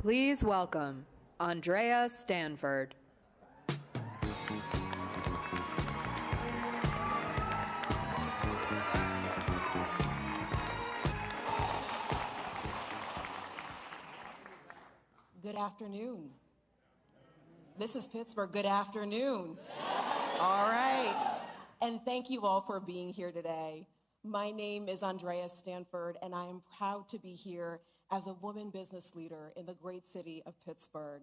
Please welcome Andrea Stanford. Good afternoon. This is Pittsburgh. Good afternoon. All right. And thank you all for being here today. My name is Andrea Stanford, and I am proud to be here as a woman business leader in the great city of Pittsburgh.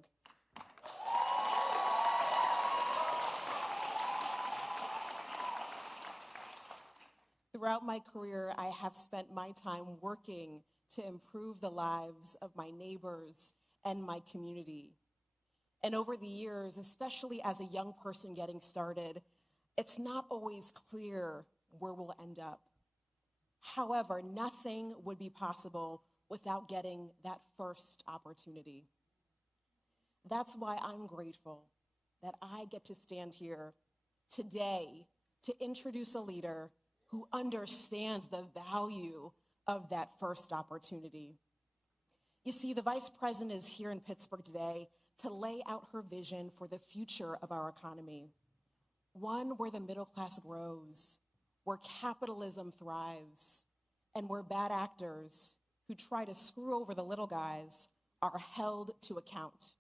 Throughout my career, I have spent my time working to improve the lives of my neighbors and my community. And over the years, especially as a young person getting started, it's not always clear where we'll end up. However, nothing would be possible without getting that first opportunity. That's why I'm grateful that I get to stand here today to introduce a leader who understands the value of that first opportunity. You see, the Vice President is here in Pittsburgh today to lay out her vision for the future of our economy, one where the middle class grows, where capitalism thrives, and where bad actors who try to screw over the little guys are held to account.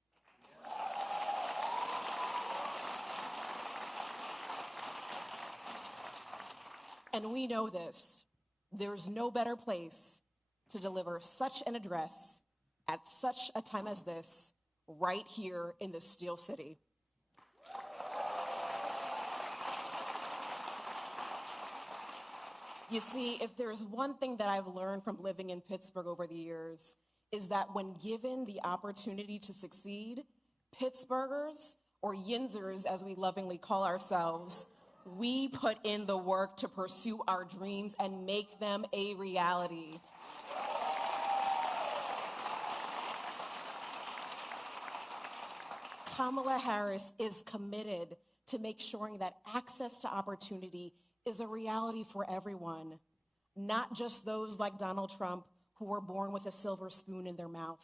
And we know this. There's no better place to deliver such an address at such a time as this, right here in the Steel City. You see, if there's one thing that I've learned from living in Pittsburgh over the years, is that when given the opportunity to succeed, Pittsburghers, or Yinzers as we lovingly call ourselves, we put in the work to pursue our dreams and make them a reality. Kamala Harris is committed to make sure that access to opportunity is a reality for everyone, not just those like Donald Trump who were born with a silver spoon in their mouth.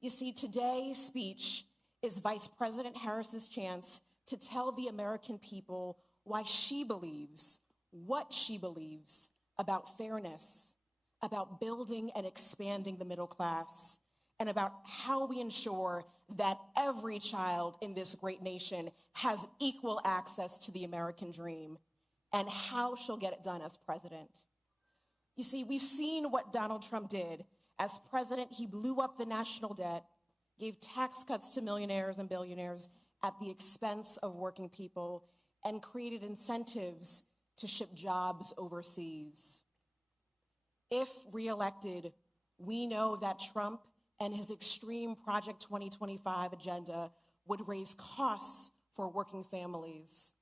You see, today's speech is Vice President Harris's chance to tell the American people why she believes, what she believes about fairness, about building and expanding the middle class, and about how we ensure that every child in this great nation has equal access to the American dream, and how she'll get it done as president. You see, we've seen what Donald Trump did. As president, he blew up the national debt, gave tax cuts to millionaires and billionaires at the expense of working people, and created incentives to ship jobs overseas. If reelected, we know that Trump and his extreme Project 2025 agenda would raise costs for working families,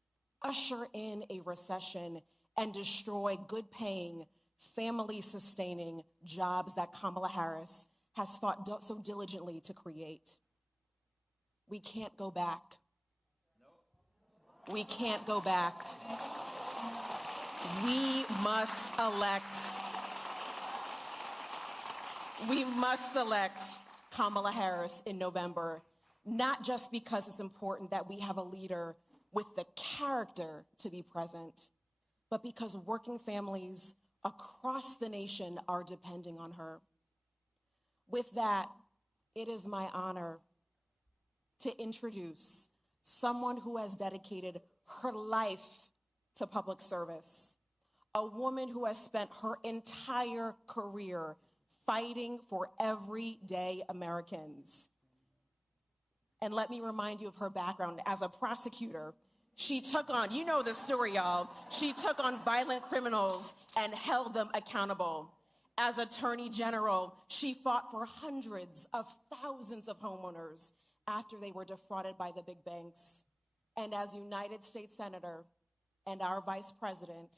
usher in a recession, and destroy good-paying, family-sustaining jobs that Kamala Harris has fought so diligently to create. We can't go back. We can't go back. We must elect Kamala Harris in November, not just because it's important that we have a leader with the character to be present, but because working families across the nation are depending on her. With that, it is my honor to introduce someone who has dedicated her life to public service, a woman who has spent her entire career fighting for everyday Americans. And let me remind you of her background. As a prosecutor, she took on, you know the story, y'all, she took on violent criminals and held them accountable. As Attorney General, she fought for hundreds of thousands of homeowners after they were defrauded by the big banks. And as United States Senator and our Vice President,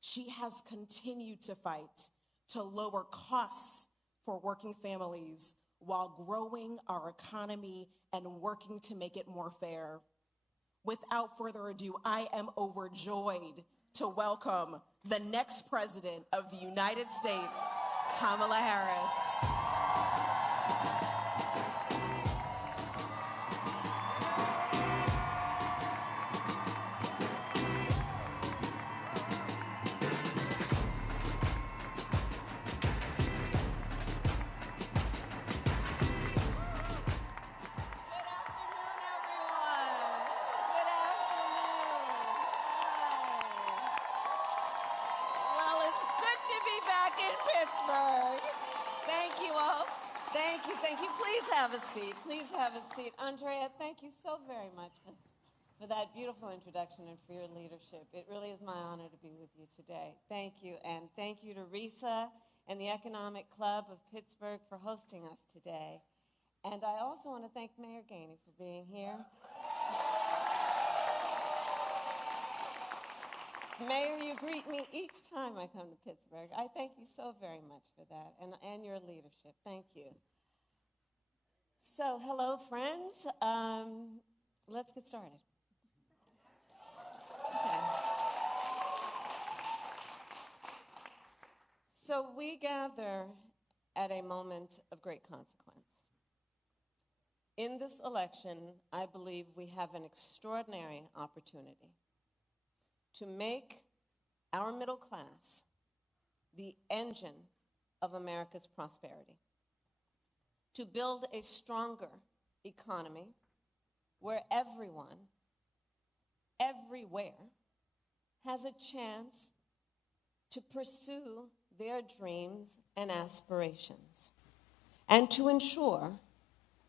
she has continued to fight to lower costs for working families while growing our economy and working to make it more fair. Without further ado, I am overjoyed to welcome the next President of the United States, Kamala Harris. back in Pittsburgh. Thank you all. Thank you, thank you. Please have a seat. Please have a seat. Andrea, thank you so very much for that beautiful introduction and for your leadership. It really is my honor to be with you today. Thank you, and thank you to Risa and the Economic Club of Pittsburgh for hosting us today. And I also want to thank Mayor Gainey for being here. Mayor, you greet me each time I come to Pittsburgh. I thank you so very much for that, and your leadership. Thank you. So, hello, friends. Let's get started. Okay. So we gather at a moment of great consequence. In this election, I believe we have an extraordinary opportunity to make our middle class the engine of America's prosperity, to build a stronger economy where everyone, everywhere, has a chance to pursue their dreams and aspirations, and to ensure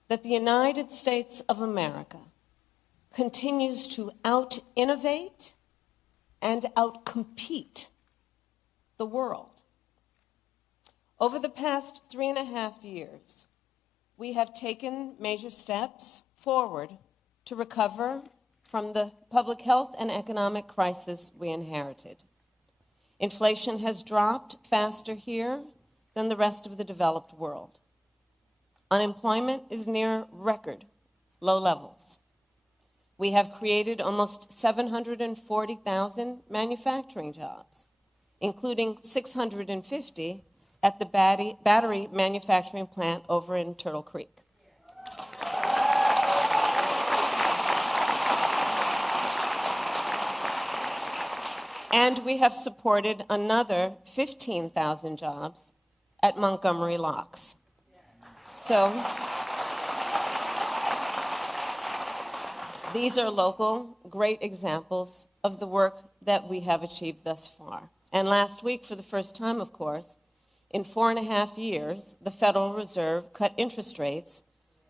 that the United States of America continues to out-innovate and out-compete the world. Over the past 3.5 years, we have taken major steps forward to recover from the public health and economic crisis we inherited. Inflation has dropped faster here than the rest of the developed world. Unemployment is near record low levels. We have created almost 740,000 manufacturing jobs, including 650 at the battery manufacturing plant over in Turtle Creek. And we have supported another 15,000 jobs at Montgomery Locks. So these are local, great examples of the work that we have achieved thus far. And last week, for the first time, of course, in 4.5 years, the Federal Reserve cut interest rates,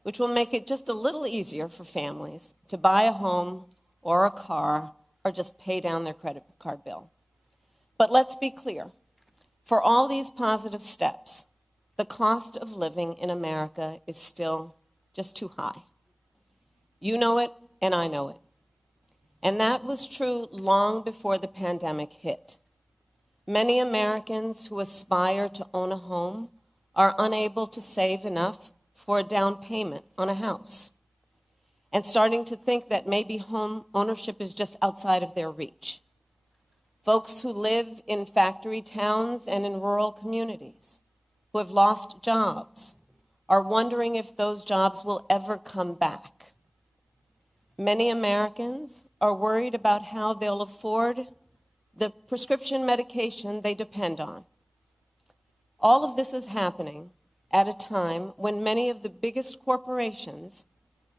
which will make it just a little easier for families to buy a home or a car or just pay down their credit card bill. But let's be clear. For all these positive steps, the cost of living in America is still just too high. You know it, and I know it. And that was true long before the pandemic hit. Many Americans who aspire to own a home are unable to save enough for a down payment on a house, and starting to think that maybe home ownership is just outside of their reach. Folks who live in factory towns and in rural communities, who have lost jobs, are wondering if those jobs will ever come back. Many Americans are worried about how they'll afford the prescription medication they depend on. All of this is happening at a time when many of the biggest corporations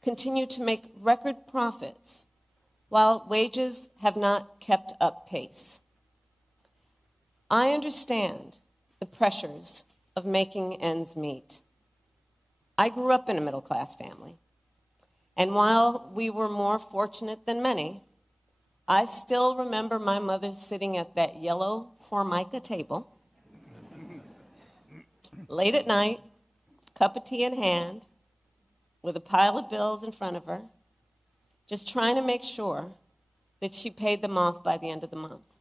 continue to make record profits while wages have not kept up pace. I understand the pressures of making ends meet. I grew up in a middle-class family, and while we were more fortunate than many, I still remember my mother sitting at that yellow Formica table, late at night, cup of tea in hand, with a pile of bills in front of her, just trying to make sure that she paid them off by the end of the month.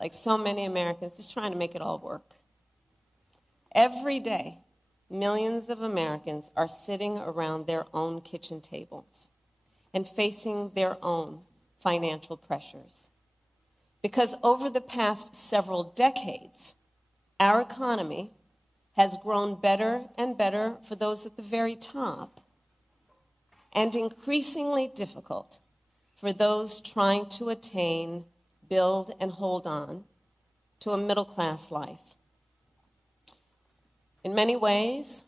Like so many Americans, just trying to make it all work. Every day, millions of Americans are sitting around their own kitchen tables and facing their own financial pressures. Because over the past several decades, our economy has grown better and better for those at the very top, and increasingly difficult for those trying to attain, build, and hold on to a middle-class life. In many ways,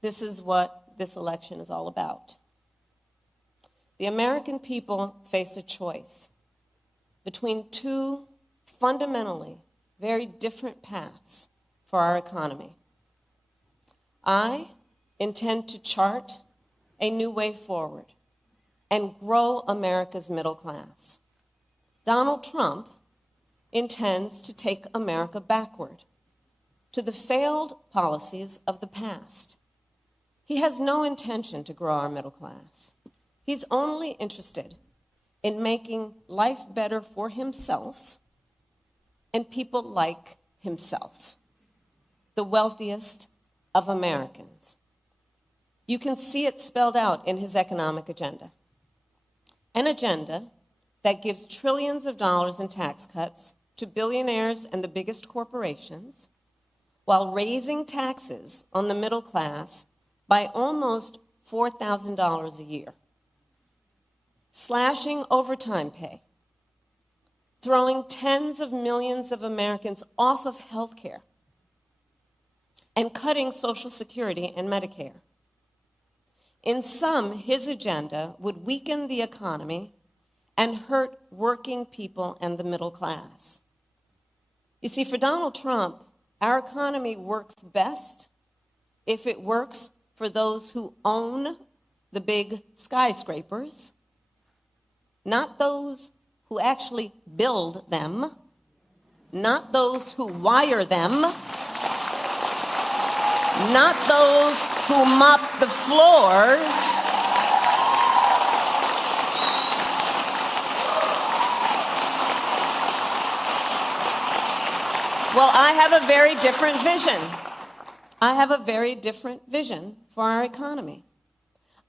this is what this election is all about. The American people face a choice between two fundamentally very different paths for our economy. I intend to chart a new way forward and grow America's middle class. Donald Trump intends to take America backward to the failed policies of the past. He has no intention to grow our middle class. He's only interested in making life better for himself and people like himself, the wealthiest of Americans. You can see it spelled out in his economic agenda. An agenda that gives trillions of dollars in tax cuts to billionaires and the biggest corporations, while raising taxes on the middle class by almost $4,000 a year, slashing overtime pay, throwing tens of millions of Americans off of health care, and cutting Social Security and Medicare. In sum, his agenda would weaken the economy and hurt working people and the middle class. You see, for Donald Trump, our economy works best if it works for those who own the big skyscrapers, not those who actually build them, not those who wire them, not those who mop the floors, well, I have a very different vision. I have a very different vision for our economy.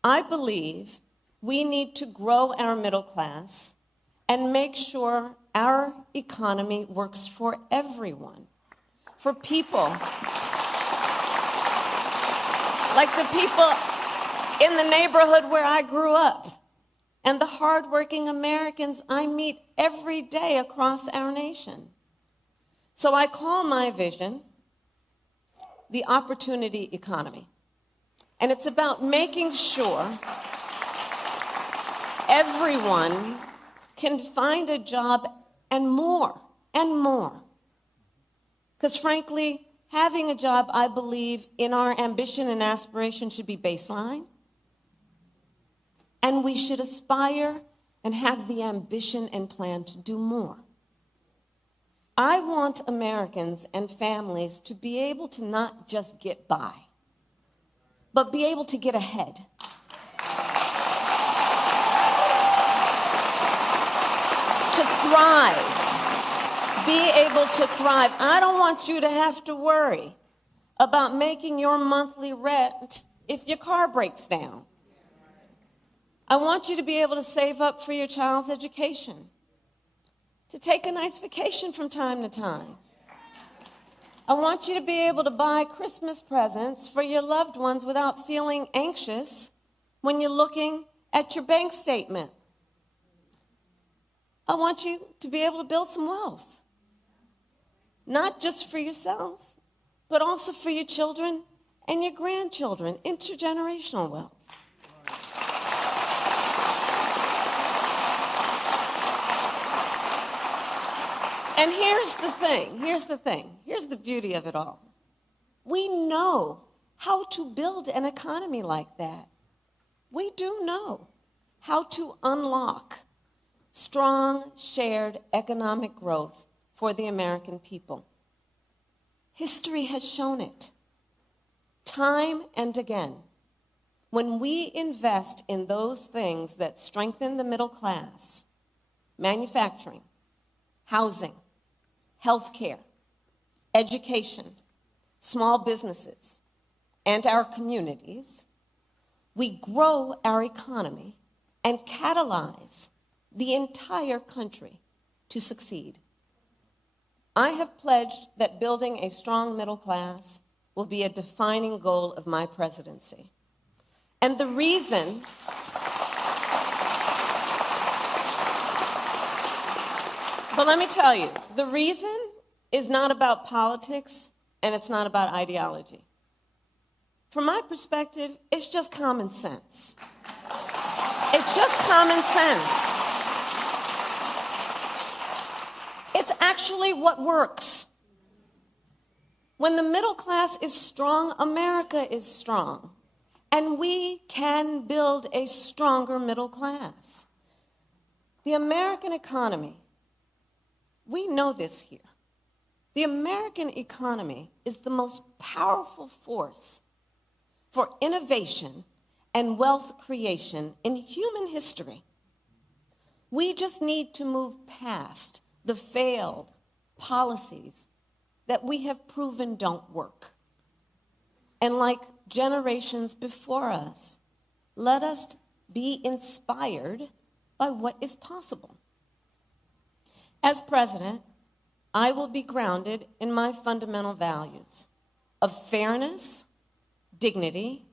I believe we need to grow our middle class and make sure our economy works for everyone, for people like the people in the neighborhood where I grew up and the hardworking Americans I meet every day across our nation. So I call my vision the opportunity economy. And it's about making sure everyone can find a job and more, and more. Because frankly, having a job, I believe, in our ambition and aspiration should be baseline. And we should aspire and have the ambition and plan to do more. I want Americans and families to be able to not just get by, but be able to get ahead. To thrive. Be able to thrive. I don't want you to have to worry about making your monthly rent if your car breaks down. I want you to be able to save up for your child's education, to take a nice vacation from time to time. I want you to be able to buy Christmas presents for your loved ones without feeling anxious when you're looking at your bank statement. I want you to be able to build some wealth, not just for yourself, but also for your children and your grandchildren, intergenerational wealth. And here's the beauty of it all. We know how to build an economy like that. We do know how to unlock strong, shared economic growth for the American people. History has shown it time and again. When we invest in those things that strengthen the middle class, manufacturing, housing, healthcare, education, small businesses, and our communities, we grow our economy and catalyze the entire country to succeed. I have pledged that building a strong middle class will be a defining goal of my presidency. And the reason but let me tell you, the reason is not about politics and it's not about ideology. From my perspective, it's just common sense. It's just common sense. It's actually what works. When the middle class is strong, America is strong. And we can build a stronger middle class. The American economy, we know this here. The American economy is the most powerful force for innovation and wealth creation in human history. We just need to move past the failed policies that we have proven don't work. And like generations before us, let us be inspired by what is possible. As president, I will be grounded in my fundamental values of fairness, dignity,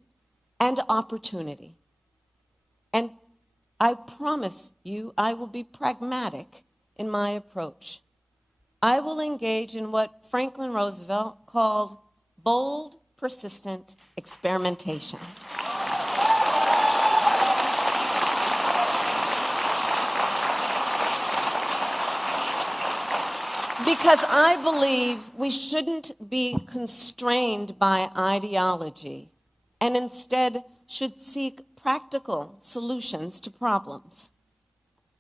and opportunity. And I promise you, I will be pragmatic in my approach. I will engage in what Franklin Roosevelt called bold, persistent experimentation. Because I believe we shouldn't be constrained by ideology and instead should seek practical solutions to problems,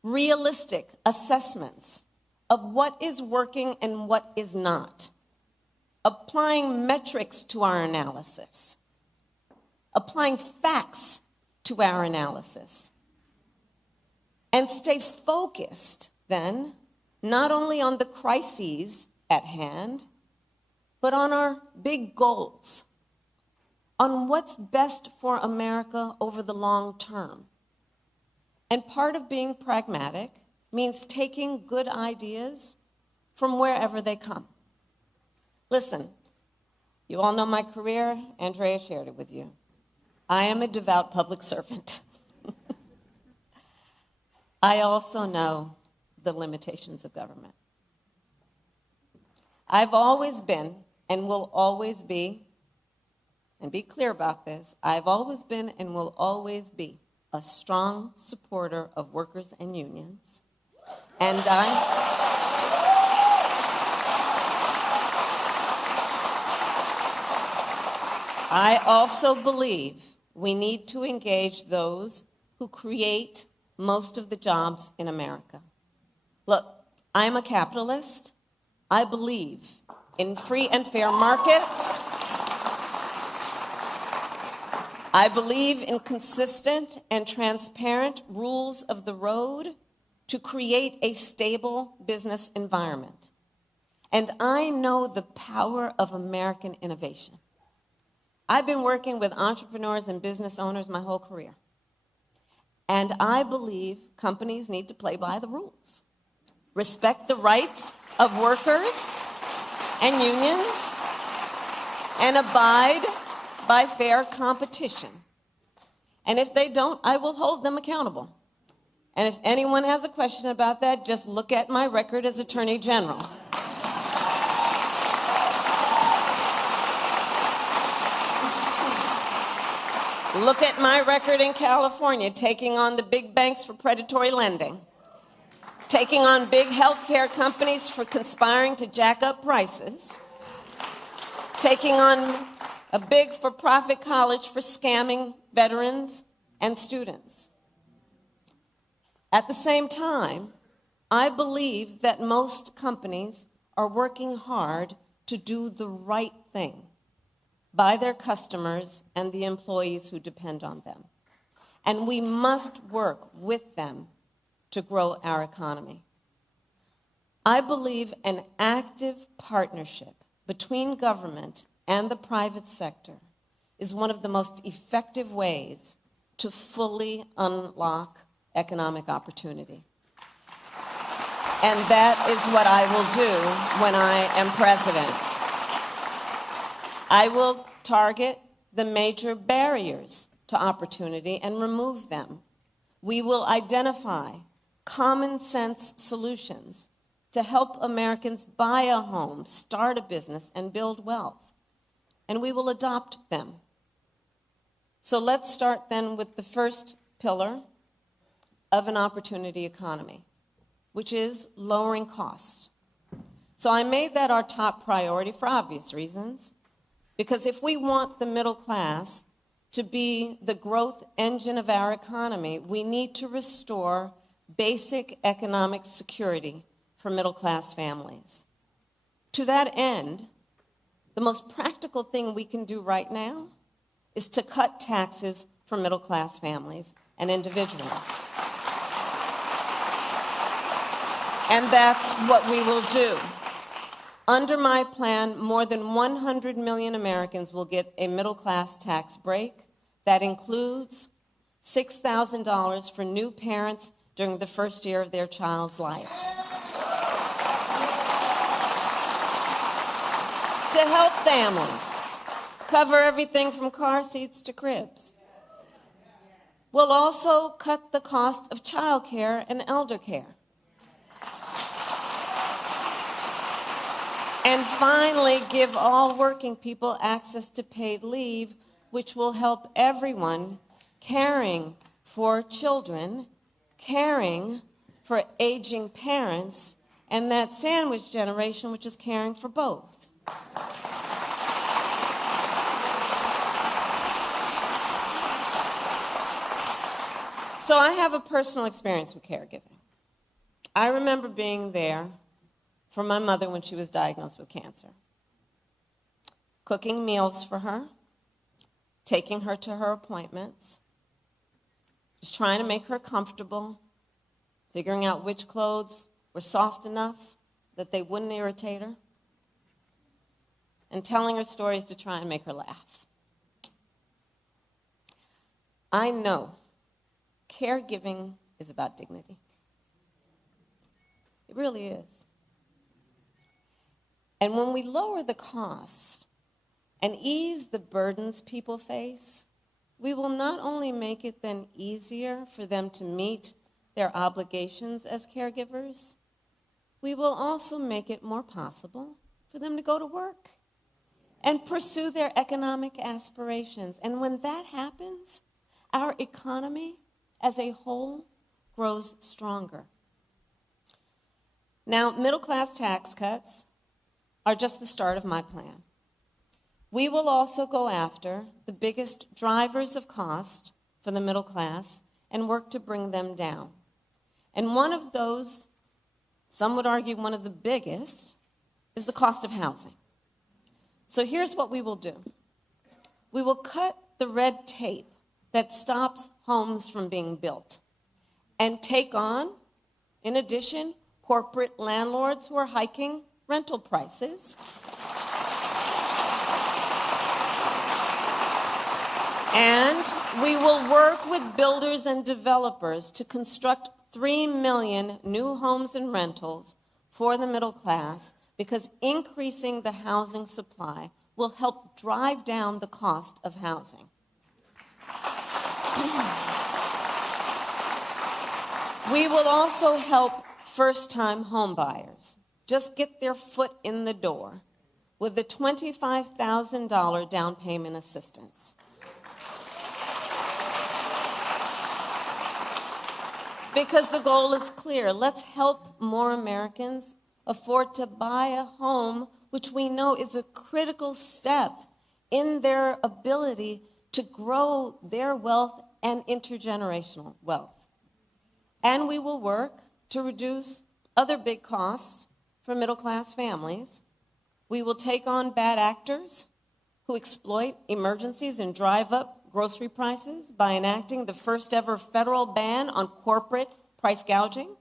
realistic assessments of what is working and what is not, applying metrics to our analysis, applying facts to our analysis, and stay focused then not only on the crises at hand, but on our big goals, on what's best for America over the long term. And part of being pragmatic means taking good ideas from wherever they come. Listen, you all know my career. Andrea shared it with you. I am a devout public servant. I also know the limitations of government. I've always been and will always be, and be clear about this, I've always been and will always be a strong supporter of workers and unions. And I also believe we need to engage those who create most of the jobs in America. Look, I'm a capitalist. I believe in free and fair markets. I believe in consistent and transparent rules of the road to create a stable business environment. And I know the power of American innovation. I've been working with entrepreneurs and business owners my whole career. And I believe companies need to play by the rules. Respect the rights of workers and unions, and abide by fair competition. And if they don't, I will hold them accountable. And if anyone has a question about that, just look at my record as Attorney General. Look at my record in California, taking on the big banks for predatory lending, taking on big healthcare companies for conspiring to jack up prices, taking on a big for-profit college for scamming veterans and students. At the same time, I believe that most companies are working hard to do the right thing by their customers and the employees who depend on them. And we must work with them to grow our economy. I believe an active partnership between government and the private sector is one of the most effective ways to fully unlock economic opportunity. And that is what I will do when I am president. I will target the major barriers to opportunity and remove them. We will identify common sense solutions to help Americans buy a home, start a business, and build wealth. And we will adopt them. So let's start then with the first pillar of an opportunity economy, which is lowering costs. So I made that our top priority for obvious reasons, because if we want the middle class to be the growth engine of our economy, we need to restore basic economic security for middle-class families. To that end, the most practical thing we can do right now is to cut taxes for middle-class families and individuals. And that's what we will do. Under my plan, more than 100 million Americans will get a middle-class tax break. That includes $6,000 for new parents during the first year of their child's life. To help families cover everything from car seats to cribs. We'll also cut the cost of child care and elder care. And finally, give all working people access to paid leave, which will help everyone caring for children, caring for aging parents, and that sandwich generation, which is caring for both. So I have a personal experience with caregiving. I remember being there for my mother when she was diagnosed with cancer, cooking meals for her, taking her to her appointments, just trying to make her comfortable, figuring out which clothes were soft enough that they wouldn't irritate her, and telling her stories to try and make her laugh. I know caregiving is about dignity. It really is. And when we lower the cost and ease the burdens people face, we will not only make it then easier for them to meet their obligations as caregivers, we will also make it more possible for them to go to work and pursue their economic aspirations. And when that happens, our economy as a whole grows stronger. Now, middle-class tax cuts are just the start of my plan. We will also go after the biggest drivers of cost for the middle class and work to bring them down. And one of those, some would argue one of the biggest, is the cost of housing. So here's what we will do. We will cut the red tape that stops homes from being built and take on, in addition, corporate landlords who are hiking rental prices. And we will work with builders and developers to construct 3 million new homes and rentals for the middle class, because increasing the housing supply will help drive down the cost of housing. We will also help first-time homebuyers just get their foot in the door with the $25,000 down payment assistance. Because the goal is clear. Let's help more Americans afford to buy a home, which we know is a critical step in their ability to grow their wealth and intergenerational wealth. And we will work to reduce other big costs for middle-class families. We will take on bad actors who exploit emergencies and drive up grocery prices by enacting the first ever federal ban on corporate price gouging.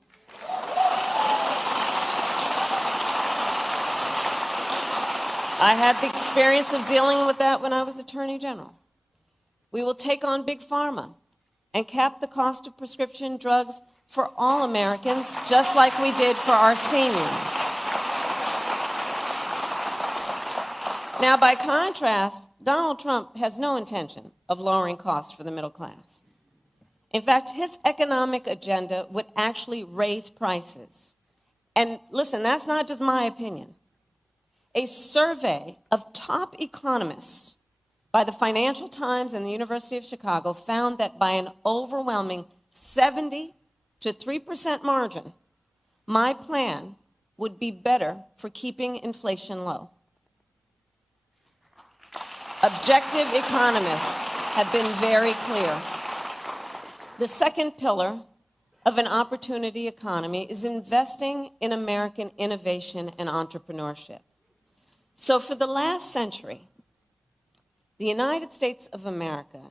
I had the experience of dealing with that when I was Attorney General. We will take on Big Pharma and cap the cost of prescription drugs for all Americans, just like we did for our seniors. Now, by contrast, Donald Trump has no intention of lowering costs for the middle class. In fact, his economic agenda would actually raise prices. And listen, that's not just my opinion. A survey of top economists by the Financial Times and the University of Chicago found that by an overwhelming 70 to 3% margin, my plan would be better for keeping inflation low. Objective economists have been very clear. The second pillar of an opportunity economy is investing in American innovation and entrepreneurship. So for the last century, the United States of America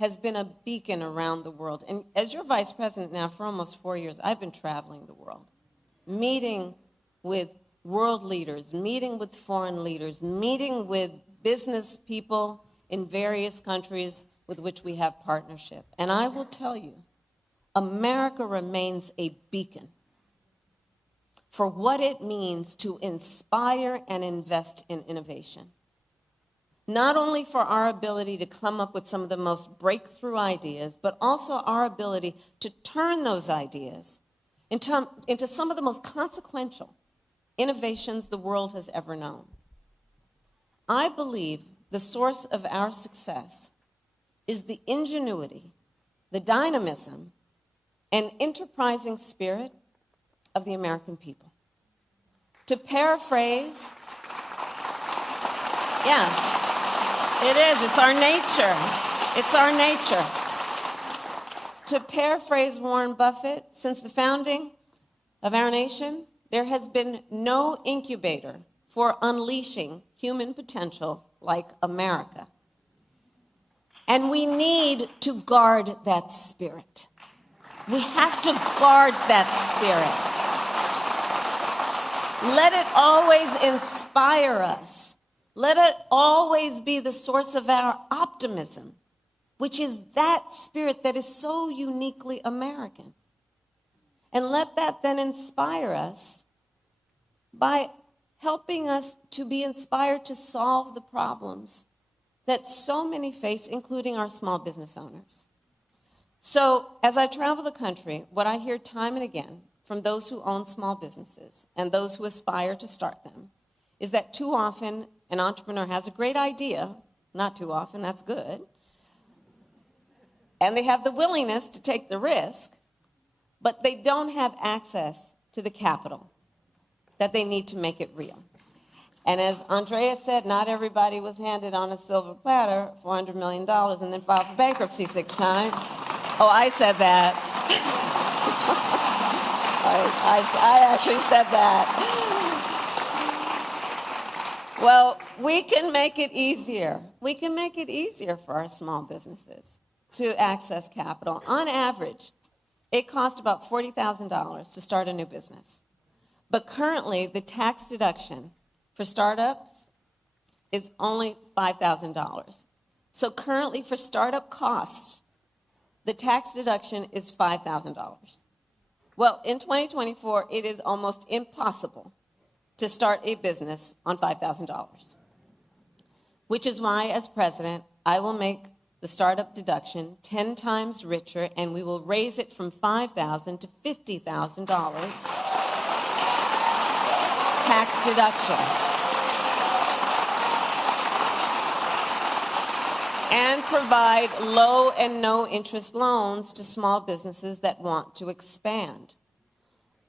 has been a beacon around the world. And as your vice president now for almost 4 years, I've been traveling the world, meeting with world leaders, meeting with foreign leaders, meeting with business people in various countries with which we have partnership. And I will tell you, America remains a beacon for what it means to inspire and invest in innovation. Not only for our ability to come up with some of the most breakthrough ideas, but also our ability to turn those ideas into some of the most consequential innovations the world has ever known. I believe the source of our success is the ingenuity, the dynamism, and enterprising spirit of the American people. To paraphrase, yes, it is. It's our nature. It's our nature. To paraphrase Warren Buffett, since the founding of our nation, there has been no incubator for unleashing human potential like America. And we need to guard that spirit. We have to guard that spirit. Let it always inspire us. Let it always be the source of our optimism, which is that spirit that is so uniquely American. And let that then inspire us by helping us to be inspired to solve the problems that so many face, including our small business owners. So as I travel the country, what I hear time and again from those who own small businesses and those who aspire to start them is that too often an entrepreneur has a great idea, not too often, that's good, and they have the willingness to take the risk, but they don't have access to the capital that they need to make it real. And as Andrea said, not everybody was handed on a silver platter $400 million and then filed for bankruptcy 6 times. Oh, I said that. I actually said that. Well, we can make it easier. We can make it easier for our small businesses to access capital. On average, it costs about $40,000 to start a new business. But currently, the tax deduction for startups is only $5,000. So currently, for startup costs, the tax deduction is $5,000. Well, in 2024, it is almost impossible to start a business on $5,000, which is why, as president, I will make the startup deduction 10 times richer, and we will raise it from $5,000 to $50,000 tax deduction. And provide low and no interest loans to small businesses that want to expand.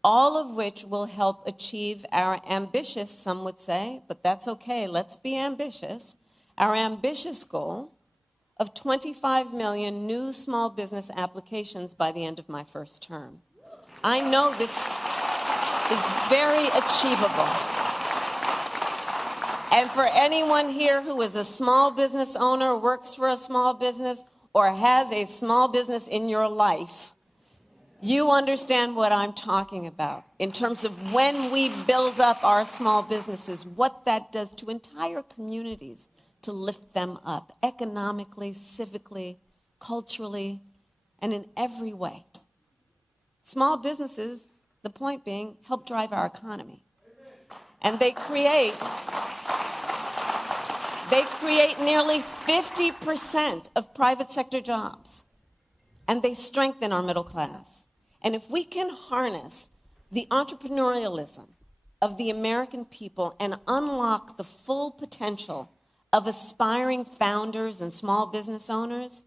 All of which will help achieve our ambitious, some would say, but that's okay, let's be ambitious, our ambitious goal of 25 million new small business applications by the end of my first term. I know this is very achievable. And for anyone here who is a small business owner, works for a small business, or has a small business in your life, you understand what I'm talking about in terms of when we build up our small businesses, what that does to entire communities to lift them up economically, civically, culturally, and in every way. Small businesses, the point being, help drive our economy. And they create nearly 50% of private sector jobs. And they strengthen our middle class. And if we can harness the entrepreneurialism of the American people and unlock the full potential of aspiring founders and small business owners,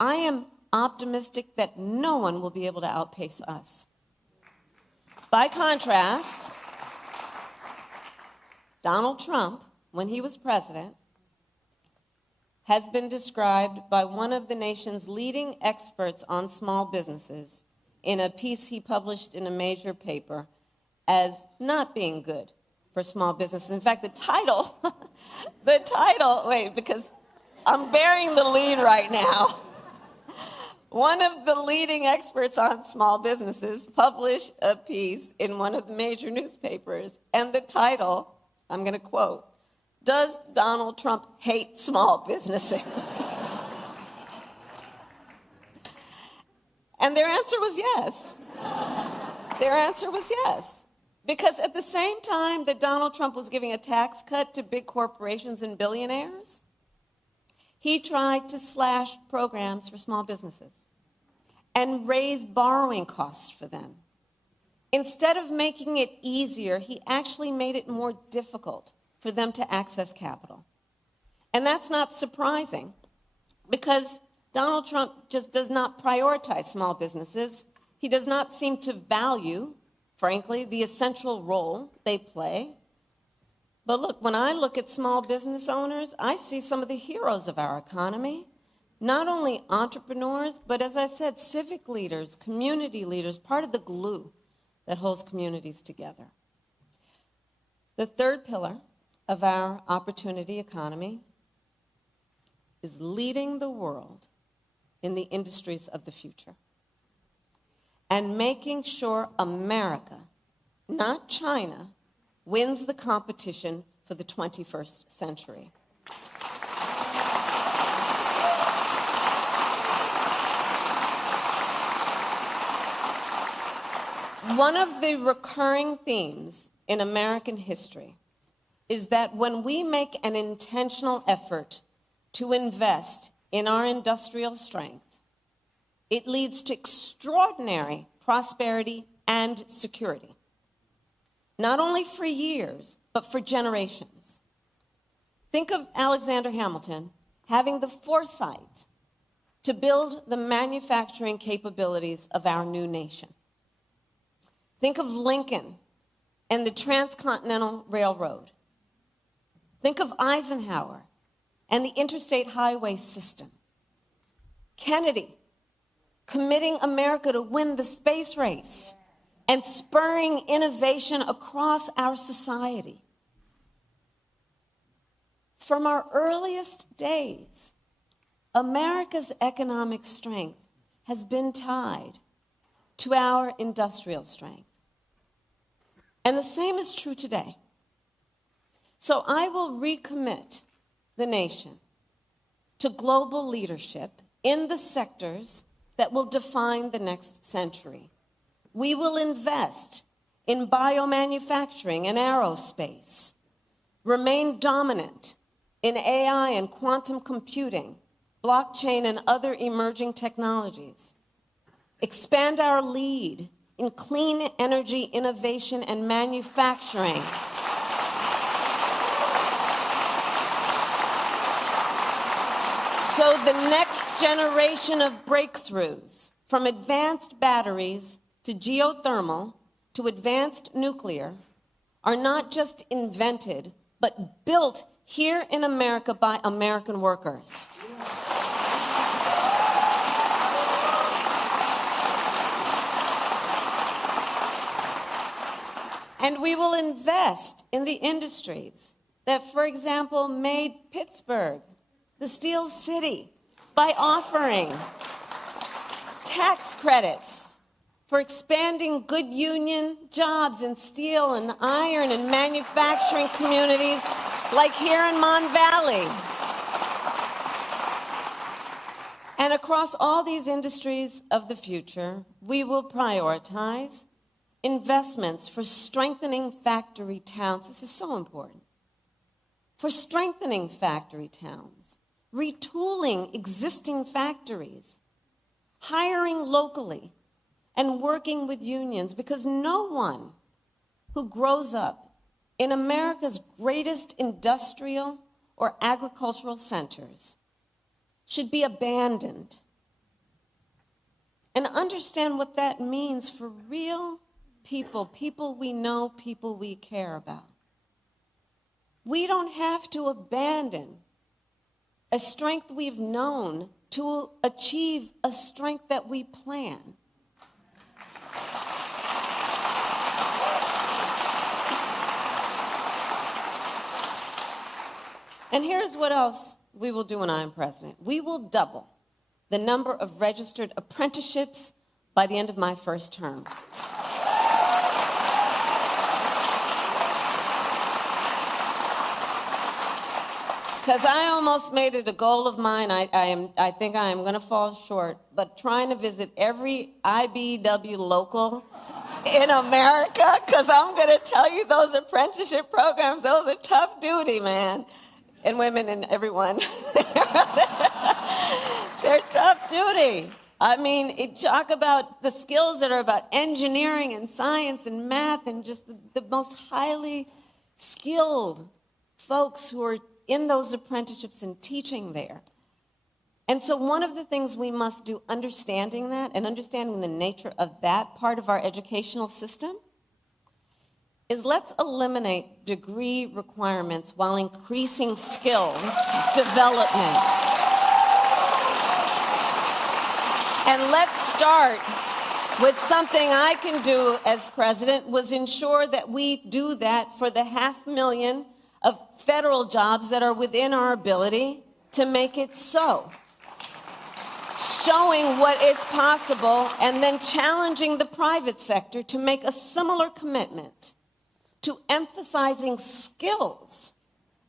I am optimistic that no one will be able to outpace us. By contrast, Donald Trump, when he was president, has been described by one of the nation's leading experts on small businesses in a piece he published in a major paper as not being good for small businesses. In fact, the title, because I'm bearing the lead right now. One of the leading experts on small businesses published a piece in one of the major newspapers, and the title, I'm going to quote, "Does Donald Trump hate small businesses?" And their answer was yes. Their answer was yes. Because at the same time that Donald Trump was giving a tax cut to big corporations and billionaires, he tried to slash programs for small businesses and raise borrowing costs for them. Instead of making it easier, he actually made it more difficult for them to access capital. And that's not surprising, because Donald Trump just does not prioritize small businesses. He does not seem to value, frankly, the essential role they play. But look, when I look at small business owners, I see some of the heroes of our economy. Not only entrepreneurs, but as I said, civic leaders, community leaders, part of the glue that holds communities together. The third pillar of our opportunity economy is leading the world in the industries of the future and making sure America, not China, wins the competition for the 21st century. One of the recurring themes in American history is that when we make an intentional effort to invest in our industrial strength, it leads to extraordinary prosperity and security, not only for years, but for generations. Think of Alexander Hamilton having the foresight to build the manufacturing capabilities of our new nation. Think of Lincoln and the Transcontinental Railroad. Think of Eisenhower and the interstate highway system. Kennedy committing America to win the space race and spurring innovation across our society. From our earliest days, America's economic strength has been tied to our industrial strength. And the same is true today. So I will recommit the nation to global leadership in the sectors that will define the next century. We will invest in biomanufacturing and aerospace, remain dominant in AI and quantum computing, blockchain and other emerging technologies, expand our lead in clean energy innovation and manufacturing, so the next generation of breakthroughs, from advanced batteries to geothermal to advanced nuclear, are not just invented, but built here in America by American workers. And we will invest in the industries that, for example, made Pittsburgh the Steel City by offering tax credits for expanding good union jobs in steel and iron and manufacturing communities like here in Mon Valley. And across all these industries of the future, we will prioritize investments for strengthening factory towns. This is so important. For strengthening factory towns, retooling existing factories, hiring locally, and working with unions, because no one who grows up in America's greatest industrial or agricultural centers should be abandoned. And understand what that means for real people, people we know, people we care about. We don't have to abandon a strength we've known to achieve a strength that we plan. And here's what else we will do when I am president. We will double the number of registered apprenticeships by the end of my first term. Because I almost made it a goal of mine. I think I am going to fall short, but trying to visit every IBEW local in America, because I'm going to tell you, those apprenticeship programs, those are tough duty, man. And women and everyone. They're tough duty. I mean, talk about the skills that are about engineering and science and math and just the most highly skilled folks who are in those apprenticeships and teaching there. And so one of the things we must do, understanding that and understanding the nature of that part of our educational system, is let's eliminate degree requirements while increasing skills development. And let's start with something I can do as president, was ensure that we do that for the 500,000 of federal jobs that are within our ability to make it so. Showing what is possible and then challenging the private sector to make a similar commitment to emphasizing skills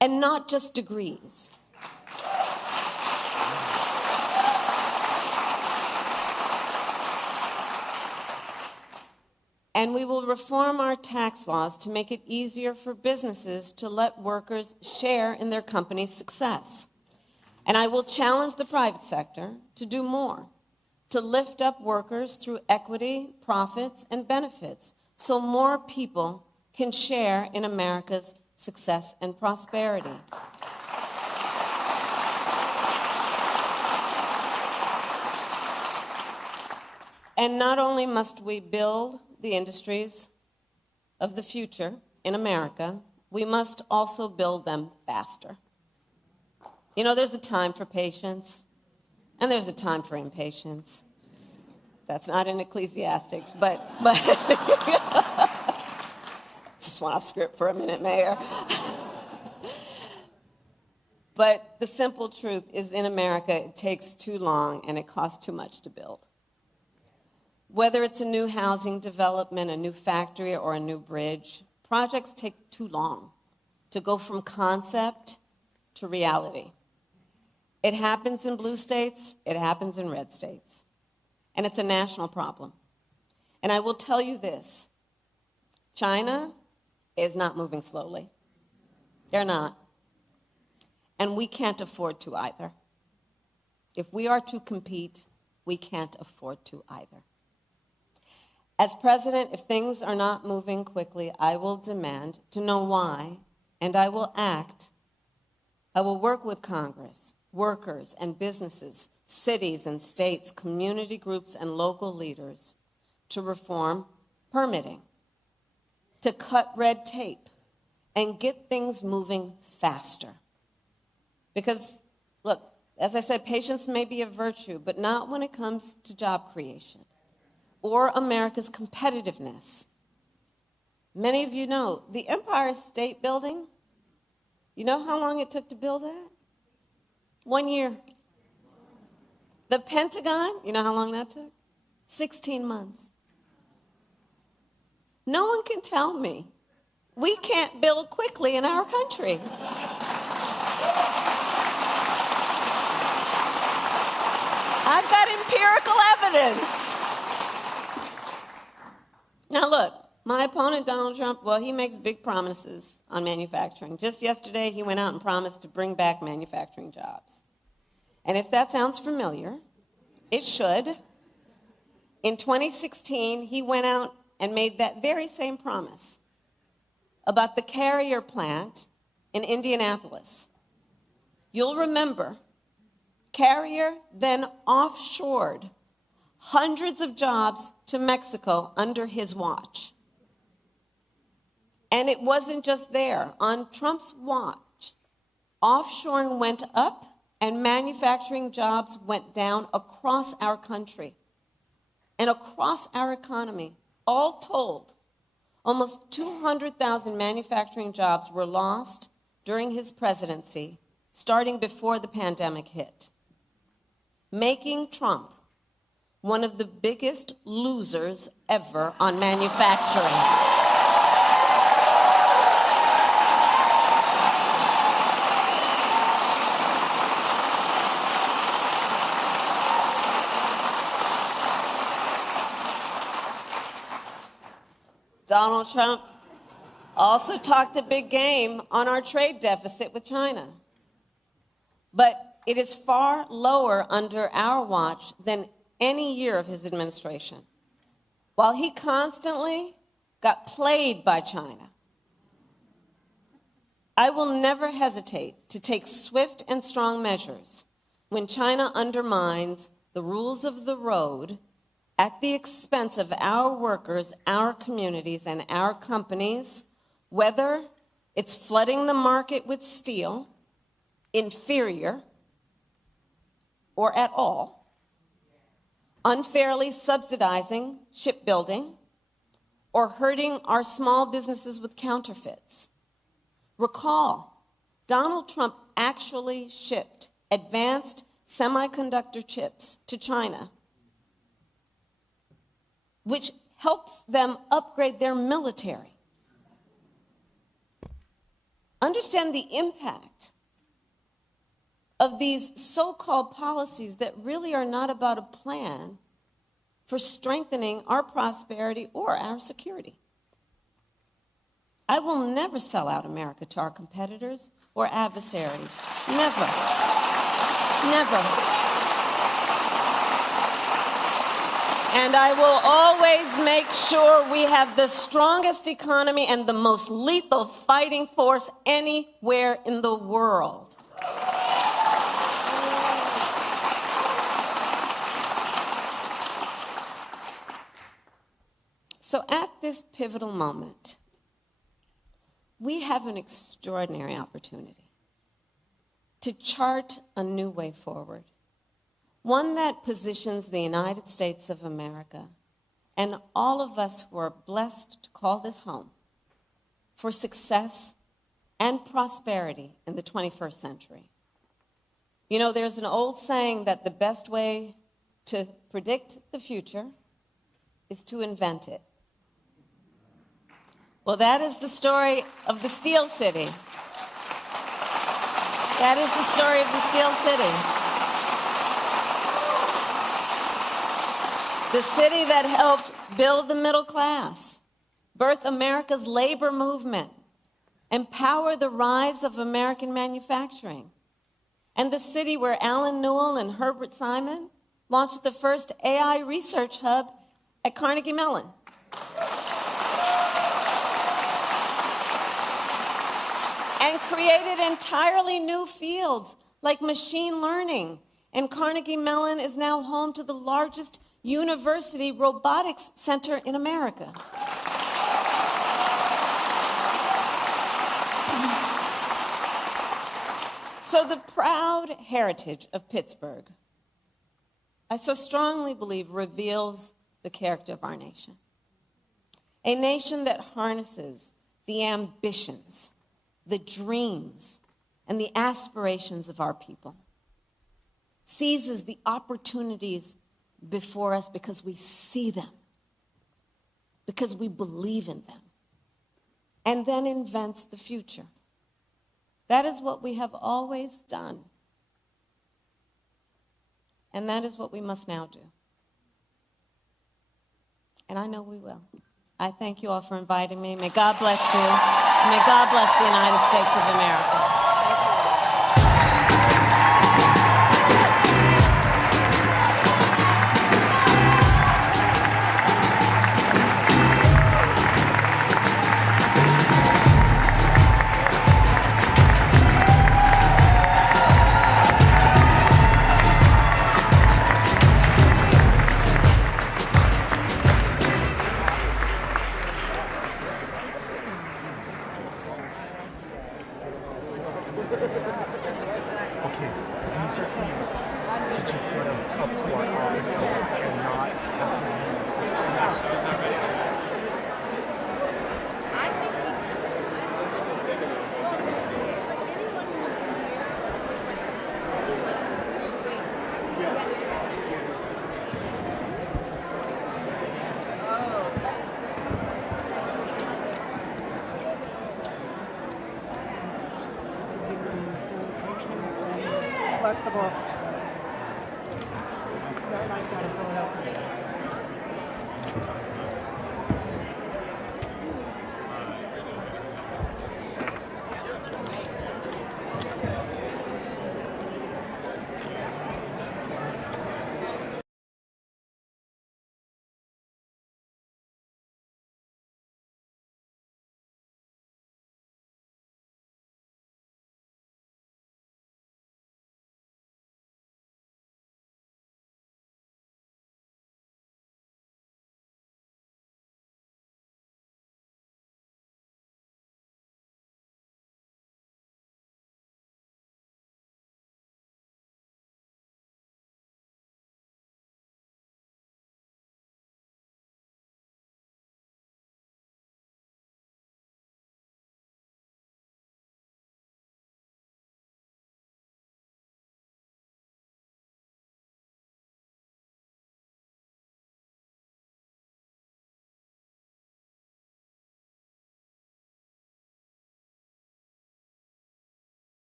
and not just degrees. And we will reform our tax laws to make it easier for businesses to let workers share in their company's success. And I will challenge the private sector to do more, to lift up workers through equity, profits, and benefits, so more people can share in America's success and prosperity. And not only must we build the industries of the future in America, we must also build them faster. You know, there's a time for patience, and there's a time for impatience. That's not in Ecclesiastics, but just went off script for a minute, Mayor. But the simple truth is, in America, it takes too long and it costs too much to build. Whether it's a new housing development, a new factory, or a new bridge, projects take too long to go from concept to reality. It happens in blue states, it happens in red states, and it's a national problem. And I will tell you this, China is not moving slowly. They're not. And we can't afford to either. If we are to compete, we can't afford to either. As president, if things are not moving quickly, I will demand to know why, and I will act. I will work with Congress, workers and businesses, cities and states, community groups and local leaders to reform permitting, to cut red tape, and get things moving faster. Because, look, as I said, patience may be a virtue, but not when it comes to job creation or America's competitiveness. Many of you know the Empire State Building, you know how long it took to build that? 1 year. The Pentagon, you know how long that took? 16 months. No one can tell me we can't build quickly in our country. I've got empirical evidence. Now look, my opponent, Donald Trump, well, he makes big promises on manufacturing. Just yesterday, he went out and promised to bring back manufacturing jobs. And if that sounds familiar, it should. In 2016, he went out and made that very same promise about the Carrier plant in Indianapolis. You'll remember, Carrier then offshored hundreds of jobs to Mexico under his watch. And it wasn't just there. On Trump's watch, offshoring went up and manufacturing jobs went down across our country and across our economy. All told, almost 200,000 manufacturing jobs were lost during his presidency, starting before the pandemic hit, making Trump one of the biggest losers ever on manufacturing. Donald Trump also talked a big game on our trade deficit with China. But it is far lower under our watch than any year of his administration. While he constantly got played by China, I will never hesitate to take swift and strong measures when China undermines the rules of the road at the expense of our workers, our communities, and our companies, whether it's flooding the market with steel, inferior, or at all, unfairly subsidizing shipbuilding, or hurting our small businesses with counterfeits. Recall, Donald Trump actually shipped advanced semiconductor chips to China, which helps them upgrade their military. Understand the impact of these so-called policies that really are not about a plan for strengthening our prosperity or our security. I will never sell out America to our competitors or adversaries. Never. Never. And I will always make sure we have the strongest economy and the most lethal fighting force anywhere in the world. So at this pivotal moment, we have an extraordinary opportunity to chart a new way forward. One that positions the United States of America and all of us who are blessed to call this home for success and prosperity in the 21st century. You know, there's an old saying that the best way to predict the future is to invent it. Well, that is the story of the Steel City. That is the story of the Steel City. The city that helped build the middle class, birth America's labor movement, empower the rise of American manufacturing, and the city where Alan Newell and Herbert Simon launched the first AI research hub at Carnegie Mellon. And created entirely new fields like machine learning. And Carnegie Mellon is now home to the largest university robotics center in America. So the proud heritage of Pittsburgh, I so strongly believe, reveals the character of our nation. A nation that harnesses the ambitions, the dreams, and the aspirations of our people, seizes the opportunities before us because we see them, because we believe in them, and then invents the future. That is what we have always done. And that is what we must now do. And I know we will. I thank you all for inviting me. May God bless you. And may God bless the United States of America. Okay, use your hands to just get us up to our offices and not flexible.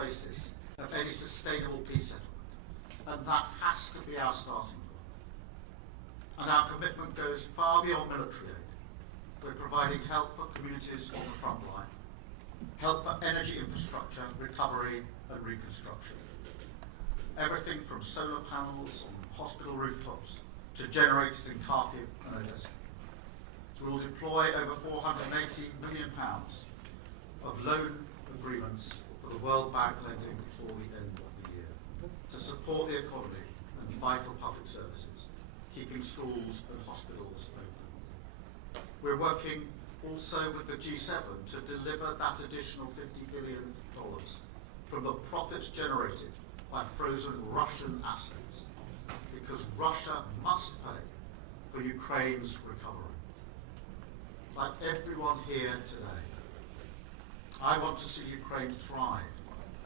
basis of any sustainable peace settlement. And that has to be our starting point. And our commitment goes far beyond military aid. We're providing help for communities on the front line, help for energy infrastructure, recovery and reconstruction. Everything from solar panels on hospital rooftops to generators in Kharkiv and Odessa. We will deploy over £480 million of loan agreements for the World Bank lending before the end of the year to support the economy and vital public services, keeping schools and hospitals open. We're working also with the G7 to deliver that additional $50 billion from the profits generated by frozen Russian assets, because Russia must pay for Ukraine's recovery. Like everyone here today, I want to see Ukraine thrive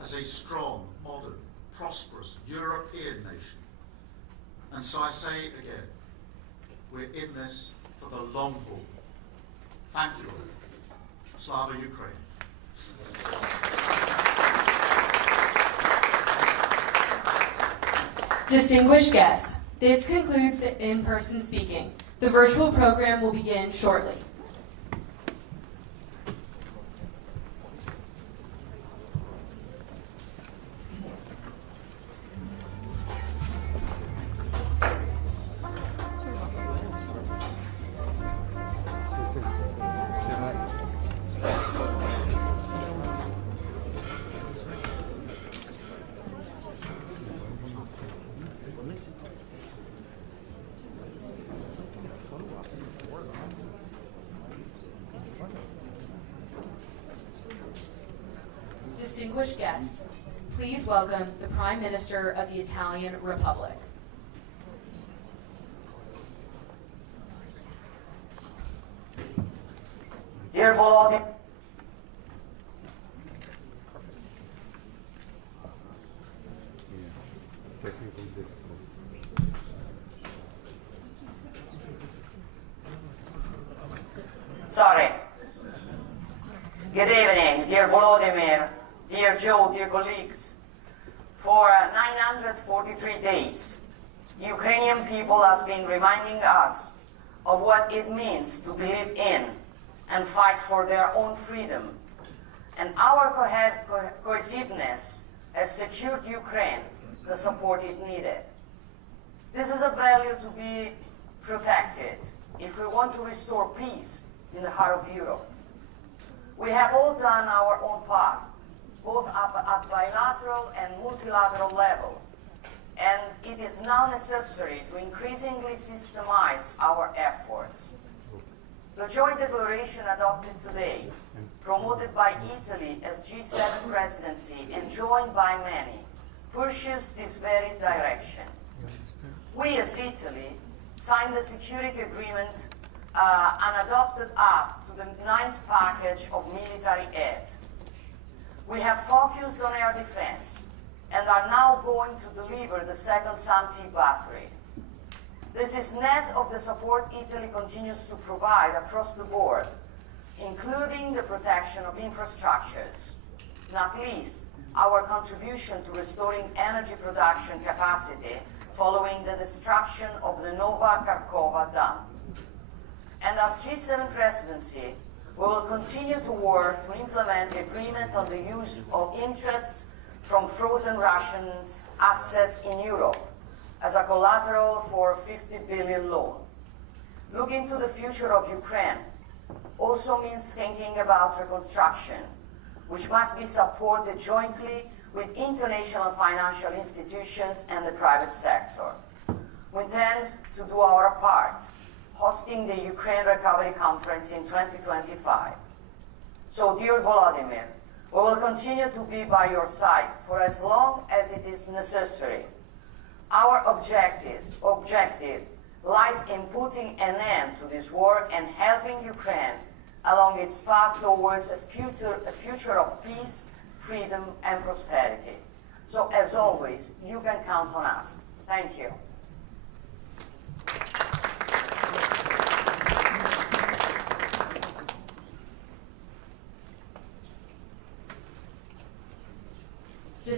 as a strong, modern, prosperous European nation. And so I say again, we're in this for the long haul. Thank you all. Slava Ukraine. Distinguished guests, this concludes the in-person speaking. The virtual program will begin shortly. Distinguished guests, please welcome the Prime Minister of the Italian Republic. Dear Volodymyr, sorry. Good evening, dear Volodymyr, dear Joe, dear colleagues. For 943 days, the Ukrainian people has been reminding us of what it means to believe in and fight for their own freedom. And our cohesiveness has secured Ukraine the support it needed. This is a value to be protected if we want to restore peace in the heart of Europe. We have all done our own part, both at bilateral and multilateral level, and it is now necessary to increasingly systemize our efforts. The joint declaration adopted today, promoted by Italy as G7 presidency and joined by many, pushes this very direction. We as Italy signed the security agreement and adopted up to the 9th package of military aid. We have focused on air defense and are now going to deliver the second SAM-T battery. This is net of the support Italy continues to provide across the board, including the protection of infrastructures, not least our contribution to restoring energy production capacity following the destruction of the Nova Kakhovka dam. And as G7 presidency, we will continue to work to implement the agreement on the use of interest from frozen Russian assets in Europe as a collateral for a $50 billion loan. Looking to the future of Ukraine also means thinking about reconstruction, which must be supported jointly with international financial institutions and the private sector. We intend to do our part, hosting the Ukraine Recovery Conference in 2025. So, dear Volodymyr, we will continue to be by your side for as long as it is necessary. Our objective lies in putting an end to this war and helping Ukraine along its path towards a future of peace, freedom, and prosperity. So, as always, you can count on us. Thank you.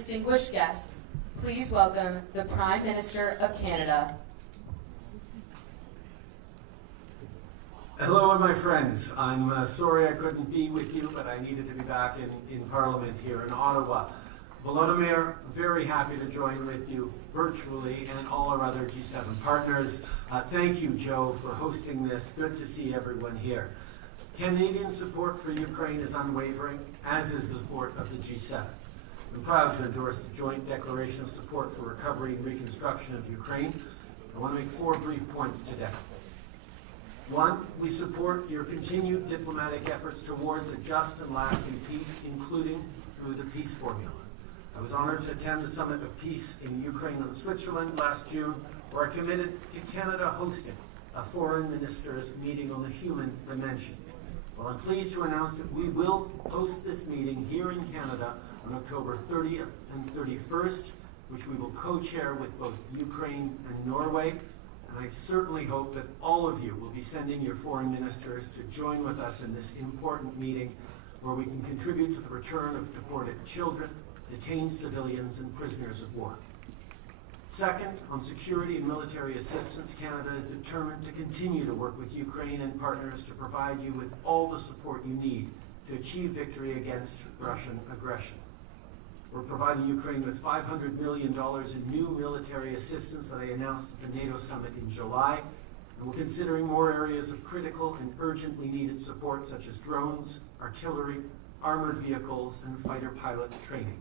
Distinguished guests, please welcome the Prime Minister of Canada. Hello, my friends. I'm sorry I couldn't be with you, but I needed to be back in Parliament here in Ottawa. Volodymyr, very happy to join with you virtually and all our other G7 partners. Thank you, Joe, for hosting this. Good to see everyone here. Canadian support for Ukraine is unwavering, as is the support of the G7. I'm proud to endorse the joint declaration of support for recovery and reconstruction of Ukraine. I want to make 4 brief points today. 1, we support your continued diplomatic efforts towards a just and lasting peace, including through the peace formula. I was honored to attend the Summit of Peace in Ukraine and Switzerland last June, where I committed to Canada hosting a foreign ministers meeting on the human dimension. Well, I'm pleased to announce that we will host this meeting here in Canada on October 30th and 31st, which we will co-chair with both Ukraine and Norway. And I certainly hope that all of you will be sending your foreign ministers to join with us in this important meeting where we can contribute to the return of deported children, detained civilians, and prisoners of war. Second, on security and military assistance, Canada is determined to continue to work with Ukraine and partners to provide you with all the support you need to achieve victory against Russian aggression. We're providing Ukraine with $500 million in new military assistance that I announced at the NATO summit in July, and we're considering more areas of critical and urgently needed support such as drones, artillery, armored vehicles, and fighter pilot training.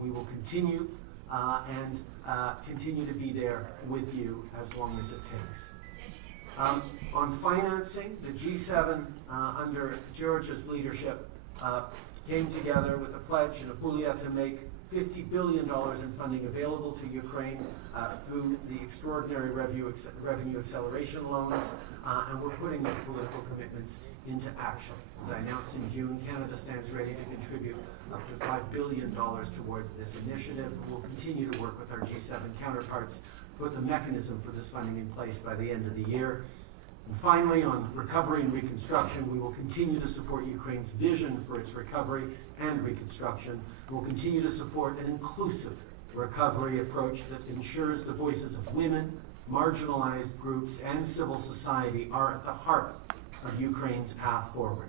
We will continue continue to be there with you as long as it takes. On financing, the G7 under Georgia's leadership came together with a pledge in Apulia to make $50 billion in funding available to Ukraine through the extraordinary revenue acceleration loans, and we're putting those political commitments into action. As I announced in June, Canada stands ready to contribute up to $5 billion towards this initiative. We'll continue to work with our G7 counterparts to put the mechanism for this funding in place by the end of the year. And finally, on recovery and reconstruction, we will continue to support Ukraine's vision for its recovery and reconstruction. We'll continue to support an inclusive recovery approach that ensures the voices of women, marginalized groups, and civil society are at the heart of Ukraine's path forward.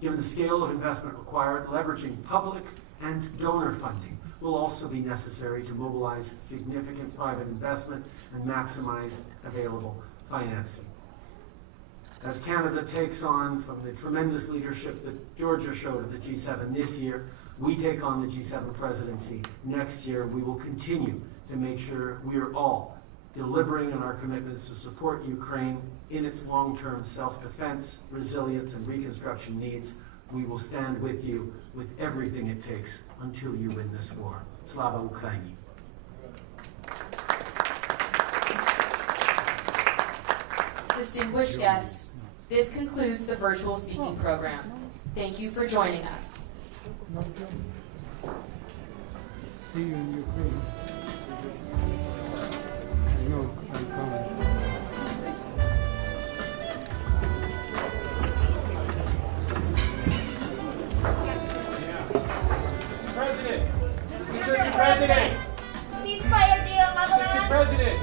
Given the scale of investment required, leveraging public and donor funding will also be necessary to mobilize significant private investment and maximize available financing. As Canada takes on from the tremendous leadership that Georgia showed at the G7 this year, we take on the G7 presidency next year. We will continue to make sure we are all delivering on our commitments to support Ukraine in its long-term self-defense, resilience, and reconstruction needs. We will stand with you with everything it takes until you win this war. Slava Ukraini. Distinguished guests, this concludes the virtual speaking program. Thank you for joining us. See you in Ukraine. I know, I'm coming. President! Mr. President! Ceasefire deal, Mr. President!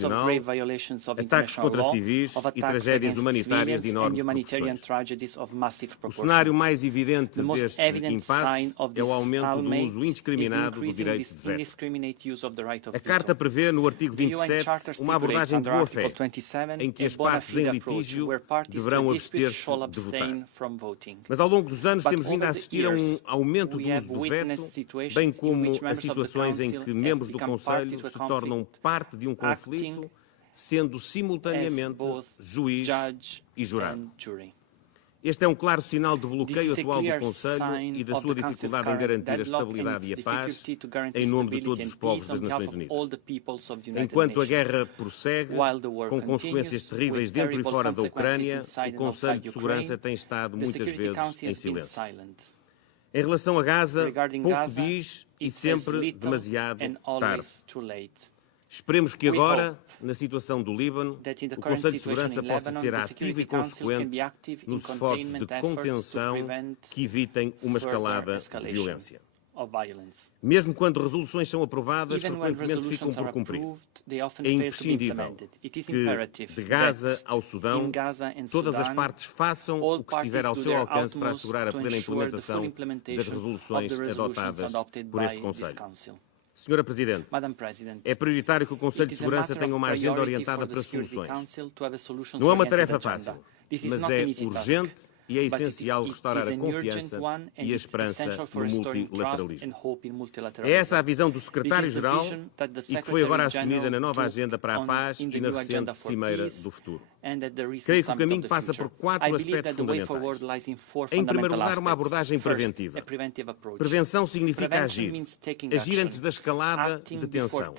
internacional, ataques contra civis e tragédias humanitárias de enormes proporções. O cenário mais evidente deste impasse é o aumento do uso indiscriminado do direito de veto. A Carta prevê, no artigo 27, uma abordagem de boa-fé, em que as partes em litígio deverão abster-se de votar. Mas ao longo dos anos temos vindo a assistir a um aumento do uso do veto, bem como a situações em que membros do Conselho se tornam parte de um conflito, sendo simultaneamente juiz e jurado. Este é um claro sinal de bloqueio atual do Conselho e da sua dificuldade em garantir a estabilidade e a paz em nome de todos os povos das Nações Unidas. Enquanto a guerra prossegue, com consequências terríveis dentro e fora da Ucrânia, o Conselho de Segurança tem estado muitas vezes em silêncio. Em relação a Gaza, pouco diz e sempre demasiado tarde. Esperemos que agora, na situação do Líbano, o Conselho de Segurança possa ser ativo e consequente nos esforços de contenção que evitem uma escalada de violência. Mesmo quando resoluções são aprovadas, frequentemente ficam por cumprir. É imprescindível que, de Gaza ao Sudão, todas as partes façam o que estiver ao seu alcance para assegurar a plena implementação das resoluções adotadas por este Conselho. Senhora Presidente, é prioritário que o Conselho de Segurança tenha uma agenda orientada para soluções. Não é uma tarefa fácil, mas é urgente e é essencial restaurar a confiança e a esperança no multilateralismo. É essa a visão do Secretário-Geral e que foi agora assumida na nova Agenda para a Paz e na recente Cimeira do Futuro. Creio que o caminho passa por 4 aspectos fundamentais. Em primeiro lugar, uma abordagem preventiva. Prevenção significa agir. Agir antes da escalada de tensão.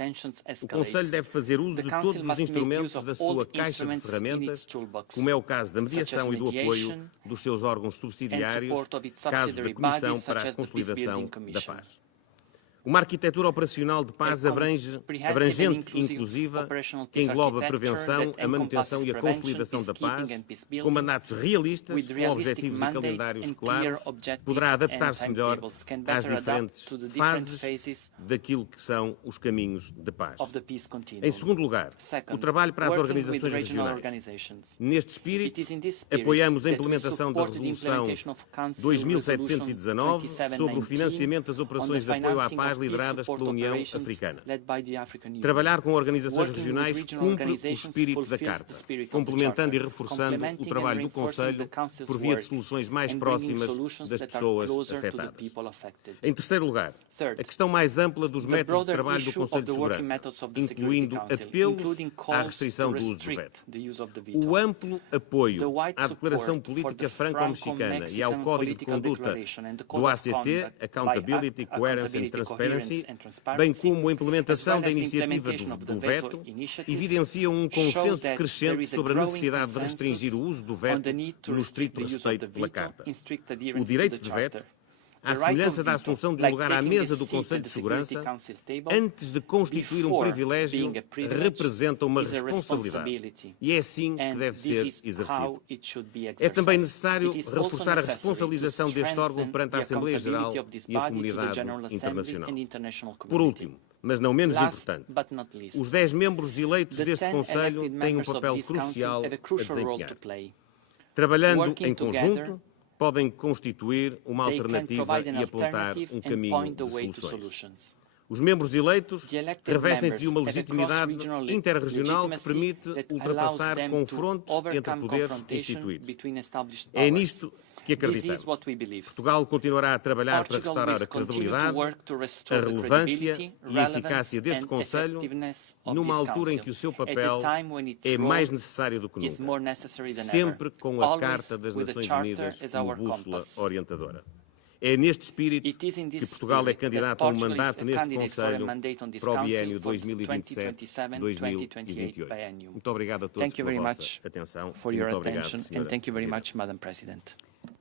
O Conselho deve fazer uso de todos os instrumentos da sua caixa de ferramentas, como é o caso da mediação e do apoio dos seus órgãos subsidiários, caso da Comissão para a Consolidação da Paz. Uma arquitetura operacional de paz abrangente e inclusiva, que engloba a prevenção, a manutenção e a consolidação da paz, com mandatos realistas, com objetivos e calendários claros, poderá adaptar-se melhor às diferentes fases daquilo que são os caminhos de paz. Em segundo lugar, o trabalho para as organizações regionais. Neste espírito, apoiamos a implementação da Resolução 2719 sobre o financiamento das operações de apoio à paz lideradas pela União Africana. Trabalhar com organizações regionais cumpre o espírito da Carta, complementando e reforçando o trabalho do Conselho por via de soluções mais próximas das pessoas afetadas. Em terceiro lugar, a questão mais ampla dos métodos de trabalho do Conselho de Segurança, incluindo apelos à restrição do uso do veto. O amplo apoio à Declaração Política Franco-Mexicana e ao Código de Conduta do ACT, Accountability, Coherence and Transparency, bem como a implementação da iniciativa do veto, evidenciam um consenso crescente sobre a necessidade de restringir o uso do veto no estrito respeito pela Carta. O direito de veto, à semelhança da assunção de um lugar à mesa do Conselho de Segurança, antes de constituir um privilégio, representa uma responsabilidade. E é assim que deve ser exercido. É também necessário reforçar a responsabilização deste órgão perante a Assembleia Geral e a comunidade internacional. Por último, mas não menos importante, os 10 membros eleitos deste Conselho têm um papel crucial a desempenhar. Trabalhando em conjunto, podem constituir uma alternativa e apontar um caminho de soluções. Os membros eleitos revestem-se de uma legitimidade interregional que permite ultrapassar confrontos entre poderes instituídos. É nisto que acreditamos. Portugal continuará a trabalhar para restaurar a credibilidade, a relevância e a eficácia deste Conselho numa altura em que o seu papel é mais necessário do que nunca, sempre com a Carta das Nações Unidas como bússola orientadora. É neste espírito que Portugal é candidato a um mandato neste Conselho para o biênio 2027-2028. Muito obrigado a todos pela vossa atenção e muito obrigado, Senhora Presidente.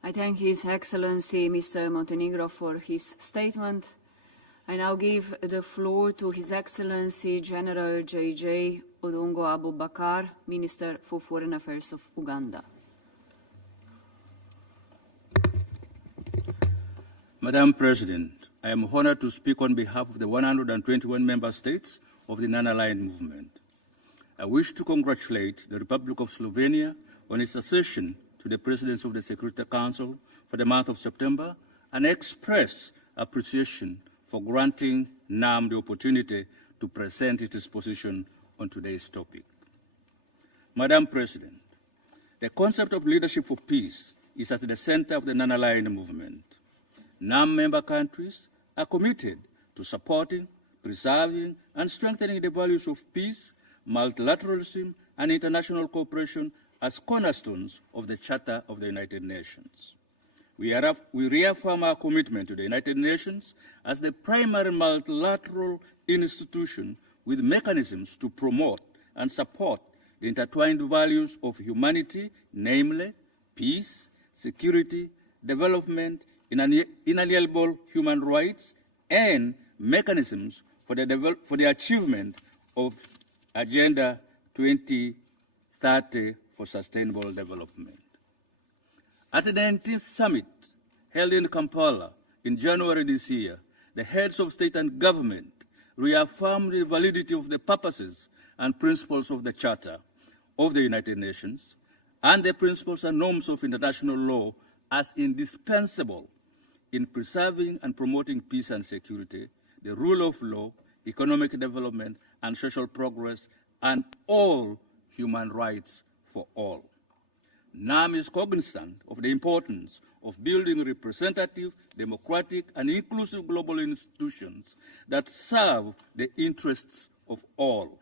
I thank His Excellency Mr. Montenegro for his statement. I now give the floor to His Excellency General J.J. Odongo Abubakar, Minister for Foreign Affairs of Uganda. Madam President, I am honored to speak on behalf of the 121 member states of the Non-Aligned Movement. I wish to congratulate the Republic of Slovenia on its accession to the Presidency of the Security Council for the month of September and express appreciation for granting NAM the opportunity to present its position on today's topic. Madam President, the concept of leadership for peace is at the center of the Non-Aligned Movement. NAM member countries are committed to supporting, preserving, and strengthening the values of peace, multilateralism, and international cooperation as cornerstones of the Charter of the United Nations. We reaffirm our commitment to the United Nations as the primary multilateral institution with mechanisms to promote and support the intertwined values of humanity, namely peace, security, development, inalienable human rights, and mechanisms for the achievement of Agenda 2030 for Sustainable Development. At the 19th summit held in Kampala in January this year, the heads of state and government reaffirmed the validity of the purposes and principles of the Charter of the United Nations and the principles and norms of international law as indispensable in preserving and promoting peace and security, the rule of law, economic development, and social progress, and all human rights for all. NAM is cognizant of the importance of building representative, democratic, and inclusive global institutions that serve the interests of all.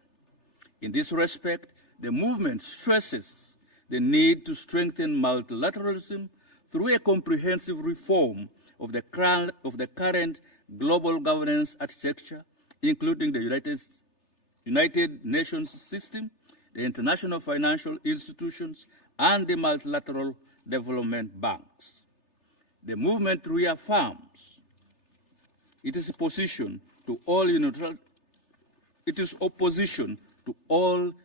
In this respect, the movement stresses the need to strengthen multilateralism through a comprehensive reform of the current global governance architecture, including the United Nations system, the international financial institutions, and the multilateral development banks. The movement reaffirms its opposition to all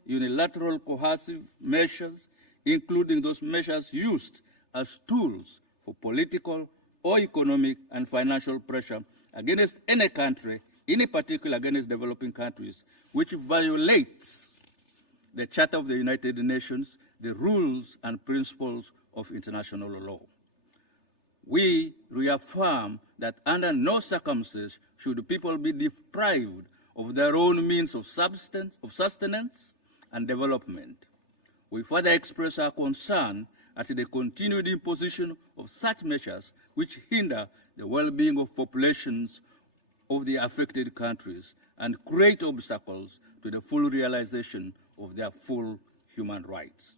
unilateral coercive measures, including those measures used as tools for political or economic and financial pressure against any country, in particular against developing countries, which violates the Charter of the United Nations, the rules and principles of international law. We reaffirm that under no circumstances should people be deprived of their own means of sustenance and development. We further express our concern at the continued imposition of such measures which hinder the well-being of populations of the affected countries and create obstacles to the full realization of their full human rights.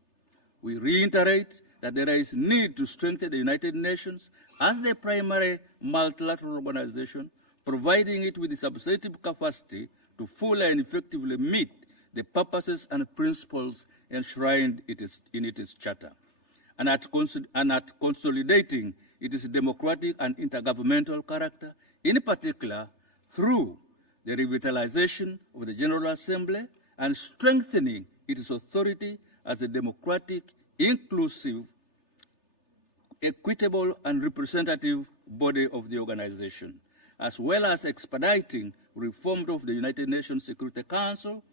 We reiterate that there is need to strengthen the United Nations as the primary multilateral organization, providing it with the substantive capacity to fully and effectively meet the purposes and principles enshrined in its charter, and at consolidating its democratic and intergovernmental character, in particular through the revitalization of the General Assembly and strengthening its authority as a democratic, inclusive, equitable, and representative body of the organization, as well as expediting reform of the United Nations Security Council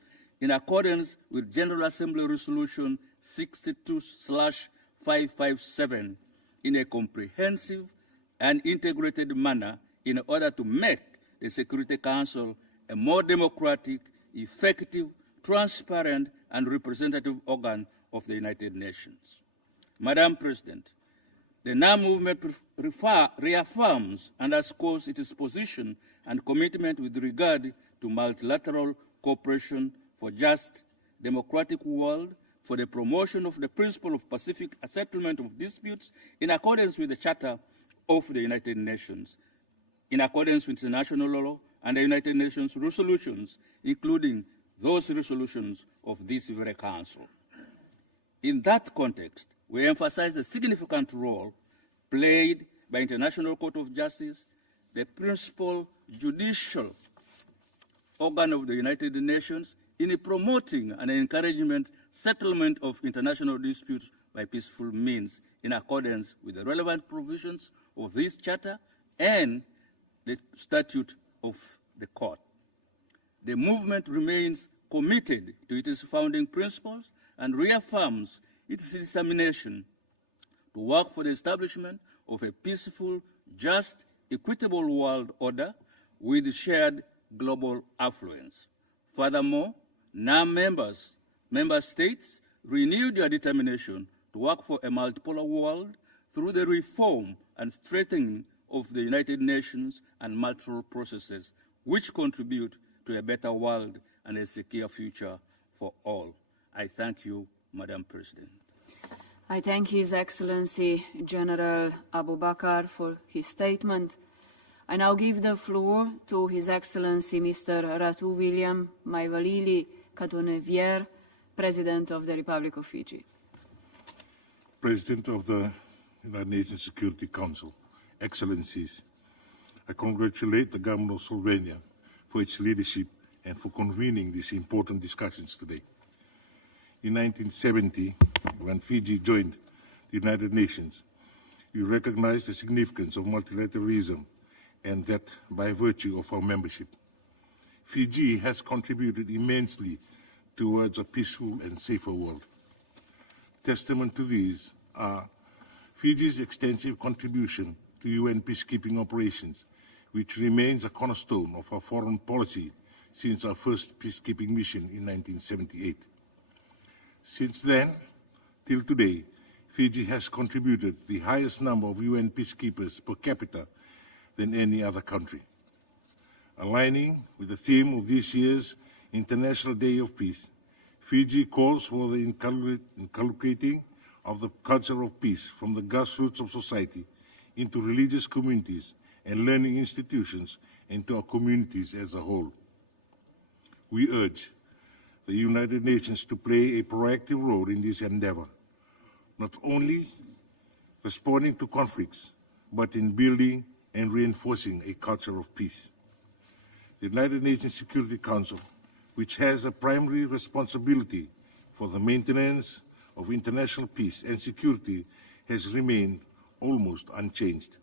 in accordance with General Assembly Resolution 62/557 in a comprehensive and integrated manner in order to make the Security Council a more democratic, effective, transparent, and representative organ of the United Nations. Madam President, the NAM movement reaffirms and underscores its position and commitment with regard to multilateral cooperation for just, democratic world, for the promotion of the principle of pacific settlement of disputes in accordance with the Charter of the United Nations, in accordance with international law and the United Nations resolutions, including those resolutions of this very Council. In that context, we emphasize the significant role played by International Court of Justice, the principal judicial organ of the United Nations, in promoting and encouraging settlement of international disputes by peaceful means in accordance with the relevant provisions of this Charter and the Statute of the Court. The movement remains committed to its founding principles and reaffirms its determination to work for the establishment of a peaceful, just, equitable world order with shared global affluence. Furthermore, NAM member states renewed their determination to work for a multipolar world through the reform and strengthening of the United Nations and multilateral processes, which contribute to a better world and a secure future for all. I thank you, Madam President. I thank His Excellency General Abu Bakr for his statement. I now give the floor to His Excellency Mr. Ratu William Maivalili Katonevier, President of the Republic of Fiji. President of the United Nations Security Council, Excellencies, I congratulate the government of Slovenia for its leadership and for convening these important discussions today. In 1970, when Fiji joined the United Nations, we recognized the significance of multilateralism, and that by virtue of our membership. Fiji has contributed immensely towards a peaceful and safer world. Testament to these are Fiji's extensive contribution to UN peacekeeping operations, which remains a cornerstone of our foreign policy since our first peacekeeping mission in 1978. Since then, till today, Fiji has contributed the highest number of UN peacekeepers per capita than any other country. Aligning with the theme of this year's International Day of Peace, Fiji calls for the inculcating of the culture of peace from the grassroots of society into religious communities and learning institutions and to our communities as a whole. We urge the United Nations to play a proactive role in this endeavor, not only responding to conflicts, but in building and reinforcing a culture of peace. The United Nations Security Council, which has a primary responsibility for the maintenance of international peace and security, has remained almost unchanged.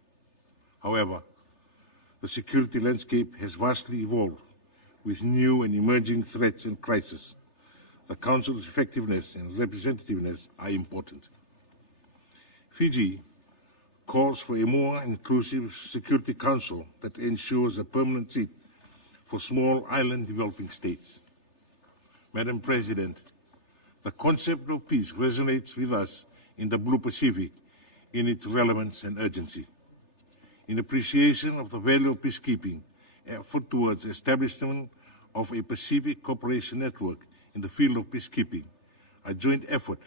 However, the security landscape has vastly evolved with new and emerging threats and crises. The Council's effectiveness and representativeness are important. Fiji calls for a more inclusive Security Council that ensures a permanent seat for small island developing states. Madam President, the concept of peace resonates with us in the Blue Pacific in its relevance and urgency. In appreciation of the value of peacekeeping, effort towards establishment of a Pacific cooperation network in the field of peacekeeping, a joint effort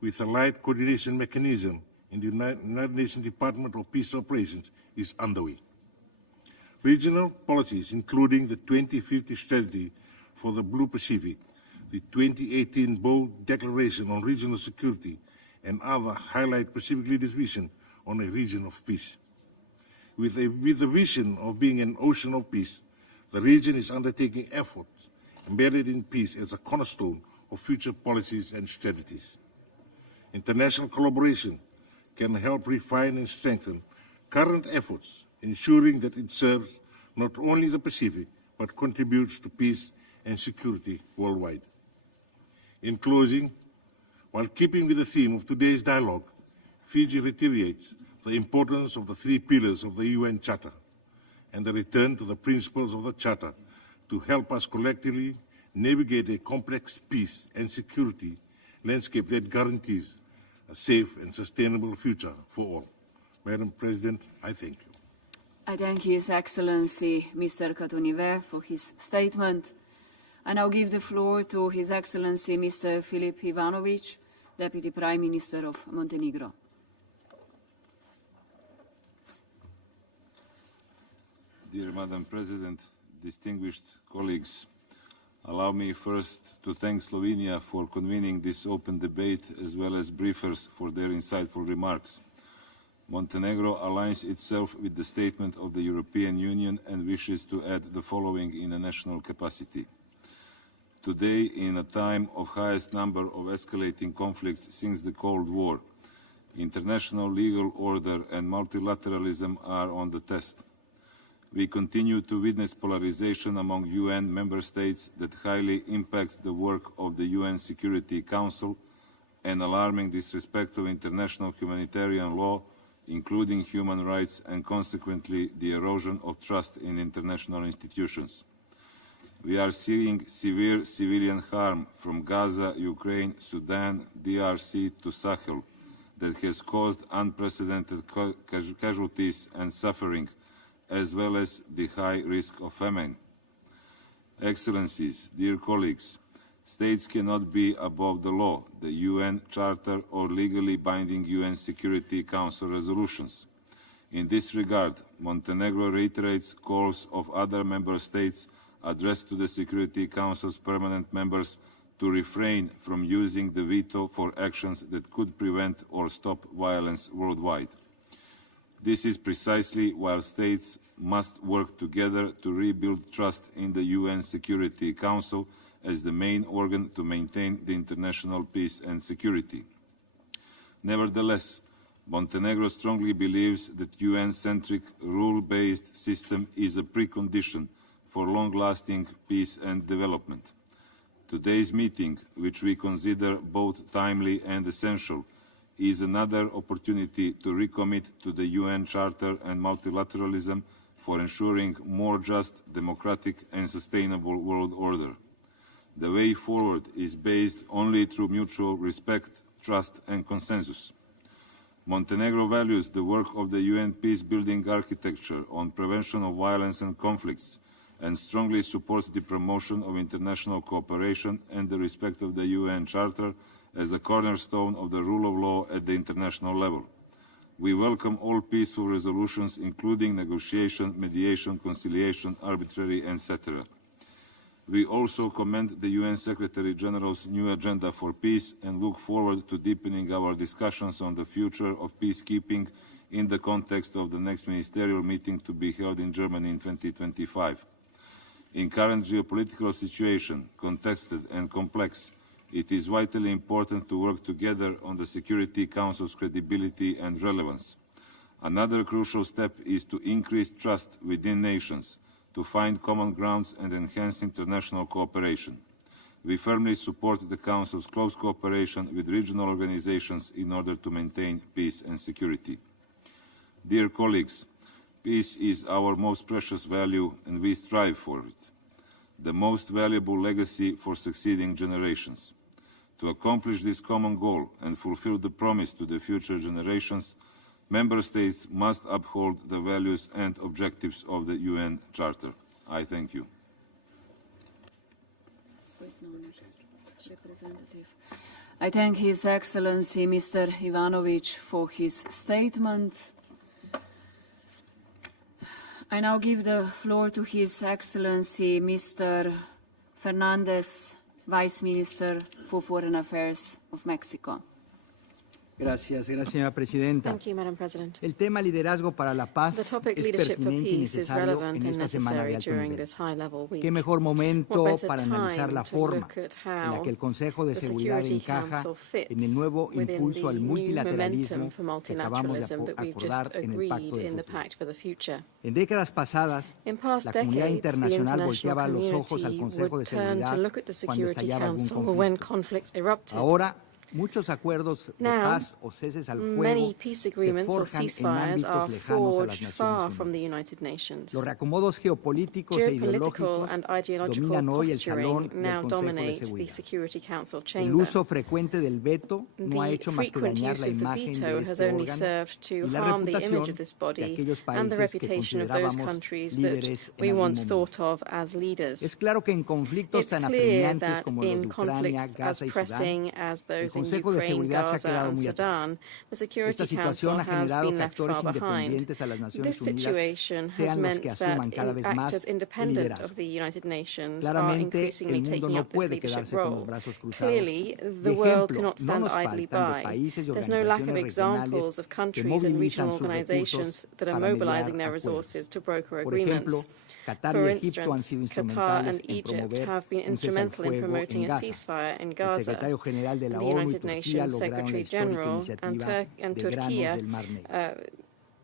with a light coordination mechanism in the United Nations Department of Peace Operations is underway. Regional policies, including the 2050 strategy for the Blue Pacific, the 2018 Bold Declaration on Regional Security, and other highlight Pacific Leaders' vision on a region of peace. With the vision of being an ocean of peace, the region is undertaking efforts embedded in peace as a cornerstone of future policies and strategies. International collaboration can help refine and strengthen current efforts, ensuring that it serves not only the Pacific, but contributes to peace and security worldwide. In closing, while keeping with the theme of today's dialogue, Fiji reiterates the importance of the three pillars of the UN Charter and the return to the principles of the Charter to help us collectively navigate a complex peace and security landscape that guarantees a safe and sustainable future for all. Madam President, I thank you. I thank His Excellency Mr. Katunive for his statement. I now give the floor to His Excellency Mr. Filip Ivanovic, Deputy Prime Minister of Montenegro. Dear Madam President, distinguished colleagues, allow me first to thank Slovenia for convening this open debate as well as briefers for their insightful remarks. Montenegro aligns itself with the statement of the European Union and wishes to add the following in a national capacity. Today, in a time of highest number of escalating conflicts since the Cold War, international legal order and multilateralism are on the test. We continue to witness polarization among UN member states that highly impacts the work of the UN Security Council and alarming disrespect of international humanitarian law, including human rights, and consequently the erosion of trust in international institutions. We are seeing severe civilian harm from Gaza, Ukraine, Sudan, DRC to Sahel that has caused unprecedented casualties and suffering, as well as the high risk of famine. Excellencies, dear colleagues, states cannot be above the law, the UN Charter, or legally binding UN Security Council resolutions. In this regard, Montenegro reiterates calls of other member states addressed to the Security Council's permanent members to refrain from using the veto for actions that could prevent or stop violence worldwide. This is precisely why states must work together to rebuild trust in the UN Security Council as the main organ to maintain the international peace and security. Nevertheless, Montenegro strongly believes that UN-centric, rule-based system is a precondition for long-lasting peace and development. Today's meeting, which we consider both timely and essential, is another opportunity to recommit to the UN Charter and multilateralism for ensuring more just, democratic and sustainable world order. The way forward is based only through mutual respect, trust and consensus. Montenegro values the work of the UN peace-building architecture on prevention of violence and conflicts and strongly supports the promotion of international cooperation and the respect of the UN Charter as a cornerstone of the rule of law at the international level. We welcome all peaceful resolutions, including negotiation, mediation, conciliation, arbitrary, etc. We also commend the UN Secretary General's new agenda for peace and look forward to deepening our discussions on the future of peacekeeping in the context of the next ministerial meeting to be held in Germany in 2025. In current geopolitical situation, contested and complex, it is vitally important to work together on the Security Council's credibility and relevance. Another crucial step is to increase trust within nations, to find common grounds and enhance international cooperation. We firmly support the Council's close cooperation with regional organizations in order to maintain peace and security. Dear colleagues, peace is our most precious value and we strive for it, the most valuable legacy for succeeding generations. To accomplish this common goal and fulfill the promise to the future generations, Member States must uphold the values and objectives of the UN Charter. I thank you. I thank His Excellency Mr. Ivanovic for his statement. I now give the floor to His Excellency Mr. Fernandez, Vice Minister for Foreign Affairs of Mexico. Gracias, señora presidenta. Thank you, Madam President. El tema liderazgo para la paz The topic es leadership for pertinente y peace is necesario relevant en and esta semana de necessary alto during nivel. this high-level week. Qué mejor momento What better para analizar time la to forma look at en la how que el Consejo de the Seguridad Security encaja Council fits en el nuevo within impulso al the new multilateralismo momentum for que acabamos de multilateralism that we've just acordar en el agreed Pacto in de the Futuro. Pact for the Future. En décadas pasadas, In past la comunidad decades, the internacional international volteaba los ojos al community Consejo would de turn to Seguridad look at the cuando Security estallaba algún Council when conflicto. conflicts erupted. Ahora, muchos acuerdos de Now, paz o ceses al fuego many peace se agreements or forjan en ceasefires are ámbitos lejanos a las forged far Naciones from the Unidas. United Nations. Los reacomodos geopolíticos e Geopolitical ideológicos and ideological dominan hoy el salón posturing del now Consejo de dominate the Seguridad. Security Council El chamber. uso frecuente del veto no ha The hecho más que frequent dañar use la of the imagen veto de has este only órgano served to y la harm the image reputación of this de body aquellos and the países que reputation of those considerábamos countries that líderes en we algún once momento. thought of as leaders. Es claro que en conflictos It's tan clear apremiantes that como los de in Ucrania, conflicts as Gaza y Sudán, pressing as el those in Consejo de Ukraine, Seguridad se ha Gaza quedado and muy atrás. Sudan, the Security Esta Council situación ha has generado been que left actores far behind. independientes a las This Naciones Unidas situation has sean los meant que that asuman cada vez más actors el independent liderazgo. of the United Nations are Claramente, increasingly el mundo taking no up this puede leadership quedarse con los role. brazos cruzados. Clearly, Y the world ejemplo, cannot no stand nos idly faltan de by. países y There's no lack of organizaciones examples regionales of que countries and movilizan regional sus organizations recursos that are para mediar mobilizing their acuerdos. resources to broker Por ejemplo, agreements. Qatar For y Egipto han sido instance, Qatar and instrumentales en Egypt promover have been un cese al instrumental in fuego promoting en a Gaza. ceasefire in El Gaza. secretario general de la And the ONU y United Turquía Nations lograron la Secretary histórica General iniciativa and de granos Turkey del Mar Negro.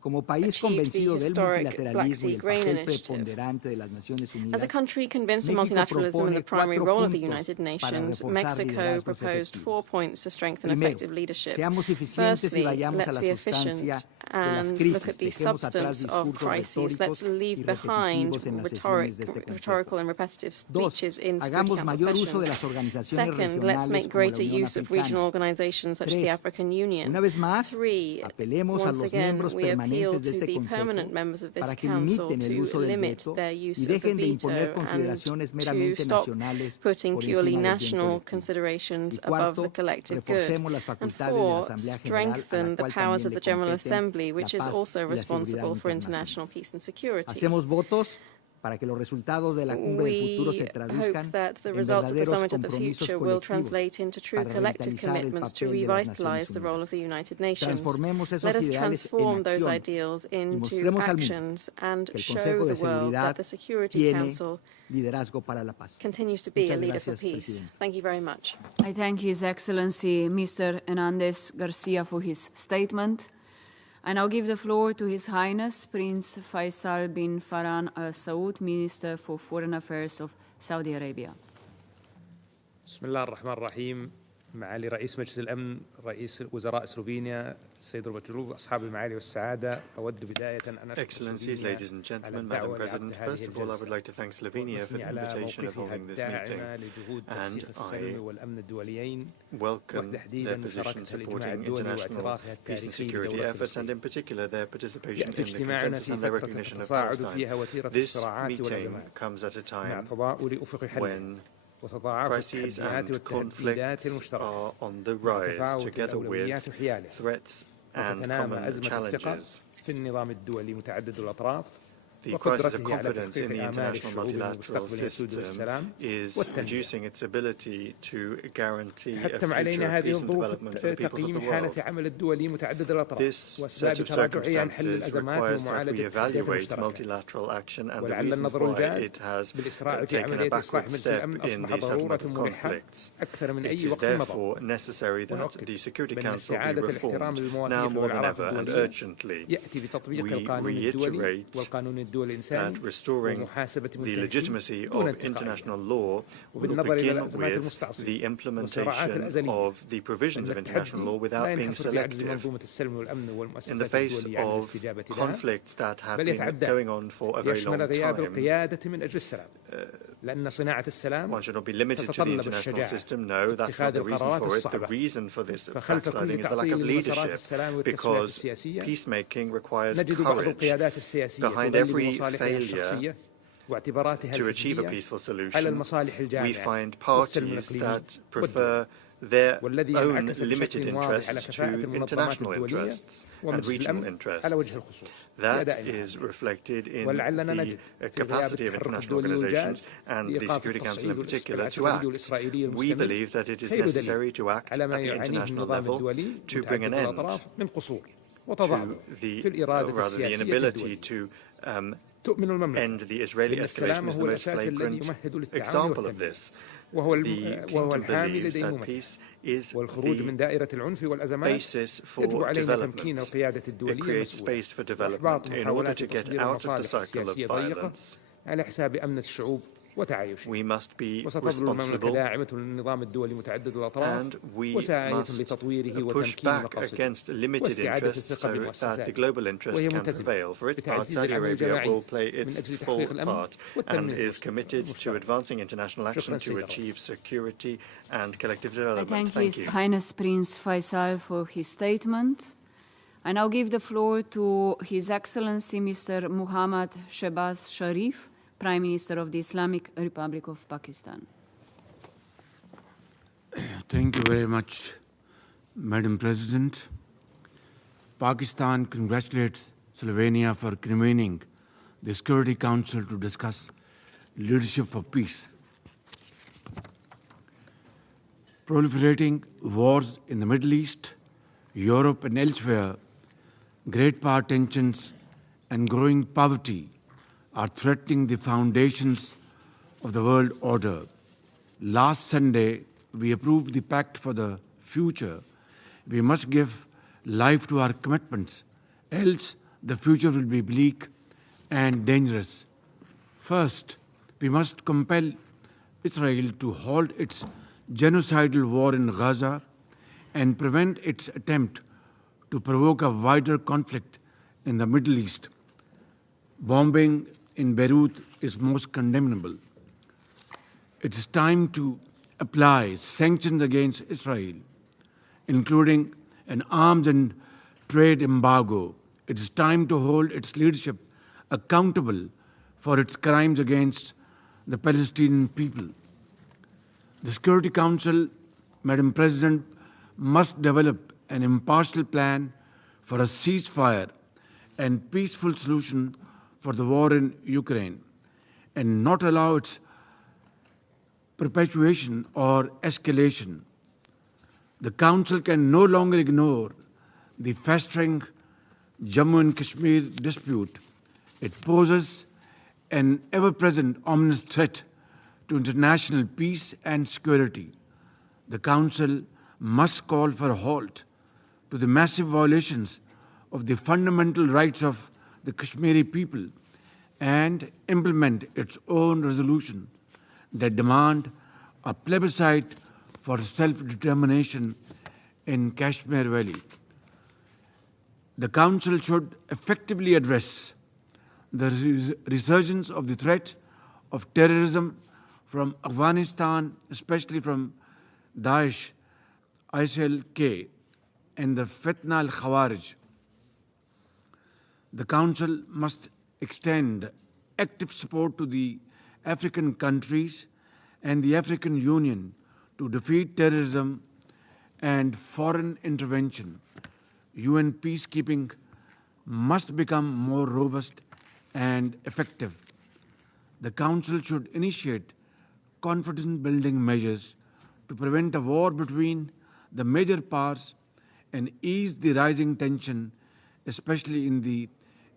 Como achieved país the convencido del historic Black multilateralismo Sea y el Grain papel Initiative. preponderante de las Naciones As a Unidas, country convinced of México multilateralism and the propone primary 4 role of the puntos United para Nations, reforzar Mexico liderazgos proposed 4 efectivos. points to strengthen Primero, effective leadership. seamos eficientes y Firstly, vayamos a let's la be sustancia efficient de las and crisis. look at the Dejemos atrás substance of discursos crises. Let's retóricos leave y behind repetitivos en las sesiones de este Consejo. rhetorical and repetitive Dos, speeches in Security hagamos Council mayor uso de las sessions. organizaciones Second, let's regionales make como la greater Unión use of regional Africana. organizations such as the 3. African Union. Una vez más, 3. apelemos a Once los again, miembros we appeal permanentes de to este the Consejo permanent members of this para que council limiten el to uso del limit veto their y use of the dejen de imponer veto consideraciones and to meramente stop nacionales putting por purely encima del bien national colectivo. considerations Y above cuarto, the collective good. reforcemos las And facultades de la 4, Asamblea General, a la strengthen the cual powers también of le the General competen Assembly, la which is paz also y la seguridad responsible for internacional. international peace and security. Hacemos votos para que los resultados de la cumbre del futuro se traduzcan hope that the en results of the verdaderos summit of the compromisos future will colectivos translate into true para collective revitalizar el commitments to papel de las revitalize the Naciones role of the United Nations. Transformemos esos Let us ideales en transform those acción ideals y into mostremos al mundo actions and que el show Consejo de the world Seguridad that the Security tiene Council liderazgo para la paz. continues to be a Muchas leader for gracias, peace. Presidente. Thank you very much. I thank His Excellency Mr. Hernandez Garcia for his statement. I now give the floor to His Highness Prince Faisal bin Farhan Al Saud, Minister for Foreign Affairs of Saudi Arabia. بسم الله الرحمن الرحيم. معالي رئيس مجلس الأمن، رئيس وزراء سلوفينيا، السيد روبرت جلوب، أصحاب المعالي والسعادة، أود بداية أن أشكر Excellencies, ladies and gentlemen, Madam President, first of all, I would like to thank Slovenia for the invitation of holding this meeting, and I welcome their position supporting international peace and security efforts, and in particular their participation in the consensus and their recognition of Palestine. This meeting comes at a time when crises and conflicts are on the rise, together with threats and common challenges. The crisis of confidence in the international multilateral system is reducing its ability to guarantee a future of peace and development for the peoples of the world. This set of circumstances requires that we evaluate multilateral action and the reasons why it has taken a backward step in the settlement of conflicts. It is therefore necessary that the Security Council be reformed now more than ever and urgently. We reiterate that restoring the legitimacy of international law will begin with the implementation of the provisions of international law without being selective. In the face of conflicts that have been going on for a very long time, one should not be limited to the international system. No, that's not the reason for it. The reason for this backsliding is the lack of leadership, because peacemaking requires courage. Behind every failure to achieve a peaceful solution, we find parties that prefer their own limited interests to international interests and regional interests. That is reflected in the capacity of international organizations and the Security Council in particular to act. We believe that it is necessary to act at the international level to bring an end to the inability to end the Israeli escalation is the most flagrant example of this. The Kingdom believes that peace is the basis for development. It creates space for development in order to get out of the cycle of violence. We must be responsible, and we must push back against limited interests so that the global interest can prevail. For its part, Saudi Arabia will play its full part and is committed to advancing international action to achieve security and collective development. I thank His Highness Prince Faisal for his statement. I now give the floor to His Excellency Mr. Muhammad Shehbaz Sharif, Prime Minister of the Islamic Republic of Pakistan. Thank you very much, Madam President. Pakistan congratulates Slovenia for convening the Security Council to discuss leadership for peace. Proliferating wars in the Middle East, Europe and elsewhere, great power tensions and growing poverty are threatening the foundations of the world order. Last Sunday, we approved the Pact for the Future. We must give life to our commitments, else the future will be bleak and dangerous. First, we must compel Israel to halt its genocidal war in Gaza and prevent its attempt to provoke a wider conflict in the Middle East. Bombing in Beirut is most condemnable. It is time to apply sanctions against Israel, including an arms and trade embargo. It is time to hold its leadership accountable for its crimes against the Palestinian people. The Security Council, Madam President, must develop an impartial plan for a ceasefire and peaceful solution for the war in Ukraine. and not allow its perpetuation or escalation. The Council can no longer ignore the festering Jammu and Kashmir dispute. It poses an ever-present ominous threat to international peace and security. The Council must call for a halt to the massive violations of the fundamental rights of the Kashmiri people and implement its own resolution that demand a plebiscite for self-determination in Kashmir Valley. The Council should effectively address the resurgence of the threat of terrorism from Afghanistan, especially from Daesh, ISIL-K, and the Fitna al-Khawarij. The Council must extend active support to the African countries and the African Union to defeat terrorism and foreign intervention. UN peacekeeping must become more robust and effective. The Council should initiate confidence-building measures to prevent a war between the major powers and ease the rising tension, especially in the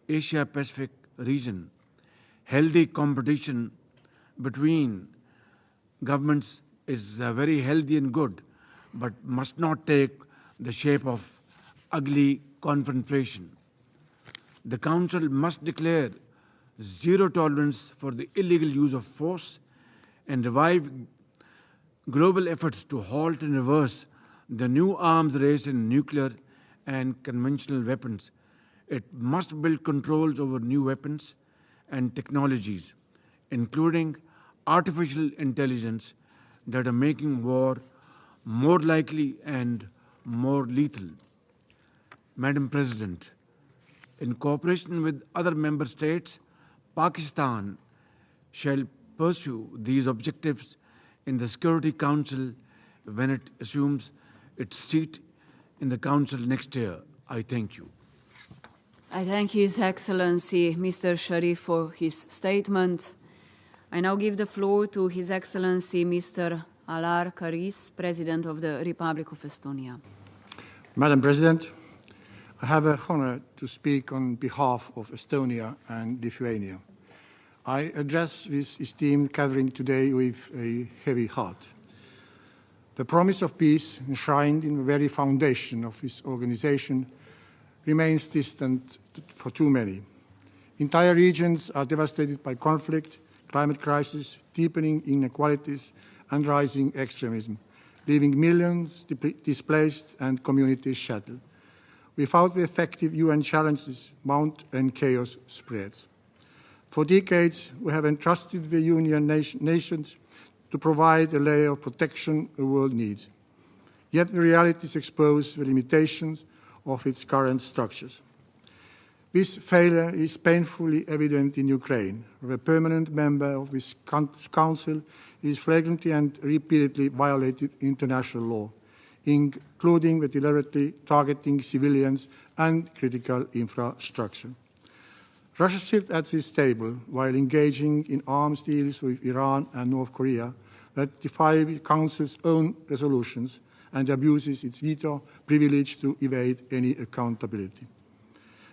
Asia-Pacific region. Healthy competition between governments is very healthy and good, but must not take the shape of ugly confrontation. The Council must declare zero tolerance for the illegal use of force and revive global efforts to halt and reverse the new arms race in nuclear and conventional weapons. It must build controls over new weapons and technologies, including artificial intelligence, that are making war more likely and more lethal. Madam President, in cooperation with other member states, Pakistan shall pursue these objectives in the Security Council when it assumes its seat in the Council next year. I thank you. I thank His Excellency Mr. Sharif for his statement. I now give the floor to His Excellency Mr. Alar Karis, President of the Republic of Estonia. Madam President, I have the honor to speak on behalf of Estonia and Lithuania. I address this esteemed gathering today with a heavy heart. The promise of peace, enshrined in the very foundation of this organization, remains distant for too many. Entire regions are devastated by conflict, climate crisis, deepening inequalities, and rising extremism, leaving millions displaced and communities shattered. Without the effective UN challenges, mount and chaos spreads. For decades, we have entrusted the Union nations to provide a layer of protection the world needs. Yet the realities expose the limitations of its current structures. This failure is painfully evident in Ukraine, where a permanent member of this Council is flagrantly and repeatedly violated international law, including the deliberately targeting civilians and critical infrastructure. Russia sits at this table while engaging in arms deals with Iran and North Korea that defy the Council's own resolutions and abuses its veto privilege to evade any accountability.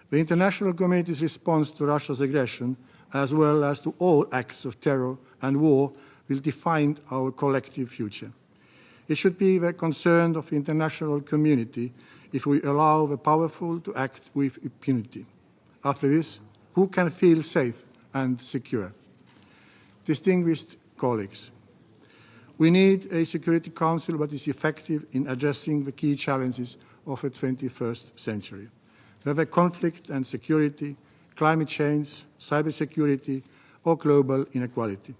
The international community's response to Russia's aggression, as well as to all acts of terror and war, will define our collective future. It should be the concern of the international community if we allow the powerful to act with impunity. After this, who can feel safe and secure? Distinguished colleagues, we need a Security Council that is effective in addressing the key challenges of the 21st century, whether conflict and security, climate change, cybersecurity, or global inequality.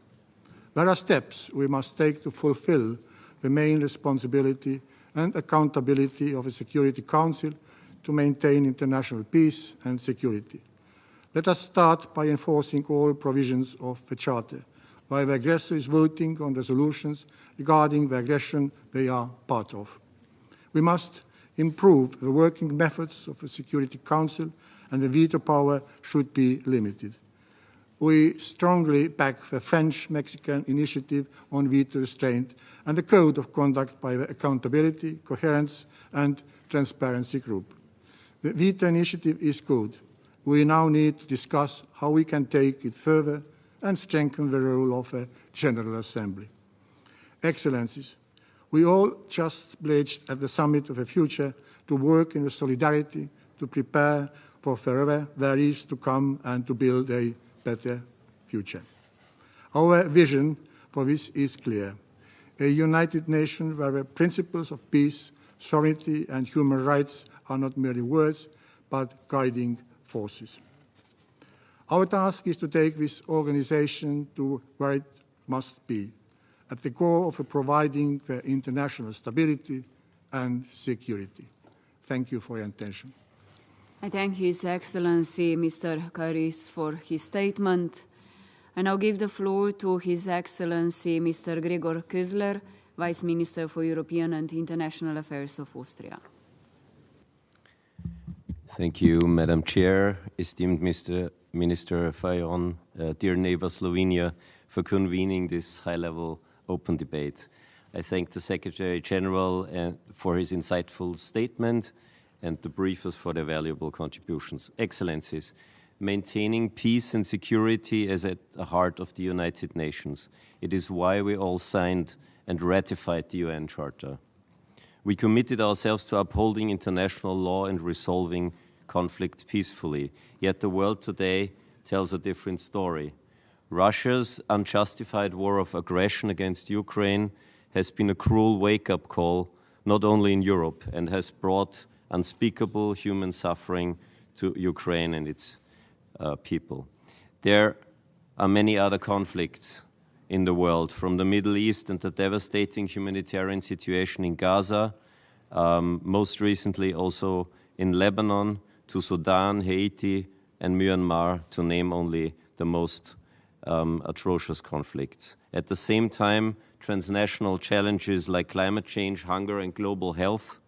There are steps we must take to fulfill the main responsibility and accountability of a Security Council to maintain international peace and security. Let us start by enforcing all provisions of the Charter, while the aggressor is voting on resolutions regarding the aggression they are part of. We must improve the working methods of the Security Council, and the veto power should be limited. We strongly back the French-Mexican initiative on veto restraint and the code of conduct by the Accountability, Coherence and Transparency Group. The veto initiative is good. We now need to discuss how we can take it further and strengthen the role of a General Assembly. Excellencies, we all just pledged at the Summit of the Future to work in solidarity, to prepare for forever there is to come and to build a better future. Our vision for this is clear. A United Nations where the principles of peace, sovereignty and human rights are not merely words, but guiding forces. Our task is to take this organization to where it must be, at the core of providing the international stability and security. Thank you for your attention. I thank His Excellency Mr. Karis for his statement. I now give the floor to His Excellency Mr. Gregor Közler, Vice Minister for European and International Affairs of Austria. Thank you, Madam Chair, esteemed Mr. Minister Fajon, dear neighbor Slovenia, for convening this high-level open debate. I thank the Secretary General for his insightful statement and the briefers for their valuable contributions. Excellencies, maintaining peace and security is at the heart of the United Nations. It is why we all signed and ratified the UN Charter. We committed ourselves to upholding international law and resolving conflicts peacefully. Yet the world today tells a different story. Russia's unjustified war of aggression against Ukraine has been a cruel wake-up call, not only in Europe, and has brought unspeakable human suffering to Ukraine and its people. There are many other conflicts in the world, from the Middle East and the devastating humanitarian situation in Gaza, most recently also in Lebanon, to Sudan, Haiti, and Myanmar, to name only the most atrocious conflicts. At the same time, transnational challenges like climate change, hunger, and global health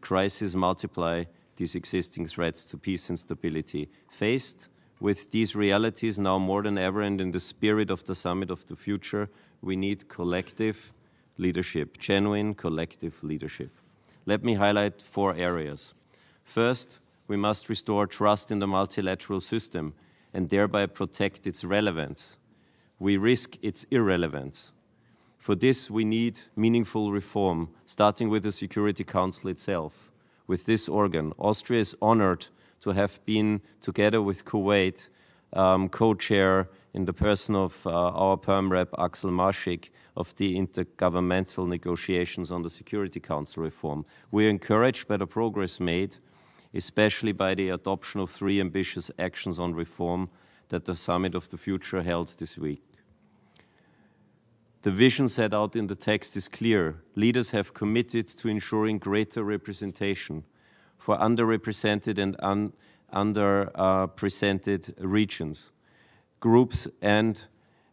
crises multiply these existing threats to peace and stability. Faced with these realities now more than ever, and in the spirit of the Summit of the Future, we need collective leadership, genuine collective leadership. Let me highlight 4 areas. First, we must restore trust in the multilateral system and thereby protect its relevance. We risk its irrelevance. For this, we need meaningful reform, starting with the Security Council itself. With this organ, Austria is honored to have been, together with Kuwait, co-chair in the person of our Perm Rep Axel Maschik of the intergovernmental negotiations on the Security Council reform. We are encouraged by the progress made, especially by the adoption of 3 ambitious actions on reform that the Summit of the Future held this week. The vision set out in the text is clear. Leaders have committed to ensuring greater representation for underrepresented and underrepresented regions, groups, and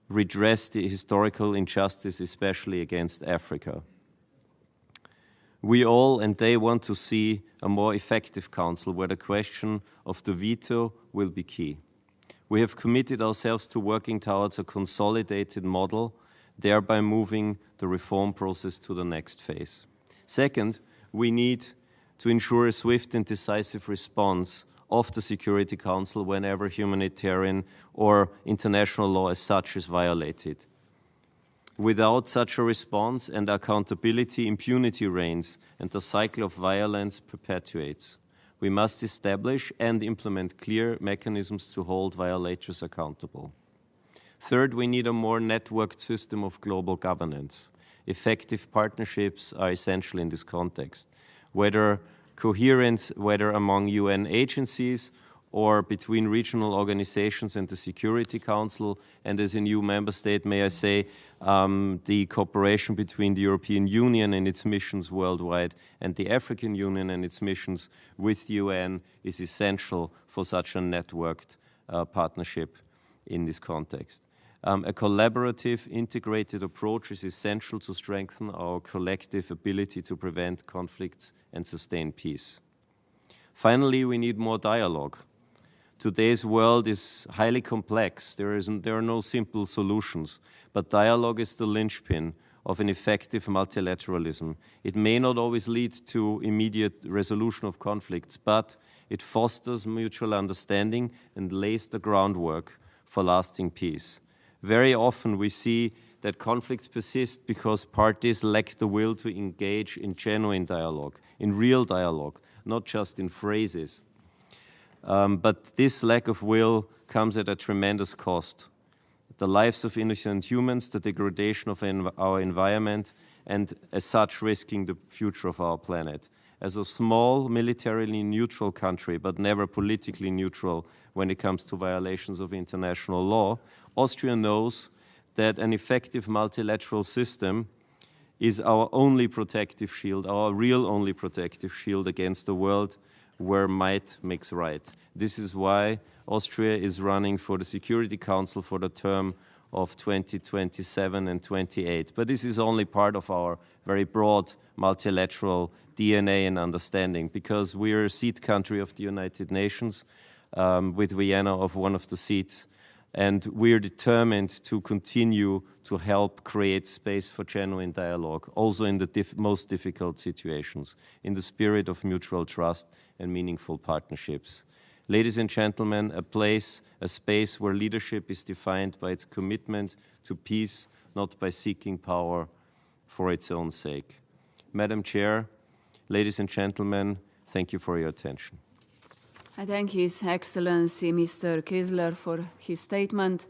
redress the historical injustice, especially against Africa. We all and they want to see a more effective council where the question of the veto will be key. We have committed ourselves to working towards a consolidated model, thereby moving the reform process to the next phase. Second, we need to ensure a swift and decisive response of the Security Council whenever humanitarian or international law as such is violated. Without such a response and accountability, impunity reigns and the cycle of violence perpetuates. We must establish and implement clear mechanisms to hold violators accountable. Third, we need a more networked system of global governance. Effective partnerships are essential in this context, whether among UN agencies or between regional organizations and the Security Council, and as a new member state, may I say, the cooperation between the European Union and its missions worldwide and the African Union and its missions with the UN is essential for such a networked partnership in this context. A collaborative, integrated approach is essential to strengthen our collective ability to prevent conflicts and sustain peace. Finally, we need more dialogue. Today's world is highly complex. There are no simple solutions, but dialogue is the linchpin of an effective multilateralism. It may not always lead to immediate resolution of conflicts, but it fosters mutual understanding and lays the groundwork for lasting peace. Very often we see that conflicts persist because parties lack the will to engage in genuine dialogue, in real dialogue, not just in phrases. But this lack of will comes at a tremendous cost. The lives of innocent humans, the degradation of our environment, and as such risking the future of our planet. As a small, militarily neutral country, but never politically neutral when it comes to violations of international law, Austria knows that an effective multilateral system is our only protective shield, our real only protective shield against a world where might makes right. This is why Austria is running for the Security Council for the term of 2027 and 28. But this is only part of our very broad multilateral DNA and understanding, because we are a seat country of the United Nations, with Vienna of one of the seats, and we are determined to continue to help create space for genuine dialogue, also in the most difficult situations, in the spirit of mutual trust and meaningful partnerships. Ladies and gentlemen, a space where leadership is defined by its commitment to peace, not by seeking power for its own sake. Madam Chair, ladies and gentlemen, thank you for your attention. I thank His Excellency Mr. Kizler for his statement.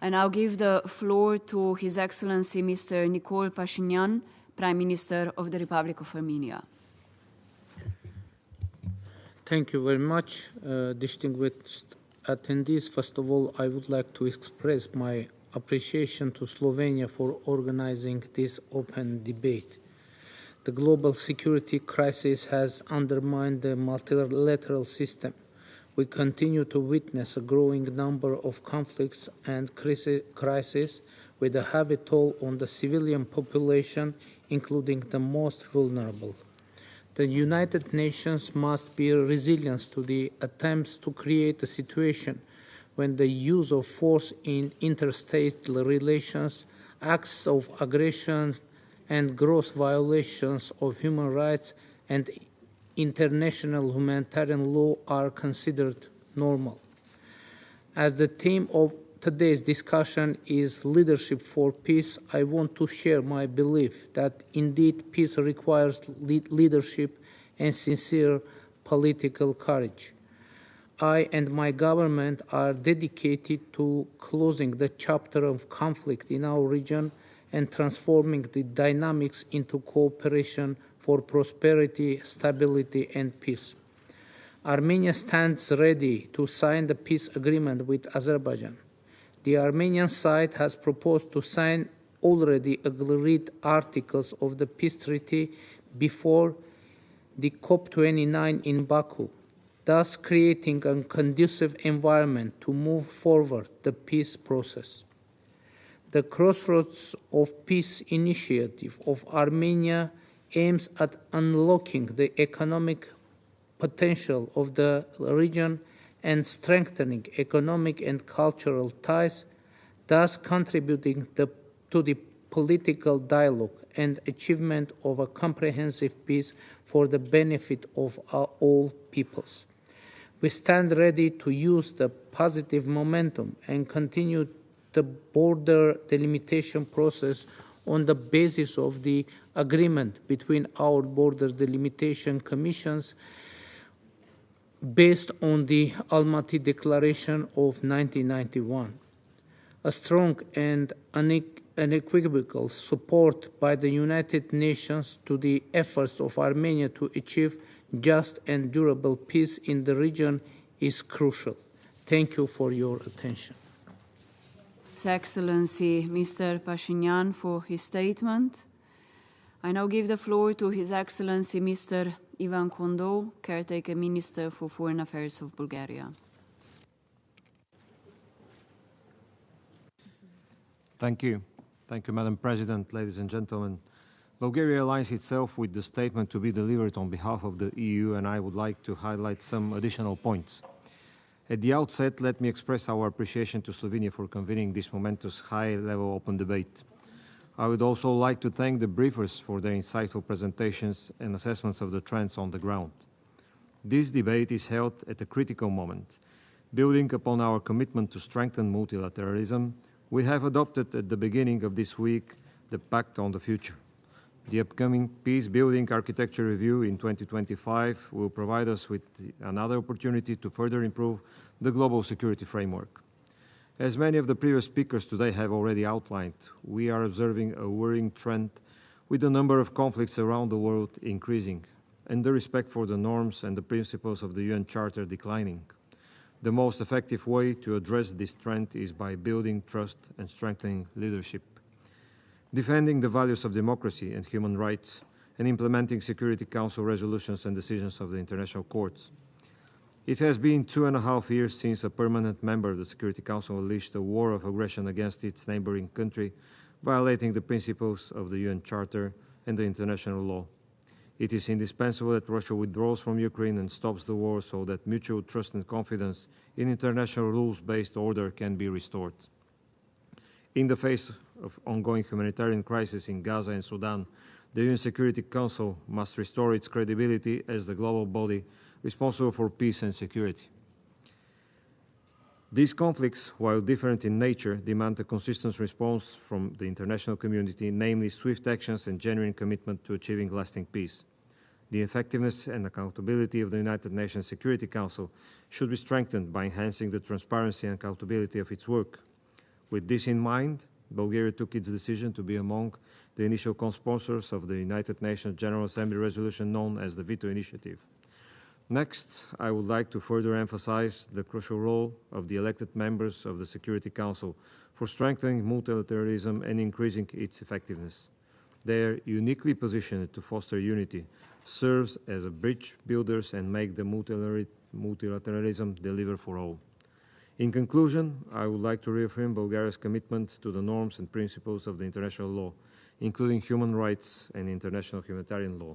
I now give the floor to His Excellency Mr. Nicol Pashinyan, Prime Minister of the Republic of Armenia. Thank you very much, distinguished attendees. First of all, I would like to express my appreciation to Slovenia for organizing this open debate. The global security crisis has undermined the multilateral system. We continue to witness a growing number of conflicts and crises with a heavy toll on the civilian population, including the most vulnerable. The United Nations must be resilient to the attempts to create a situation when the use of force in interstate relations, acts of aggression, and gross violations of human rights and international humanitarian law are considered normal. As the theme of today's discussion is leadership for peace, I want to share my belief that indeed peace requires leadership and sincere political courage. I and my government are dedicated to closing the chapter of conflict in our region and transforming the dynamics into cooperation for prosperity, stability, and peace. Armenia stands ready to sign the peace agreement with Azerbaijan. The Armenian side has proposed to sign already agreed articles of the peace treaty before the COP29 in Baku, thus creating a conducive environment to move forward the peace process. The Crossroads of Peace initiative of Armenia aims at unlocking the economic potential of the region and strengthening economic and cultural ties, thus contributing to the political dialogue and achievement of a comprehensive peace for the benefit of all peoples. We stand ready to use the positive momentum and continue the border delimitation process on the basis of the agreement between our border delimitation commissions based on the Almaty Declaration of 1991. A strong and unequivocal support by the United Nations to the efforts of Armenia to achieve just and durable peace in the region is crucial. Thank you for your attention. His Excellency Mr. Pashinyan for his statement. I now give the floor to His Excellency Mr. Ivan Kondov, Caretaker Minister for Foreign Affairs of Bulgaria. Thank you. Thank you, Madam President, ladies and gentlemen. Bulgaria aligns itself with the statement to be delivered on behalf of the EU, and I would like to highlight some additional points. At the outset, let me express our appreciation to Slovenia for convening this momentous high-level open debate. I would also like to thank the briefers for their insightful presentations and assessments of the trends on the ground. This debate is held at a critical moment. Building upon our commitment to strengthen multilateralism, we have adopted at the beginning of this week the Pact on the Future. The upcoming Peace-Building Architecture Review in 2025 will provide us with another opportunity to further improve the global security framework. As many of the previous speakers today have already outlined, we are observing a worrying trend with the number of conflicts around the world increasing and the respect for the norms and the principles of the UN Charter declining. The most effective way to address this trend is by building trust and strengthening leadership, defending the values of democracy and human rights, and implementing Security Council resolutions and decisions of the international courts. It has been 2.5 years since a permanent member of the Security Council unleashed a war of aggression against its neighboring country, violating the principles of the UN Charter and the international law. It is indispensable that Russia withdraws from Ukraine and stops the war so that mutual trust and confidence in international rules-based order can be restored. In the face of ongoing humanitarian crisis in Gaza and Sudan, the UN Security Council must restore its credibility as the global body responsible for peace and security. These conflicts, while different in nature, demand a consistent response from the international community, namely swift actions and genuine commitment to achieving lasting peace. The effectiveness and accountability of the United Nations Security Council should be strengthened by enhancing the transparency and accountability of its work. With this in mind, Bulgaria took its decision to be among the initial co-sponsors of the United Nations General Assembly resolution known as the Veto Initiative. Next, I would like to further emphasize the crucial role of the elected members of the Security Council for strengthening multilateralism and increasing its effectiveness. They are uniquely positioned to foster unity, serve as a bridge builders, and make the multilateralism deliver for all. In conclusion, I would like to reaffirm Bulgaria's commitment to the norms and principles of the international law, including human rights and international humanitarian law,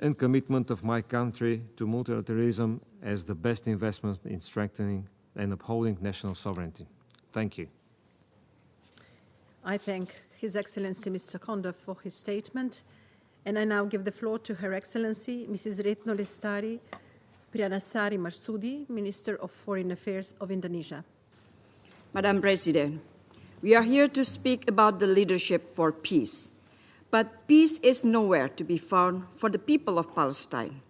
and commitment of my country to multilateralism as the best investment in strengthening and upholding national sovereignty. Thank you. I thank His Excellency Mr. Konda for his statement, and I now give the floor to Her Excellency Mrs. Retno Lestari Priyanasari Marsudi, Minister of Foreign Affairs of Indonesia. Madam President, we are here to speak about the leadership for peace. But peace is nowhere to be found for the people of Palestine.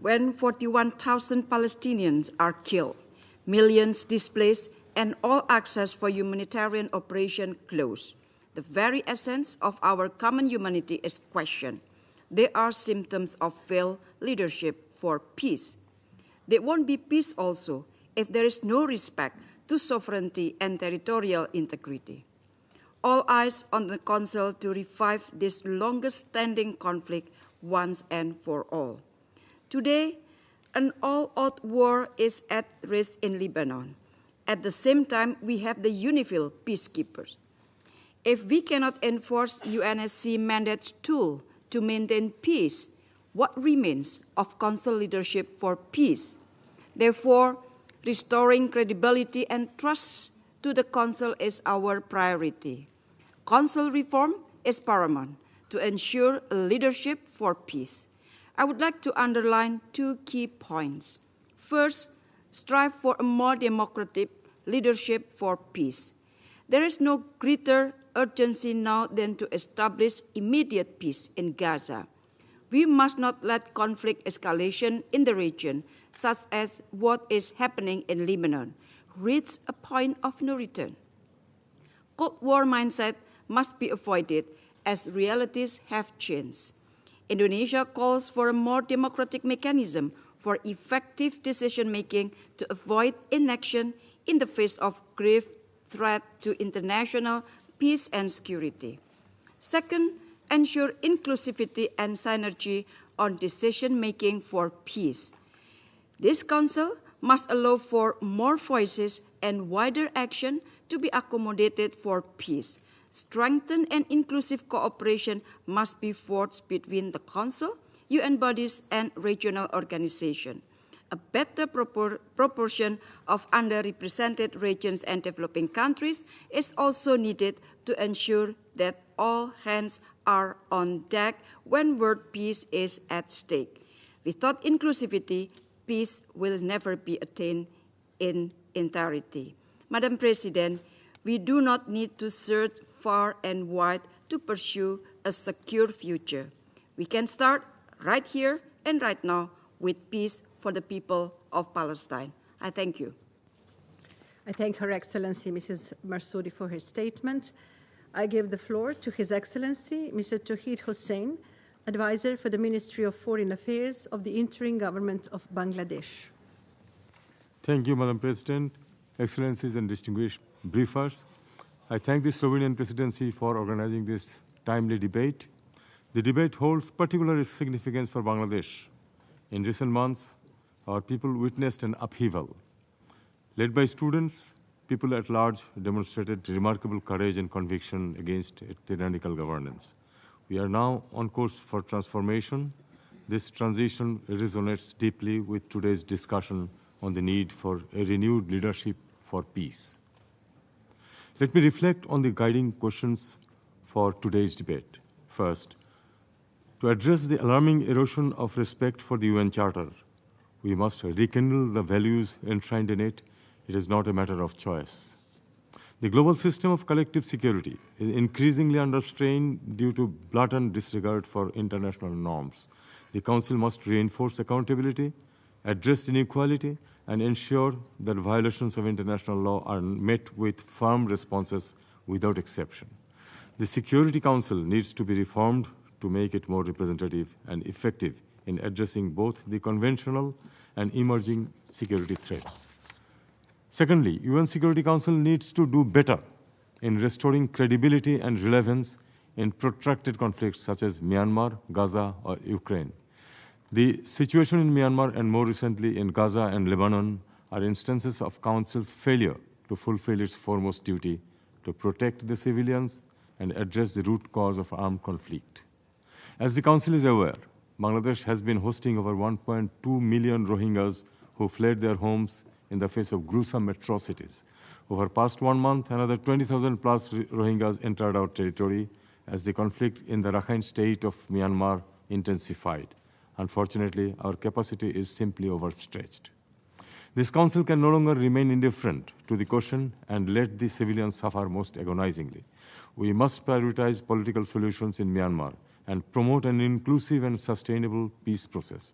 When 41,000 Palestinians are killed, millions displaced, and all access for humanitarian operation closed, the very essence of our common humanity is questioned. They are symptoms of failed leadership for peace. There won't be peace also if there is no respect to sovereignty and territorial integrity. All eyes on the Council to revive this longest-standing conflict once and for all. Today, an all-out war is at risk in Lebanon. At the same time, we have the UNIFIL peacekeepers. If we cannot enforce UNSC mandate's tool to maintain peace, what remains of Council leadership for peace? Therefore, restoring credibility and trust to the Council is our priority. Council reform is paramount to ensure leadership for peace. I would like to underline two key points. First, strive for a more democratic leadership for peace. There is no greater urgency now than to establish immediate peace in Gaza. We must not let conflict escalation in the region, such as what is happening in Lebanon, reach a point of no return. Cold War mindset must be avoided as realities have changed. Indonesia calls for a more democratic mechanism for effective decision-making to avoid inaction in the face of grave threat to international peace and security. Second, ensure inclusivity and synergy on decision-making for peace. This Council must allow for more voices and wider action to be accommodated for peace. Strengthened and inclusive cooperation must be forged between the Council, UN bodies, and regional organizations. a better proportion of underrepresented regions and developing countries is also needed to ensure that all hands are on deck when world peace is at stake. Without inclusivity, peace will never be attained in entirety. Madam President, we do not need to search far and wide to pursue a secure future. We can start right here and right now with peace for the people of Palestine. I thank you. I thank Her Excellency Mrs. Marsoudi for her statement. I give the floor to His Excellency Mr. Tauheed Hussein, Advisor for the Ministry of Foreign Affairs of the Interim Government of Bangladesh. Thank you, Madam President, Excellencies and distinguished briefers. I thank the Slovenian Presidency for organizing this timely debate. The debate holds particular significance for Bangladesh. In recent months, our people witnessed an upheaval. Led by students, people at large demonstrated remarkable courage and conviction against tyrannical governance. We are now on course for transformation. This transition resonates deeply with today's discussion on the need for a renewed leadership for peace. Let me reflect on the guiding questions for today's debate. First, to address the alarming erosion of respect for the UN Charter, we must rekindle the values enshrined in it. It is not a matter of choice. The global system of collective security is increasingly under strain due to blatant disregard for international norms. The Council must reinforce accountability, address inequality, and ensure that violations of international law are met with firm responses without exception. The Security Council needs to be reformed to make it more representative and effective in addressing both the conventional and emerging security threats. Secondly, UN Security Council needs to do better in restoring credibility and relevance in protracted conflicts such as Myanmar, Gaza, or Ukraine. The situation in Myanmar and more recently in Gaza and Lebanon are instances of Council's failure to fulfill its foremost duty to protect the civilians and address the root cause of armed conflict. As the Council is aware, Bangladesh has been hosting over 1.2 million Rohingyas who fled their homes in the face of gruesome atrocities. Over the past 1 month, another 20,000 plus Rohingyas entered our territory as the conflict in the Rakhine state of Myanmar intensified. Unfortunately, our capacity is simply overstretched. This Council can no longer remain indifferent to the question and let the civilians suffer most agonizingly. We must prioritize political solutions in Myanmar and promote an inclusive and sustainable peace process.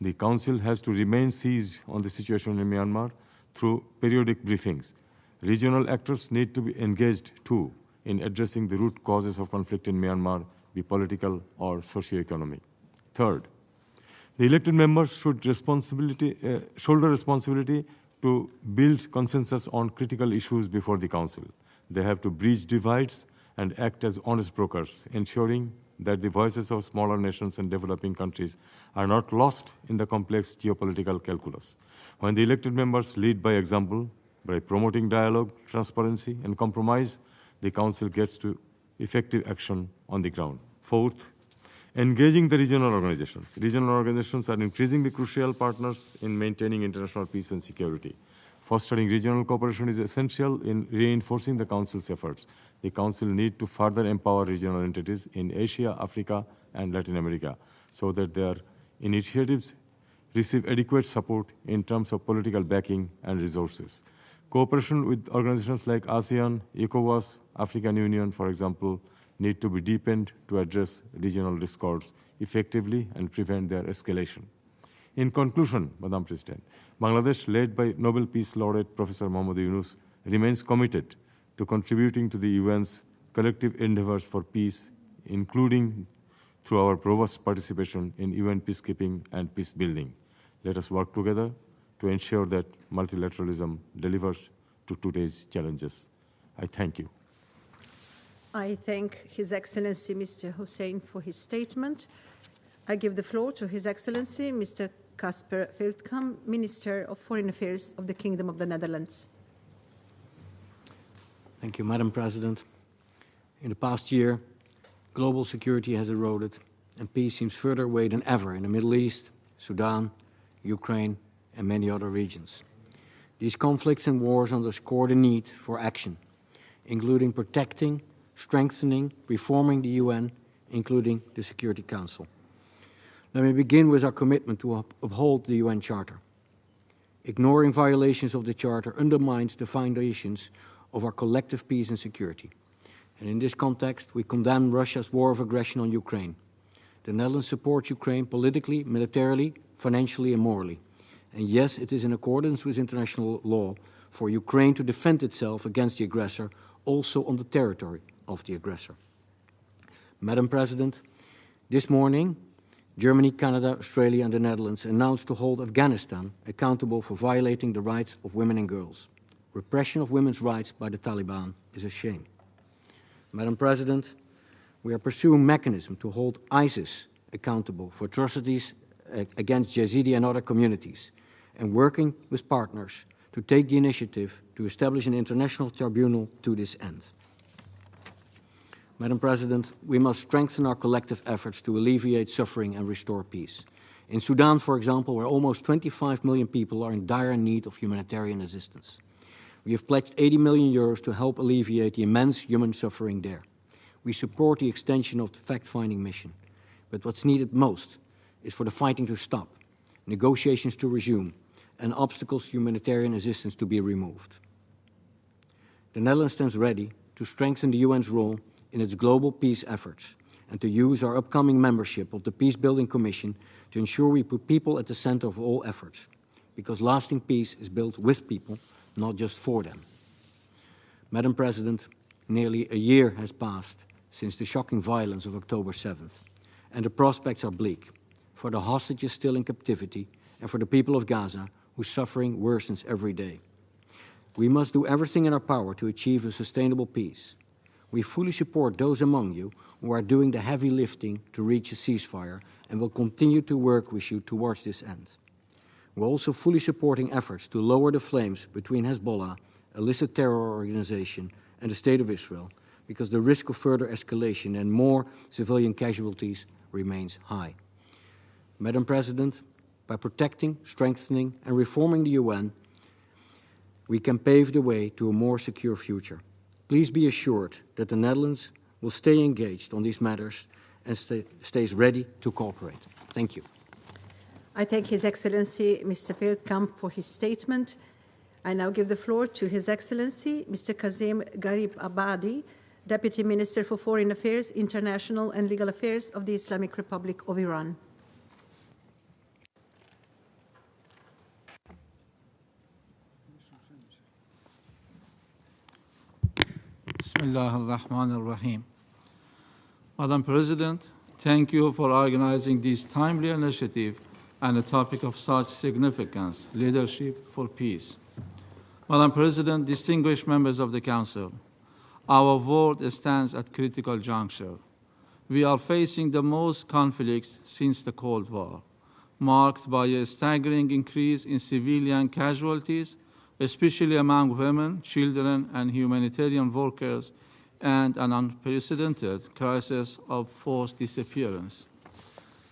The Council has to remain seized on the situation in Myanmar through periodic briefings. Regional actors need to be engaged too in addressing the root causes of conflict in Myanmar, be political or socio-economic. Third, the elected members should shoulder responsibility to build consensus on critical issues before the Council. They have to bridge divides and act as honest brokers, ensuring that the voices of smaller nations and developing countries are not lost in the complex geopolitical calculus. When the elected members lead by example, by promoting dialogue, transparency, and compromise, the Council gets to effective action on the ground. Fourth, engaging the regional organizations. Regional organizations are increasingly crucial partners in maintaining international peace and security. Fostering regional cooperation is essential in reinforcing the Council's efforts. The Council needs to further empower regional entities in Asia, Africa, and Latin America so that their initiatives receive adequate support in terms of political backing and resources. Cooperation with organizations like ASEAN, ECOWAS, African Union, for example, need to be deepened to address regional discords effectively and prevent their escalation. In conclusion, Madam President, Bangladesh, led by Nobel Peace Laureate Professor Muhammad Yunus, remains committed to contributing to the UN's collective endeavors for peace, including through our robust participation in UN peacekeeping and peace building. Let us work together to ensure that multilateralism delivers to today's challenges. I thank you. I thank His Excellency Mr. Hussein for his statement. I give the floor to His Excellency Mr. Casper Veldkamp, Minister of Foreign Affairs of the Kingdom of the Netherlands. Thank you, Madam President. In the past year, global security has eroded and peace seems further away than ever in the Middle East, Sudan, Ukraine, and many other regions. These conflicts and wars underscore the need for action, including protecting, strengthening, reforming the UN, including the Security Council. Let me begin with our commitment to uphold the UN Charter. Ignoring violations of the Charter undermines the foundations of our collective peace and security. And in this context, we condemn Russia's war of aggression on Ukraine. The Netherlands supports Ukraine politically, militarily, financially, and morally. And yes, it is in accordance with international law for Ukraine to defend itself against the aggressor, also on the territory of the aggressor. Madam President, this morning, Germany, Canada, Australia, and the Netherlands announced to hold Afghanistan accountable for violating the rights of women and girls. Repression of women's rights by the Taliban is a shame. Madam President, we are pursuing mechanisms to hold ISIS accountable for atrocities against Yazidi and other communities, and working with partners to take the initiative to establish an international tribunal to this end. Madam President, we must strengthen our collective efforts to alleviate suffering and restore peace. In Sudan, for example, where almost 25 million people are in dire need of humanitarian assistance. We have pledged 80 million euros to help alleviate the immense human suffering there. We support the extension of the fact-finding mission. But what's needed most is for the fighting to stop, negotiations to resume, and obstacles to humanitarian assistance to be removed. The Netherlands stands ready to strengthen the UN's role in its global peace efforts and to use our upcoming membership of the Peace-Building Commission to ensure we put people at the center of all efforts, because lasting peace is built with people, not just for them. Madam President, nearly a year has passed since the shocking violence of October 7th, and the prospects are bleak for the hostages still in captivity and for the people of Gaza, whose suffering worsens every day. We must do everything in our power to achieve a sustainable peace. We fully support those among you who are doing the heavy lifting to reach a ceasefire and will continue to work with you towards this end. We're also fully supporting efforts to lower the flames between Hezbollah, a illicit terror organization, and the State of Israel, because the risk of further escalation and more civilian casualties remains high. Madam President, by protecting, strengthening, and reforming the UN, we can pave the way to a more secure future. Please be assured that the Netherlands will stay engaged on these matters and stays ready to cooperate. Thank you. I thank His Excellency Mr. Veldkamp for his statement. I now give the floor to His Excellency Mr. Kazem Garib Abadi, Deputy Minister for Foreign Affairs, International and Legal Affairs of the Islamic Republic of Iran. Bismillah ar-Rahman ar-Rahim. Madam President, thank you for organizing this timely initiative and a topic of such significance, leadership for peace. Madam President, distinguished members of the Council, our world stands at critical juncture. We are facing the most conflicts since the Cold War, marked by a staggering increase in civilian casualties, especially among women, children, and humanitarian workers, and an unprecedented crisis of forced disappearance.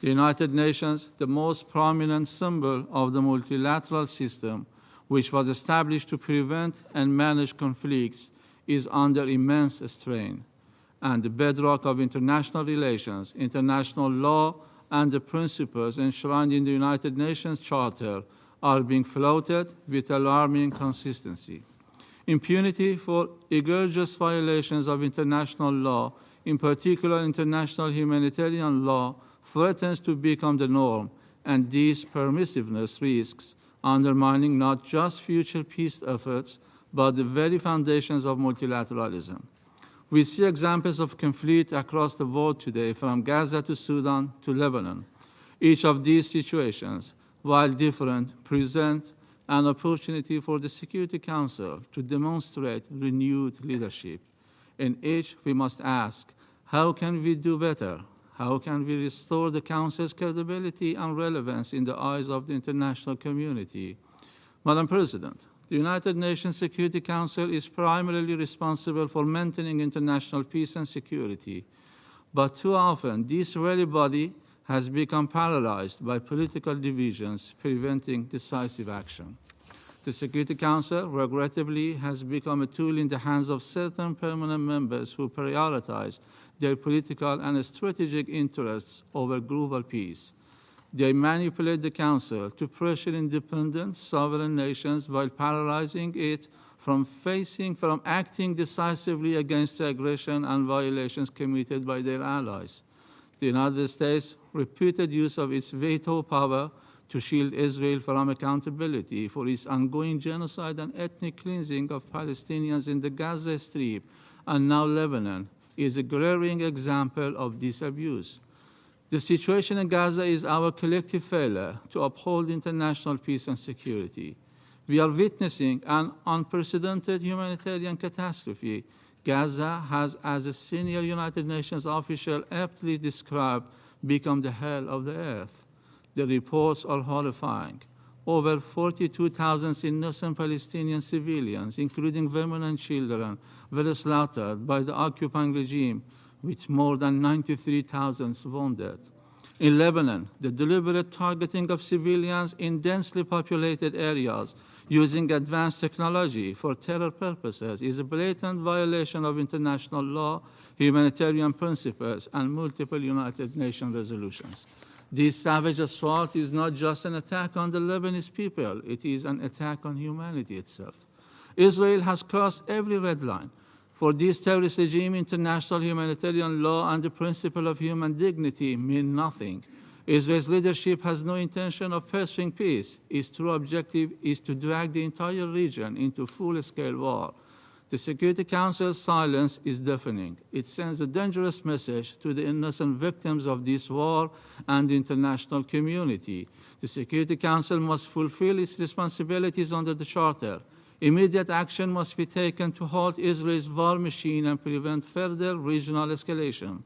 The United Nations, the most prominent symbol of the multilateral system, which was established to prevent and manage conflicts, is under immense strain, and the bedrock of international relations, international law, and the principles enshrined in the United Nations Charter are being flouted with alarming consistency. Impunity for egregious violations of international law, in particular international humanitarian law, threatens to become the norm, and this permissiveness risks undermining not just future peace efforts, but the very foundations of multilateralism. We see examples of conflict across the world today, from Gaza to Sudan to Lebanon. Each of these situations, while different, present an opportunity for the Security Council to demonstrate renewed leadership. In each, we must ask, how can we do better? How can we restore the Council's credibility and relevance in the eyes of the international community? Madam President, the United Nations Security Council is primarily responsible for maintaining international peace and security. But too often, this very body has become paralyzed by political divisions preventing decisive action. The Security Council, regrettably, has become a tool in the hands of certain permanent members who prioritize their political and strategic interests over global peace. They manipulate the Council to pressure independent, sovereign nations while paralyzing it from acting decisively against the aggression and violations committed by their allies. The United States' repeated use of its veto power to shield Israel from accountability for its ongoing genocide and ethnic cleansing of Palestinians in the Gaza Strip and now Lebanon is a glaring example of this abuse. The situation in Gaza is our collective failure to uphold international peace and security. We are witnessing an unprecedented humanitarian catastrophe. Gaza has, as a senior United Nations official aptly described, become the hell of the earth. The reports are horrifying. Over 42,000 innocent Palestinian civilians, including women and children, were slaughtered by the occupying regime, with more than 93,000 wounded. In Lebanon, the deliberate targeting of civilians in densely populated areas using advanced technology for terror purposes is a blatant violation of international law, humanitarian principles, and multiple United Nations resolutions. This savage assault is not just an attack on the Lebanese people, it is an attack on humanity itself. Israel has crossed every red line. For this terrorist regime, international humanitarian law and the principle of human dignity mean nothing. Israel's leadership has no intention of pursuing peace. Its true objective is to drag the entire region into full-scale war. The Security Council's silence is deafening. It sends a dangerous message to the innocent victims of this war and the international community. The Security Council must fulfill its responsibilities under the Charter. Immediate action must be taken to halt Israel's war machine and prevent further regional escalation.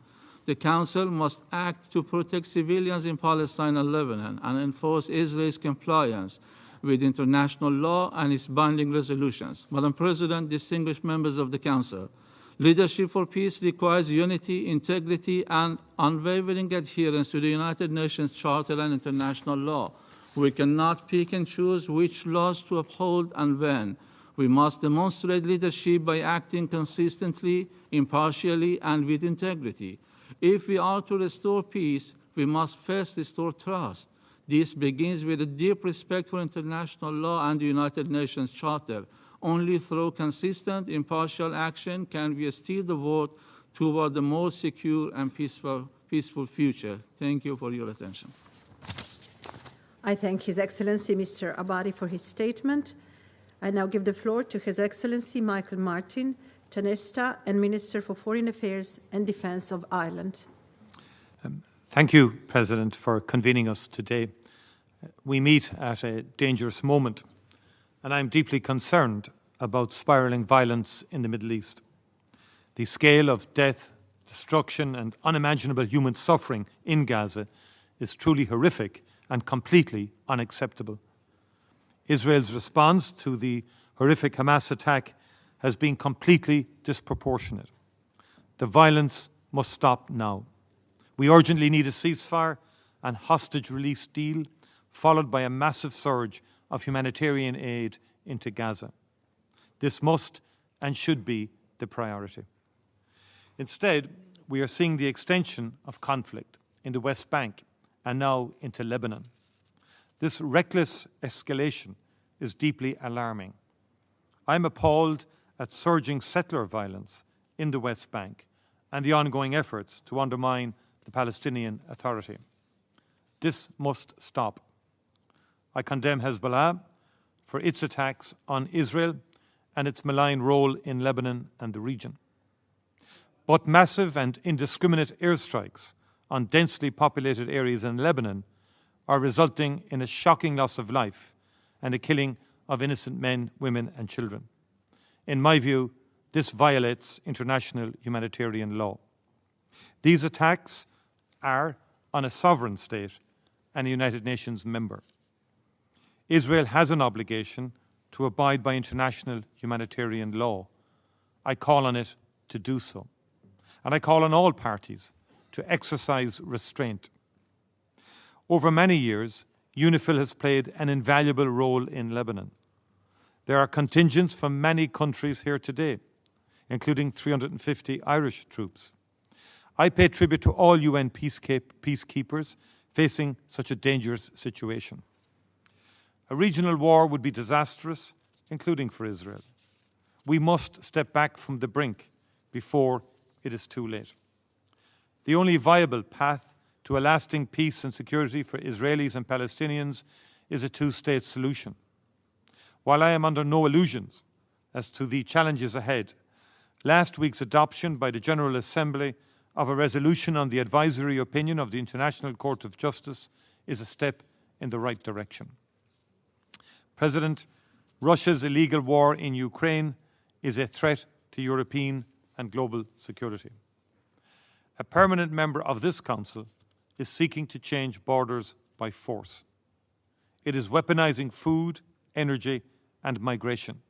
The Council must act to protect civilians in Palestine and Lebanon and enforce Israel's compliance with international law and its binding resolutions. Madam President, distinguished members of the Council, leadership for peace requires unity, integrity, and unwavering adherence to the United Nations Charter and international law. We cannot pick and choose which laws to uphold and when. We must demonstrate leadership by acting consistently, impartially, and with integrity. If we are to restore peace, we must first restore trust. This begins with a deep respect for international law and the United Nations Charter. Only through consistent, impartial action can we steer the world toward a more secure and peaceful future. Thank you for your attention. I thank His Excellency Mr. Abadi for his statement. I now give the floor to His Excellency Michael Martin, Tanesta and Minister for Foreign Affairs and Defence of Ireland. Thank you, President, for convening us today. We meet at a dangerous moment, and I'm deeply concerned about spiralling violence in the Middle East. The scale of death, destruction, and unimaginable human suffering in Gaza is truly horrific and completely unacceptable. Israel's response to the horrific Hamas attack has been completely disproportionate. The violence must stop now. We urgently need a ceasefire and hostage release deal, followed by a massive surge of humanitarian aid into Gaza. This must and should be the priority. Instead, we are seeing the extension of conflict in the West Bank and now into Lebanon. This reckless escalation is deeply alarming. I'm appalled at surging settler violence in the West Bank and the ongoing efforts to undermine the Palestinian Authority. This must stop. I condemn Hezbollah for its attacks on Israel and its malign role in Lebanon and the region. But massive and indiscriminate airstrikes on densely populated areas in Lebanon are resulting in a shocking loss of life and a killing of innocent men, women and children. In my view, this violates international humanitarian law. These attacks are on a sovereign state and a United Nations member. Israel has an obligation to abide by international humanitarian law. I call on it to do so. And I call on all parties to exercise restraint. Over many years, UNIFIL has played an invaluable role in Lebanon. There are contingents from many countries here today, including 350 Irish troops. I pay tribute to all UN peacekeepers facing such a dangerous situation. A regional war would be disastrous, including for Israel. We must step back from the brink before it is too late. The only viable path to a lasting peace and security for Israelis and Palestinians is a two-state solution. While I am under no illusions as to the challenges ahead, last week's adoption by the General Assembly of a resolution on the advisory opinion of the International Court of Justice is a step in the right direction. President, Russia's illegal war in Ukraine is a threat to European and global security. A permanent member of this Council is seeking to change borders by force. It is weaponizing food, energy, and migration.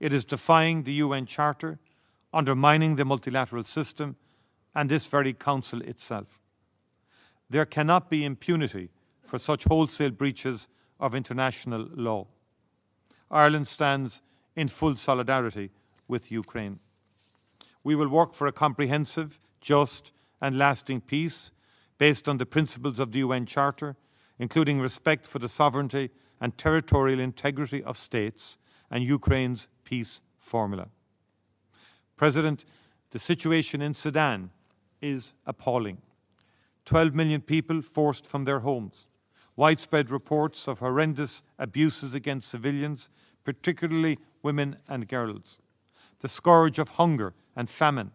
It is defying the UN Charter, undermining the multilateral system, and this very Council itself. There cannot be impunity for such wholesale breaches of international law. Ireland stands in full solidarity with Ukraine. We will work for a comprehensive, just, and lasting peace based on the principles of the UN Charter, including respect for the sovereignty and territorial integrity of states and Ukraine's peace formula. President, the situation in Sudan is appalling. 12 million people forced from their homes. Widespread reports of horrendous abuses against civilians, particularly women and girls. The scourge of hunger and famine.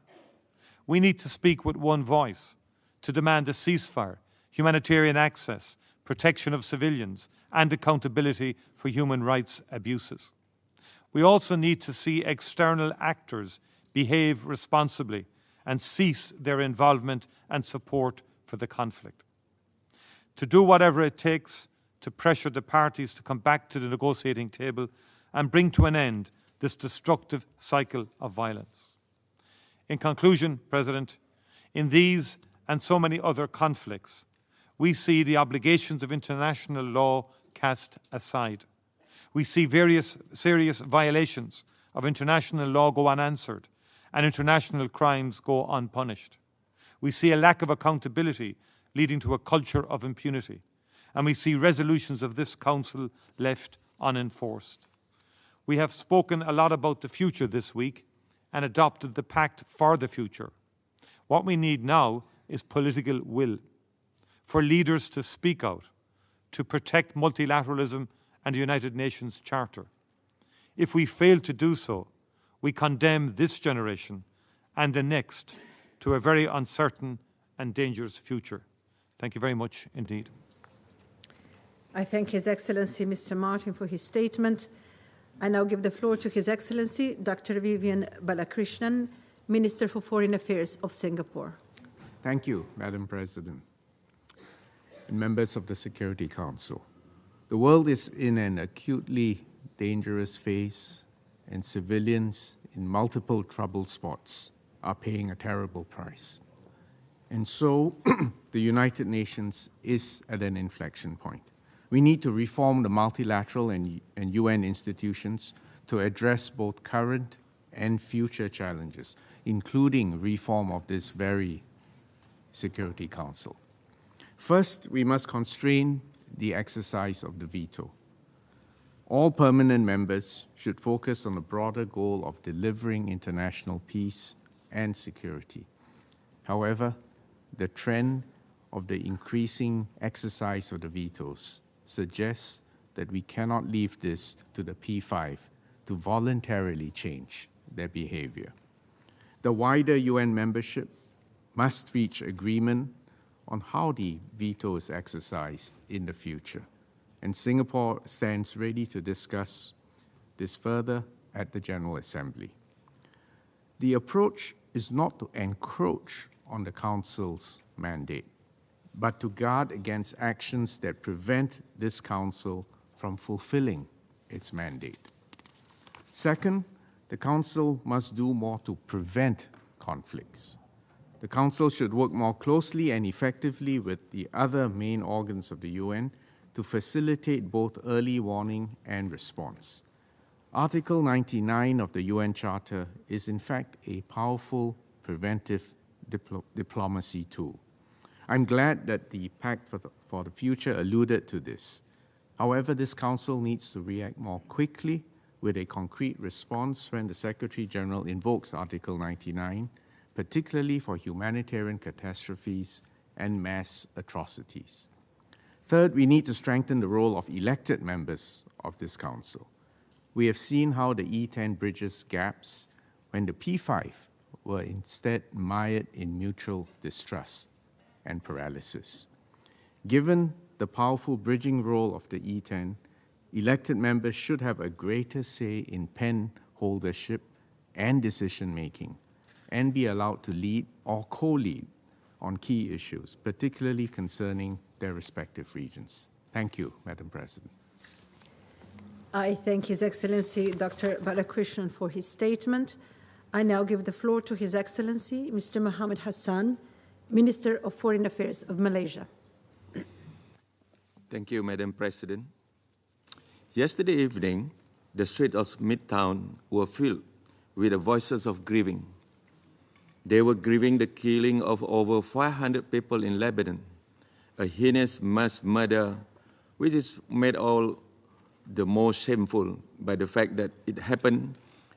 We need to speak with one voice to demand a ceasefire, humanitarian access, protection of civilians, and accountability for human rights abuses. We also need to see external actors behave responsibly and cease their involvement and support for the conflict. To do whatever it takes to pressure the parties to come back to the negotiating table and bring to an end this destructive cycle of violence. In conclusion, President, in these and so many other conflicts, we see the obligations of international law cast aside. We see various serious violations of international law go unanswered and international crimes go unpunished. We see a lack of accountability leading to a culture of impunity, and we see resolutions of this Council left unenforced. We have spoken a lot about the future this week and adopted the Pact for the Future. What we need now is political will, for leaders to speak out, to protect multilateralism and the United Nations Charter. If we fail to do so, we condemn this generation and the next to a very uncertain and dangerous future. Thank you very much indeed. I thank His Excellency Mr. Martin for his statement. I now give the floor to His Excellency Dr. Vivian Balakrishnan, Minister for Foreign Affairs of Singapore. Thank you, Madam President, and members of the Security Council. The world is in an acutely dangerous phase, and civilians in multiple trouble spots are paying a terrible price. And so the United Nations is at an inflection point. We need to reform the multilateral and UN institutions to address both current and future challenges, including reform of this very Security Council. First, we must constrain the exercise of the veto. All permanent members should focus on the broader goal of delivering international peace and security. However, the trend of the increasing exercise of the vetoes suggests that we cannot leave this to the P5 to voluntarily change their behavior. The wider UN membership must reach agreement on how the veto is exercised in the future, and Singapore stands ready to discuss this further at the General Assembly. The approach is not to encroach on the Council's mandate, but to guard against actions that prevent this Council from fulfilling its mandate. Second, the Council must do more to prevent conflicts. The Council should work more closely and effectively with the other main organs of the UN to facilitate both early warning and response. Article 99 of the UN Charter is in fact a powerful preventive diplomacy tool. I'm glad that the Pact for the Future alluded to this. However, this Council needs to react more quickly with a concrete response when the Secretary-General invokes Article 99, particularly for humanitarian catastrophes and mass atrocities. Third, we need to strengthen the role of elected members of this Council. We have seen how the E10 bridges gaps when the P5 were instead mired in mutual distrust and paralysis. Given the powerful bridging role of the E10, elected members should have a greater say in pen holdership and decision-making and be allowed to lead or co-lead on key issues, particularly concerning their respective regions. Thank you, Madam President. I thank His Excellency Dr. Balakrishnan for his statement. I now give the floor to His Excellency Mr. Mohammed Hassan, Minister of Foreign Affairs of Malaysia. Thank you, Madam President. Yesterday evening, the streets of Midtown were filled with the voices of grieving. They were grieving the killing of over 500 people in Lebanon, a heinous mass murder which is made all the more shameful by the fact that it happened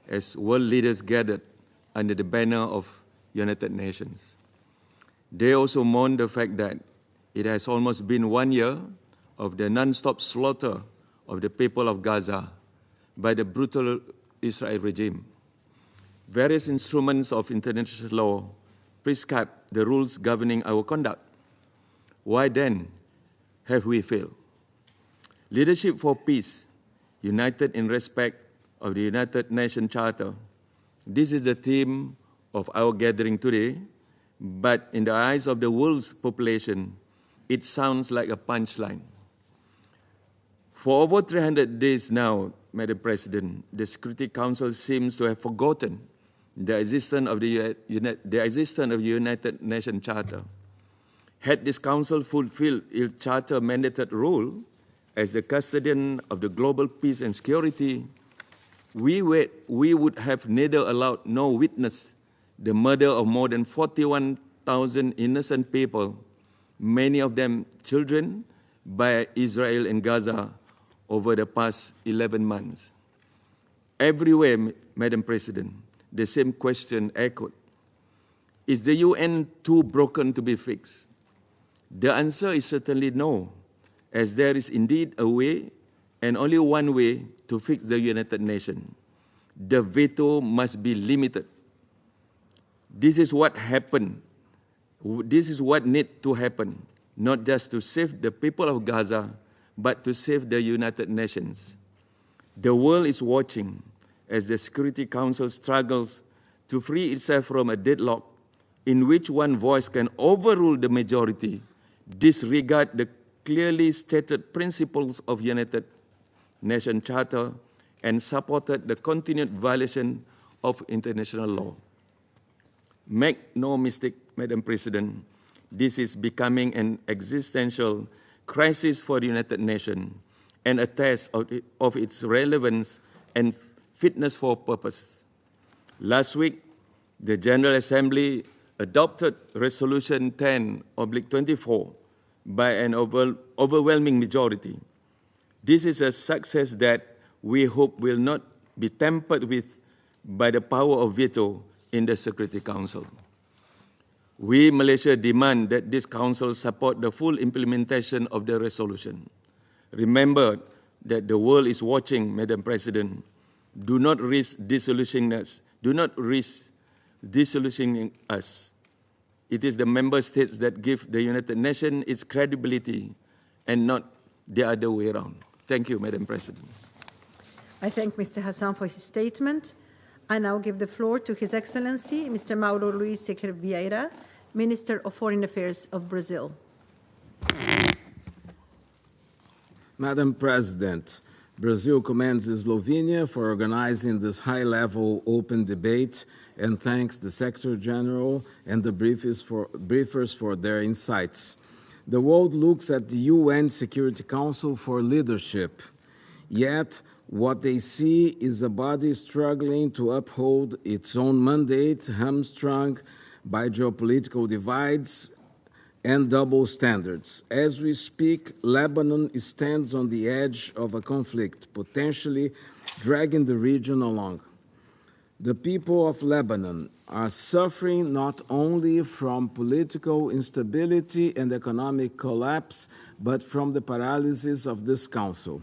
as world leaders gathered under the banner of United Nations. They also mourn the fact that it has almost been 1 year of the non-stop slaughter of the people of Gaza by the brutal Israel regime. Various instruments of international law prescribe the rules governing our conduct. Why then have we failed? Leadership for peace, united in respect of the United Nations Charter. This is the theme of our gathering today, but in the eyes of the world's population, it sounds like a punchline. For over 300 days now, Madam President, the Security Council seems to have forgotten the existence of the United Nations Charter. Had this Council fulfilled its Charter-mandated role as the custodian of the global peace and security, we would have neither allowed nor witnessed the murder of more than 41,000 innocent people, many of them children, by Israel and Gaza over the past 11 months. Everywhere, Madam President, the same question echoed. Is the UN too broken to be fixed? The answer is certainly no, as there is indeed a way, and only one way, to fix the United Nations. The veto must be limited. This is what happened. This is what needs to happen, not just to save the people of Gaza, but to save the United Nations. The world is watching as the Security Council struggles to free itself from a deadlock in which one voice can overrule the majority, disregard the clearly stated principles of United Nations Charter, and supported the continued violation of international law. Make no mistake, Madam President, this is becoming an existential crisis for the United Nations and a test of its relevance and fitness for purpose. Last week, the General Assembly adopted Resolution 10/24 by an overwhelming majority. This is a success that we hope will not be tampered with by the power of veto in the Security Council. We, Malaysia, demand that this Council support the full implementation of the resolution. Remember that the world is watching, Madam President. Do not risk disillusioning us. Do not risk disillusioning us. It is the member states that give the United Nations its credibility and not the other way around. Thank you, Madam President. I thank Mr. Hassan for his statement. I now give the floor to His Excellency Mr. Mauro Luís Sequeira Vieira, Minister of Foreign Affairs of Brazil. Madam President, Brazil commends Slovenia for organizing this high-level open debate and thanks the Secretary General and the briefers for their insights. The world looks at the UN Security Council for leadership, yet what they see is a body struggling to uphold its own mandate, hamstrung by geopolitical divides and double standards. As we speak, Lebanon stands on the edge of a conflict, potentially dragging the region along. The people of Lebanon are suffering not only from political instability and economic collapse, but from the paralysis of this council.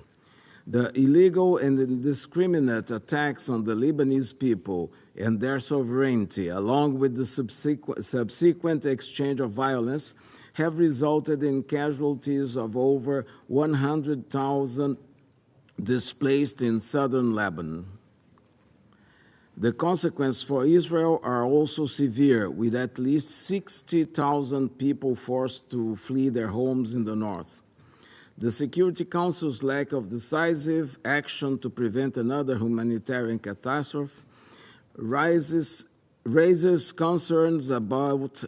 The illegal and indiscriminate attacks on the Lebanese people and their sovereignty, along with the subsequent exchange of violence, have resulted in casualties of over 100,000 displaced in southern Lebanon. The consequences for Israel are also severe, with at least 60,000 people forced to flee their homes in the north. The Security Council's lack of decisive action to prevent another humanitarian catastrophe raises concerns about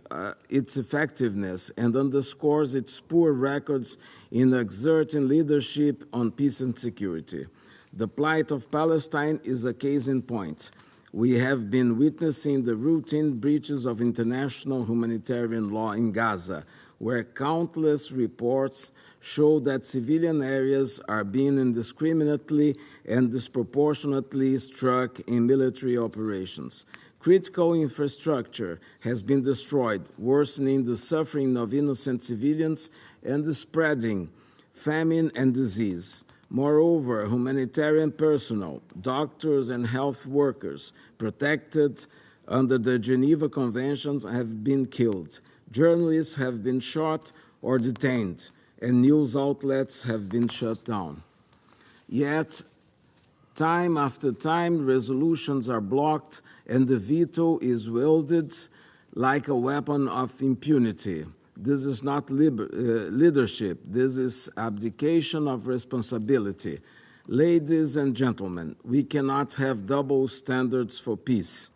its effectiveness and underscores its poor records in exerting leadership on peace and security. The plight of Palestine is a case in point. We have been witnessing the routine breaches of international humanitarian law in Gaza, where countless reports show that civilian areas are being indiscriminately and disproportionately struck in military operations. Critical infrastructure has been destroyed, worsening the suffering of innocent civilians and spreading famine and disease. Moreover, humanitarian personnel, doctors and health workers protected under the Geneva Conventions have been killed. Journalists have been shot or detained, and news outlets have been shut down. Yet, time after time, resolutions are blocked and the veto is wielded like a weapon of impunity. This is not leadership. This is abdication of responsibility. Ladies and gentlemen, we cannot have double standards for peace.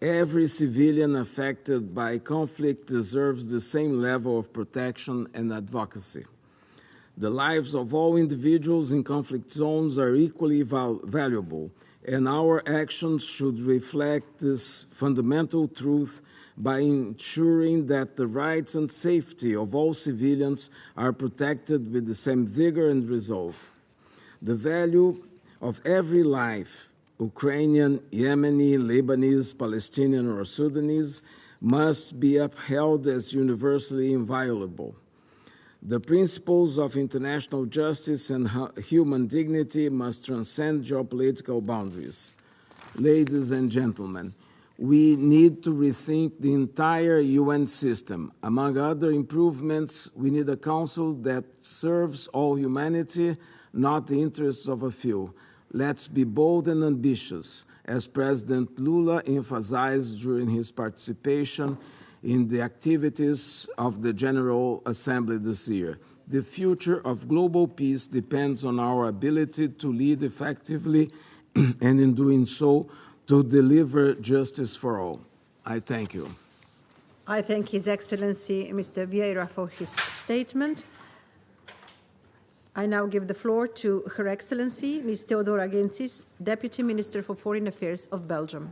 Every civilian affected by conflict deserves the same level of protection and advocacy. The lives of all individuals in conflict zones are equally valuable, and our actions should reflect this fundamental truth by ensuring that the rights and safety of all civilians are protected with the same vigor and resolve. The value of every life, Ukrainian, Yemeni, Lebanese, Palestinian, or Sudanese, must be upheld as universally inviolable. The principles of international justice and human dignity must transcend geopolitical boundaries. Ladies and gentlemen, we need to rethink the entire UN system. Among other improvements, we need a council that serves all humanity, not the interests of a few. Let's be bold and ambitious, as President Lula emphasized during his participation in the activities of the General Assembly this year. The future of global peace depends on our ability to lead effectively and in doing so, to deliver justice for all. I thank you. I thank His Excellency Mr. Vieira for his statement. I now give the floor to Her Excellency Ms. Theodora Gentsis, Deputy Minister for Foreign Affairs of Belgium.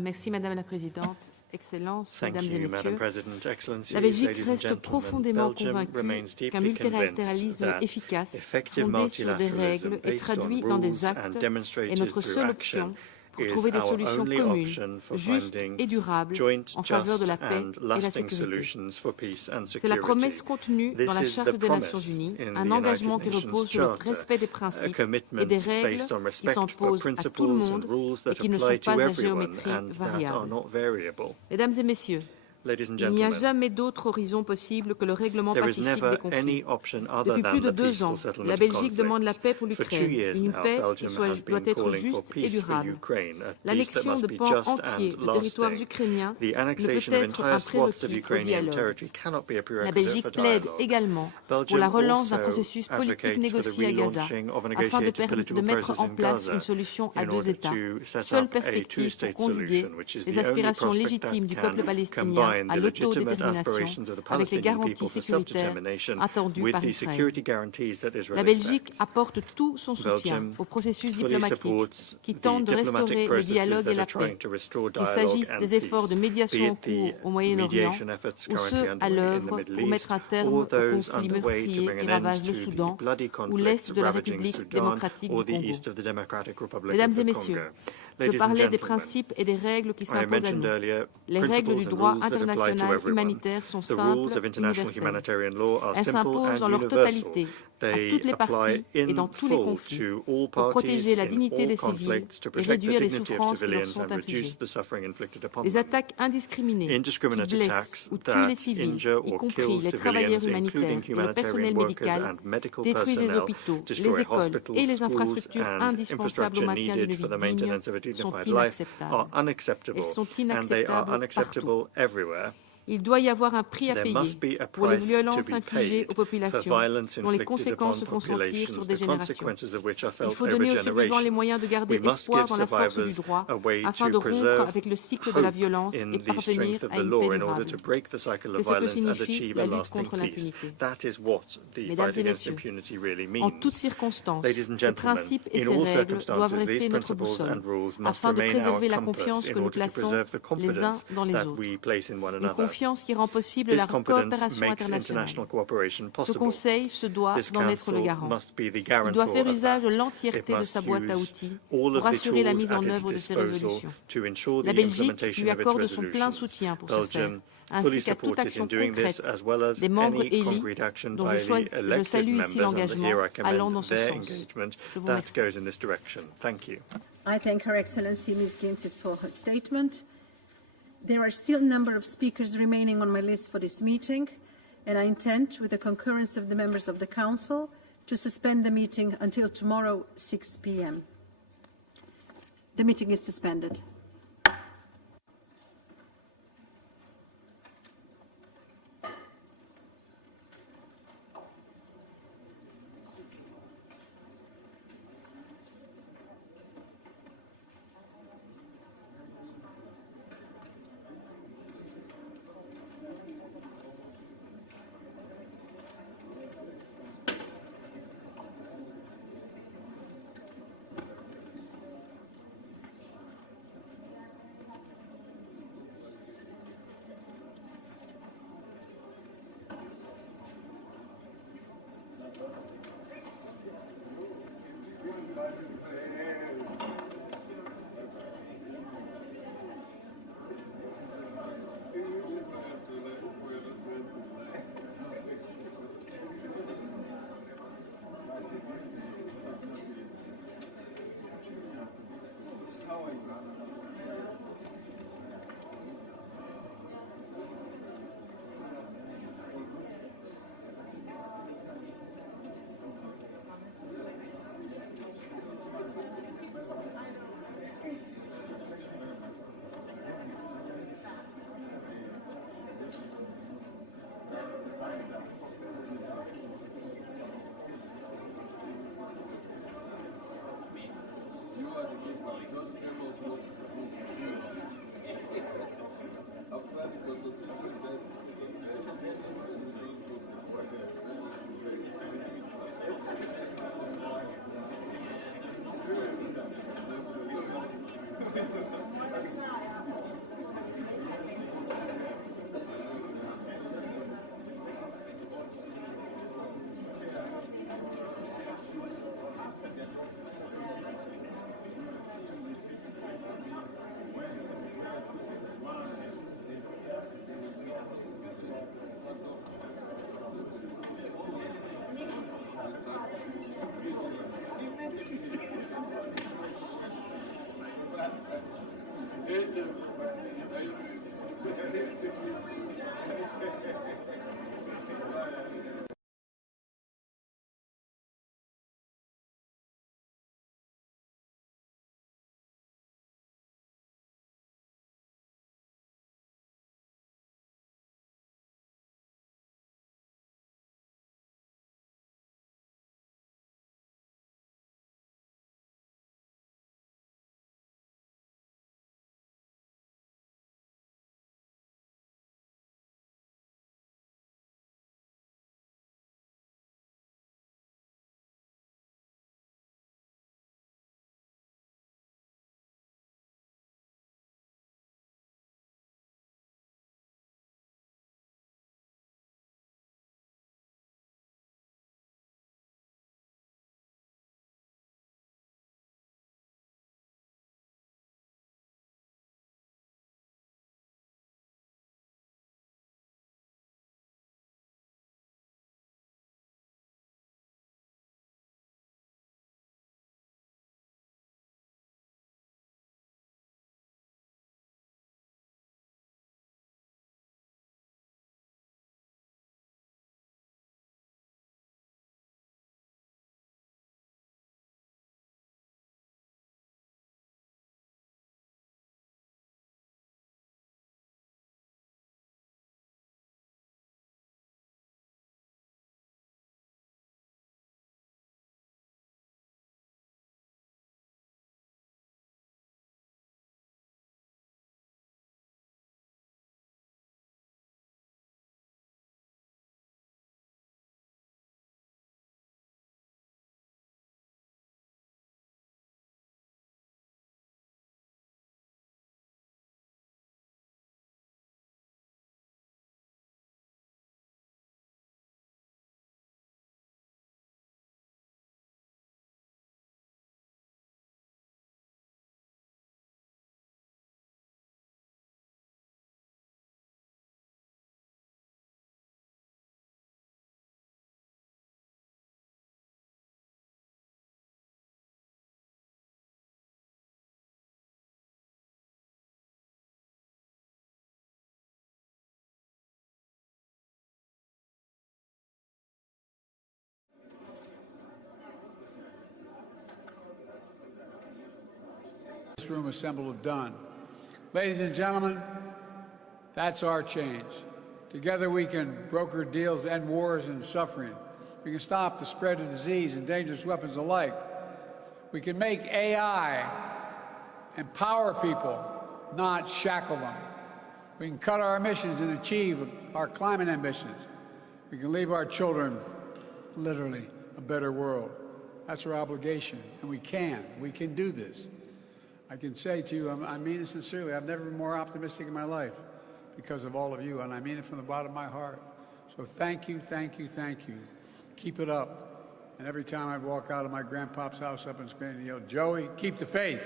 Merci Madame la Présidente. Excellences, Thank Mesdames et you, Madam Messieurs, President, Excellencies, la Belgique ladies and reste gentlemen. profondément Belgium convaincue remains qu'un deeply convinced multilatéralisme that efficace, effective fondé sur des multilateralism règles et based traduit on dans des rules and actes est demonstrated notre through seule action option pour is trouver des our solutions only communes, option for justes finding et durables joint, en faveur de la just paix and et la lasting sécurité. solutions for peace and C'est la security. promesse contenue This dans la is Charte the des Nations promise Unies, in un the engagement United qui Nations repose sur le Charter, respect des a principes et commitment des règles based on qui respect for s'imposent à tout le principles and monde rules et that qui ne apply sont to pas à everyone géométrie and that are variable. not variable. Mesdames et Messieurs, Ladies and Il n'y a gentlemen, jamais d'autre horizon possible que le règlement there is pacifique never des conflits. any option other Depuis plus than de the 2 ans, peaceful settlement la of Belgique demande la conflicts. paix pour For 2 l'Ukraine, years une now, paix qui Belgium has doit been être calling for juste et peace for durable. Ukraine, a peace that L'annexion must de be pans just entiers and de territoires lasting. ukrainiens The ne peut annexation of être entire un swaths of prérequis au Ukrainian dialogue. territory cannot be a La prerequisite Belgique for plaide dialogue. également pour Belgium la relance d'un also processus politique advocates for the négocié à Gaza relaunching of a afin negotiated political de mettre process en in place Gaza une solution à in 2 order États, to set seule up a perspective pour two-state conjuguer solution, which is les the only aspirations prospect that légitimes du can peuple palestinien combine à the legitimate l'autodétermination aspirations of the avec les Palestinian garanties people for sécuritaires self-determination attendues with par the Israël. security guarantees that La Israel Belgique expects. apporte tout son soutien Belgium au processus fully diplomatique supports qui the tente de diplomatic restaurer le processes dialogue et that la are trying paix, to restore qu'il dialogue s'agisse and des efforts de peace, be médiation en it cours the au Moyen-Orient mediation efforts ou currently ceux à underway in the l'œuvre Middle pour mettre un East, terme or au those conflit underway to meurtrier bring qui an end ravage le to the Soudan bloody ou l'Est conflicts de la ravaging République Sudan démocratique or du the Congo. east of the Democratic Republic Mesdames of et the messieurs, Congo. je Ladies and parlais des gentlemen, principes et des règles qui I s'imposent à mentioned nous. earlier Les règles principles du and droit rules that apply to international everyone. humanitaire sont The rules simples, of international universelles. humanitarian law are Elles simple s'imposent and dans leur universal. totalité à They toutes les apply parties et in dans tous les full conflits to all pour parties protéger la in dignité all des civils conflicts to et protect the réduire les dignity of souffrances qui leur civilians sont and infligées. reduce the suffering inflicted upon Les them. attaques indiscriminées qui Indiscriminate blessent attacks ou tuent les that civils, injure y or compris kill les travailleurs civilians, humanitaires including et le personnel humanitarian workers médical, and medical détruisent les personnel, hôpitaux, les destroy écoles hospitals, et les schools, infrastructures and indispensables au infrastructure maintien d'une needed for vie the digne maintenance of a sont dignified life are inacceptables. unacceptable, Elles sont and they are inacceptables unacceptable partout. everywhere. Il doit y avoir un prix à There payer must be a pour les price violences to be infligées paid aux for populations, violence dont les inflicted conséquences se upon font sentir sur populations, des the générations. consequences of which are Il felt faut over donner aux survivants les moyens de garder We must espoir give dans la force du survivors droit a way afin de to rompre preserve avec le cycle de la hope violence in et the parvenir strength of à the une law paix in order durable. to break the cycle C'est of ce que violence and signifie achieve la a lutte lasting contre peace. l'impunité. That is what the Mesdames fight et against messieurs, impunity really en means. toutes circonstances, Ladies and ces gentlemen, principes et in ces all règles doivent circumstances, these rester notre principles boussole and rules must afin de remain our préserver la compass confiance in que nous order to plaçons preserve the les uns confidence dans les that autres. we place in one Une another. confiance qui rend possible This la confidence coopération makes internationale. international cooperation Ce possible. Conseil se doit This d'en être le council garant. must be the Il guarantor doit faire of usage de that. It l'entièreté de must sa boîte à use outils all pour of the assurer la tools mise at en its œuvre de ces disposal résolutions. to ensure La the Belgique implementation lui of its accorde son plein resolutions. soutien pour ce faire, Belgium fully ainsi qu'à toute supports it in action doing this, concrète as well as des membres any élus, concrete action dont by the je elected salue ici members, and l'engagement here I allant dans commend ce their sens. engagement. Je vous That remercie. goes in this direction. Thank you. I thank Her Excellency Ms. Gintis for her statement. There are still a number of speakers remaining on my list for this meeting, and I intend, with the concurrence of the members of the Council, to suspend the meeting until tomorrow, 6 p.m. The meeting is suspended. this room assembled have done. Ladies and gentlemen, that's our change. Together we can broker deals to end wars and suffering. We can stop the spread of disease and dangerous weapons alike. We can make AI empower people, not shackle them. We can cut our emissions and achieve our climate ambitions. We can leave our children, literally, a better world. That's our obligation, and we can do this. I can say to you, I mean it sincerely, I've never been more optimistic in my life because of all of you, and I mean it from the bottom of my heart. So thank you, thank you, thank you. Keep it up. And every time I walk out of my grandpa's house up in Spain, you yell, Joey, keep the faith.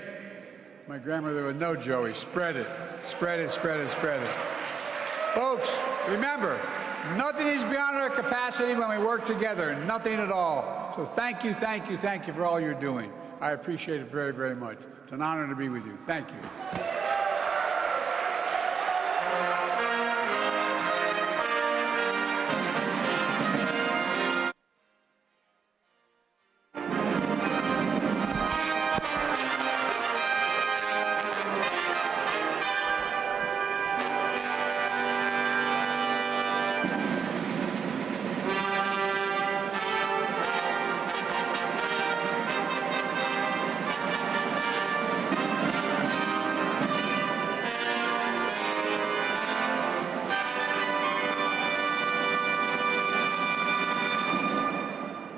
My grandmother would know, Joey, spread it, spread it, spread it, spread it. Folks, remember, nothing is beyond our capacity when we work together, nothing at all. So thank you, thank you, thank you for all you're doing. I appreciate it very, very much. It's an honor to be with you. Thank you.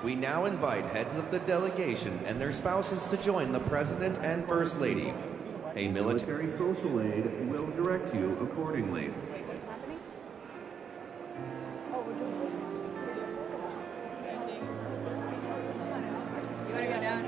We now invite heads of the delegation and their spouses to join the President and First Lady. A military social aide will direct you accordingly. You want to go down?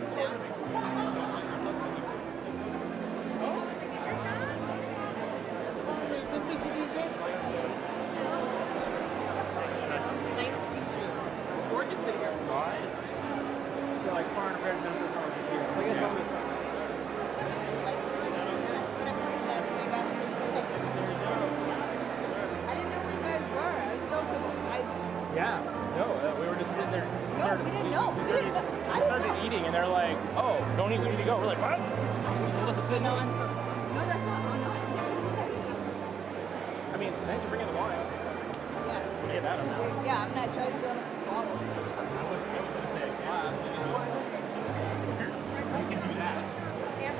Like foreign affairs minister from here. So I guess I'm I didn't know where you guys were. I was so surprised. Yeah, no, we were just sitting there. No, we didn't know. We started eating, and they're like, "Oh, don't eat. We need to go." We're like, "What?" They told us to sit down. No, that's not. I mean, thanks for bringing the wine. Yeah. Hey, that amount. Yeah, I'm not trying to steal the bottle. I was gonna say a glass. You can do that. Yeah.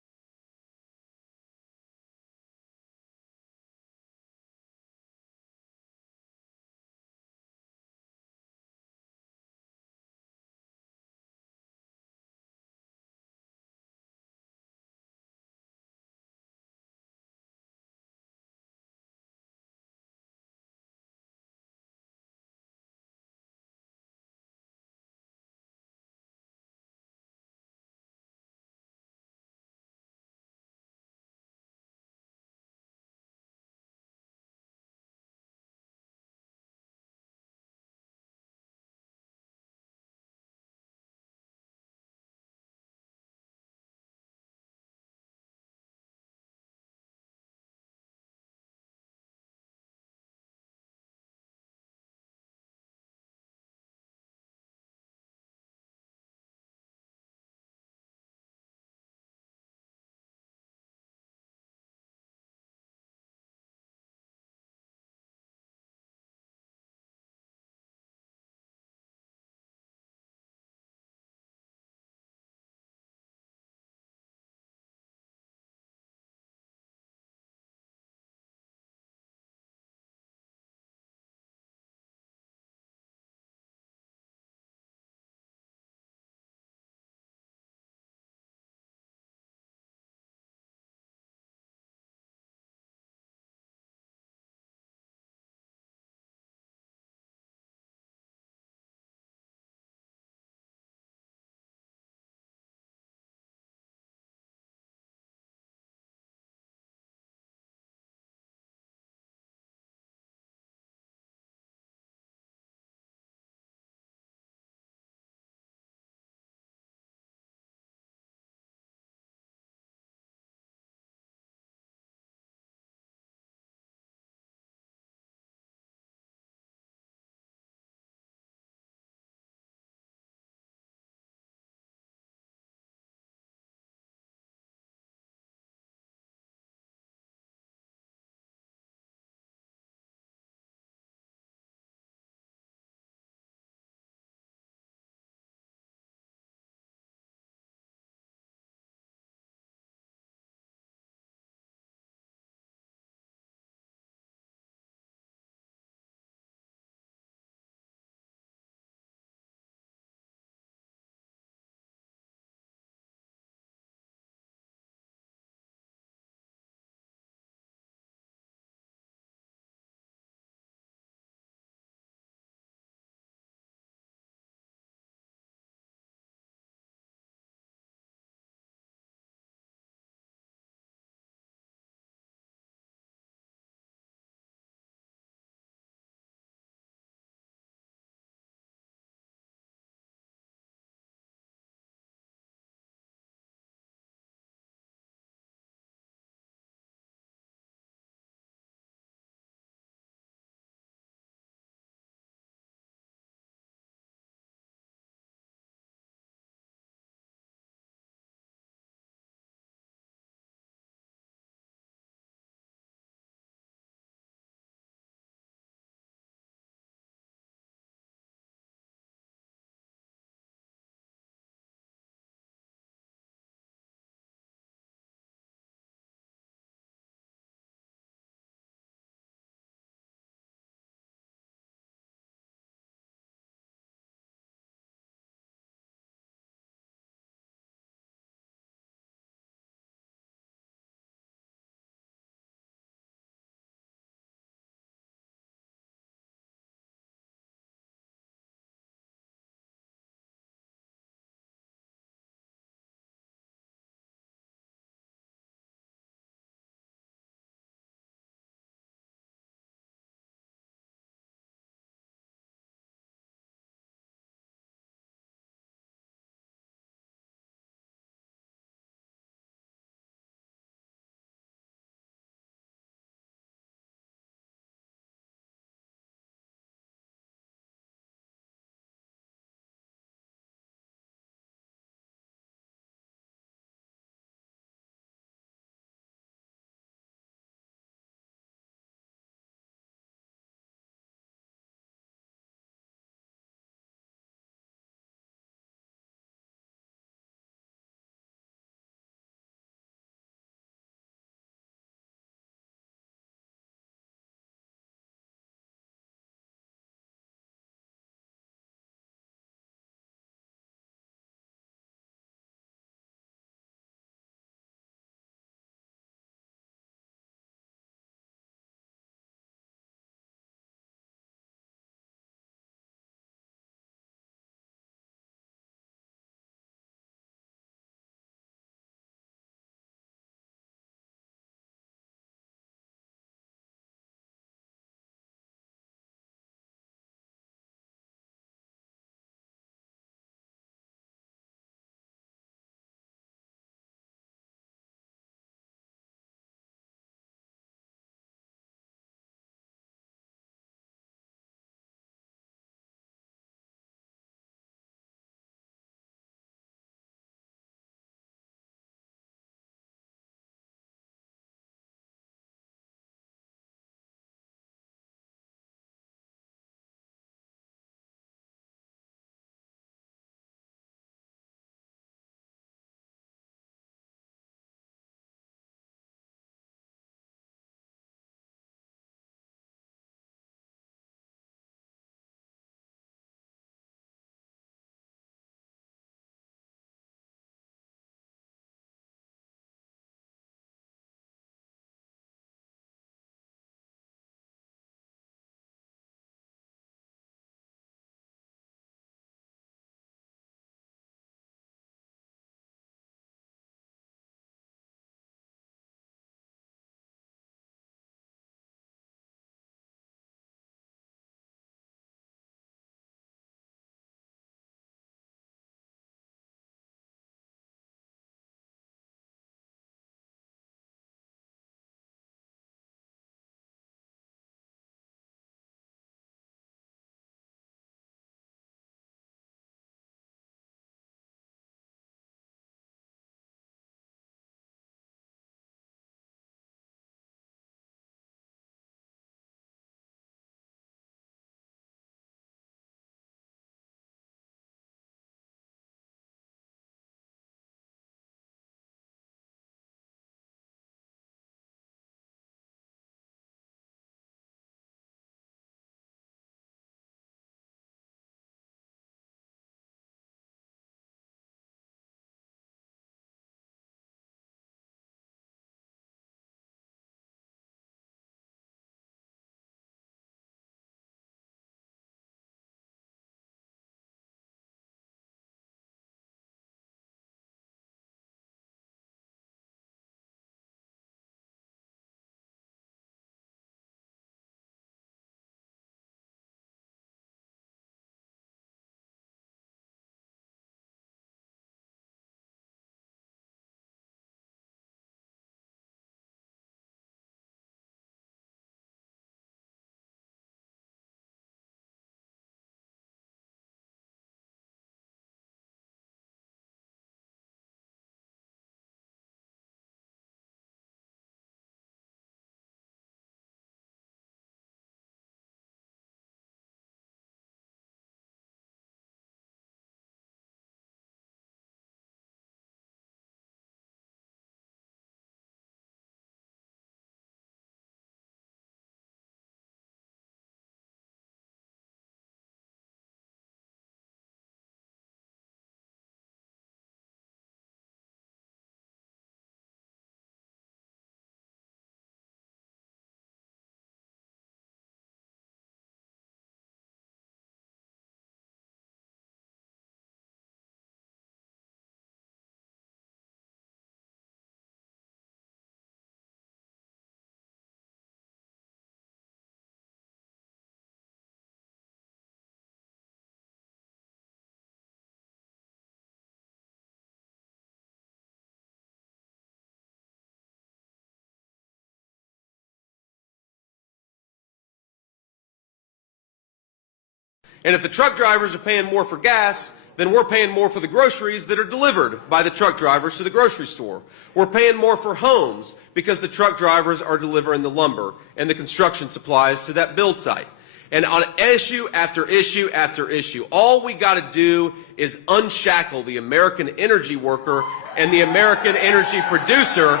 And if the truck drivers are paying more for gas, then we're paying more for the groceries that are delivered by the truck drivers to the grocery store. We're paying more for homes because the truck drivers are delivering the lumber and the construction supplies to that build site. And on issue after issue after issue, all we got to do is unshackle the American energy worker and the American energy producer.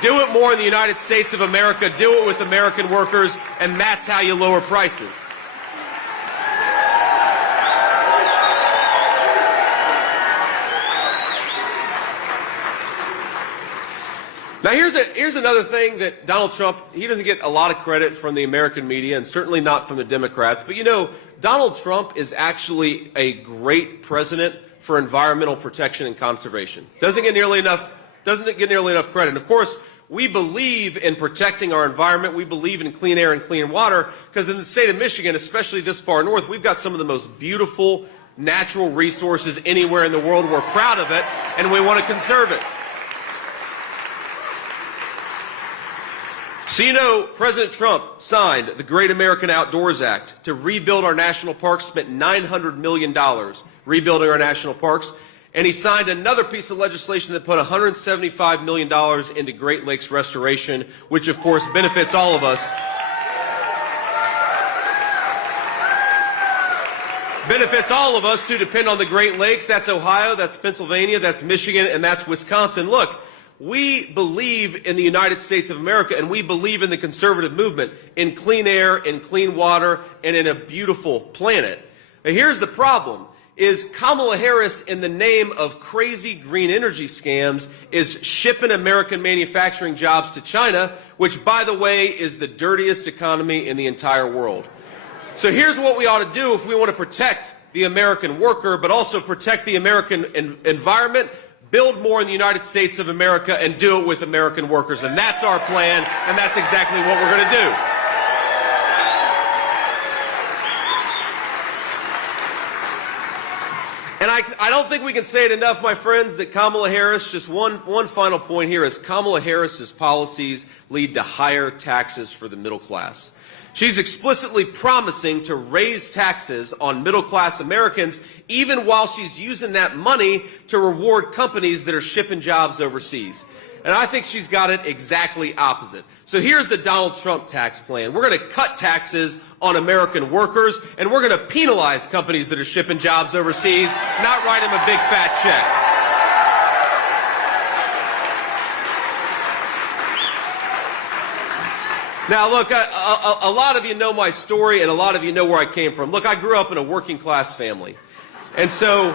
Do it more in the United States of America, do it with American workers, and that's how you lower prices. Now here's another thing that Donald Trump, he doesn't get a lot of credit from the American media and certainly not from the Democrats, but you know, Donald Trump is actually a great president for environmental protection and conservation. Doesn't get nearly enough credit. And of course, we believe in protecting our environment. We believe in clean air and clean water because in the state of Michigan, especially this far north, we've got some of the most beautiful natural resources anywhere in the world. We're proud of it and we want to conserve it. So you know, President Trump signed the Great American Outdoors Act to rebuild our national parks, spent $900 million rebuilding our national parks, and he signed another piece of legislation that put $175 million into Great Lakes restoration, which of course benefits all of us. Benefits all of us who depend on the Great Lakes. That's Ohio, that's Pennsylvania, that's Michigan, and that's Wisconsin. Look, we believe in the United States of America, and we believe in the conservative movement, in clean air, in clean water, and in a beautiful planet. Now, here's the problem, is Kamala Harris, in the name of crazy green energy scams, is shipping American manufacturing jobs to China, which, by the way, is the dirtiest economy in the entire world. So here's what we ought to do if we want to protect the American worker, but also protect the American environment. Build more in the United States of America and do it with American workers. And that's our plan, and that's exactly what we're going to do. And I don't think we can say it enough, my friends, that Kamala Harris, just one final point here, is Kamala Harris's policies lead to higher taxes for the middle class. She's explicitly promising to raise taxes on middle-class Americans, even while she's using that money to reward companies that are shipping jobs overseas. And I think she's got it exactly opposite. So here's the Donald Trump tax plan. We're going to cut taxes on American workers, and we're going to penalize companies that are shipping jobs overseas, not write them a big fat check. Now, look, a lot of you know my story, and a lot of you know where I came from. Look, I grew up in a working-class family. And so,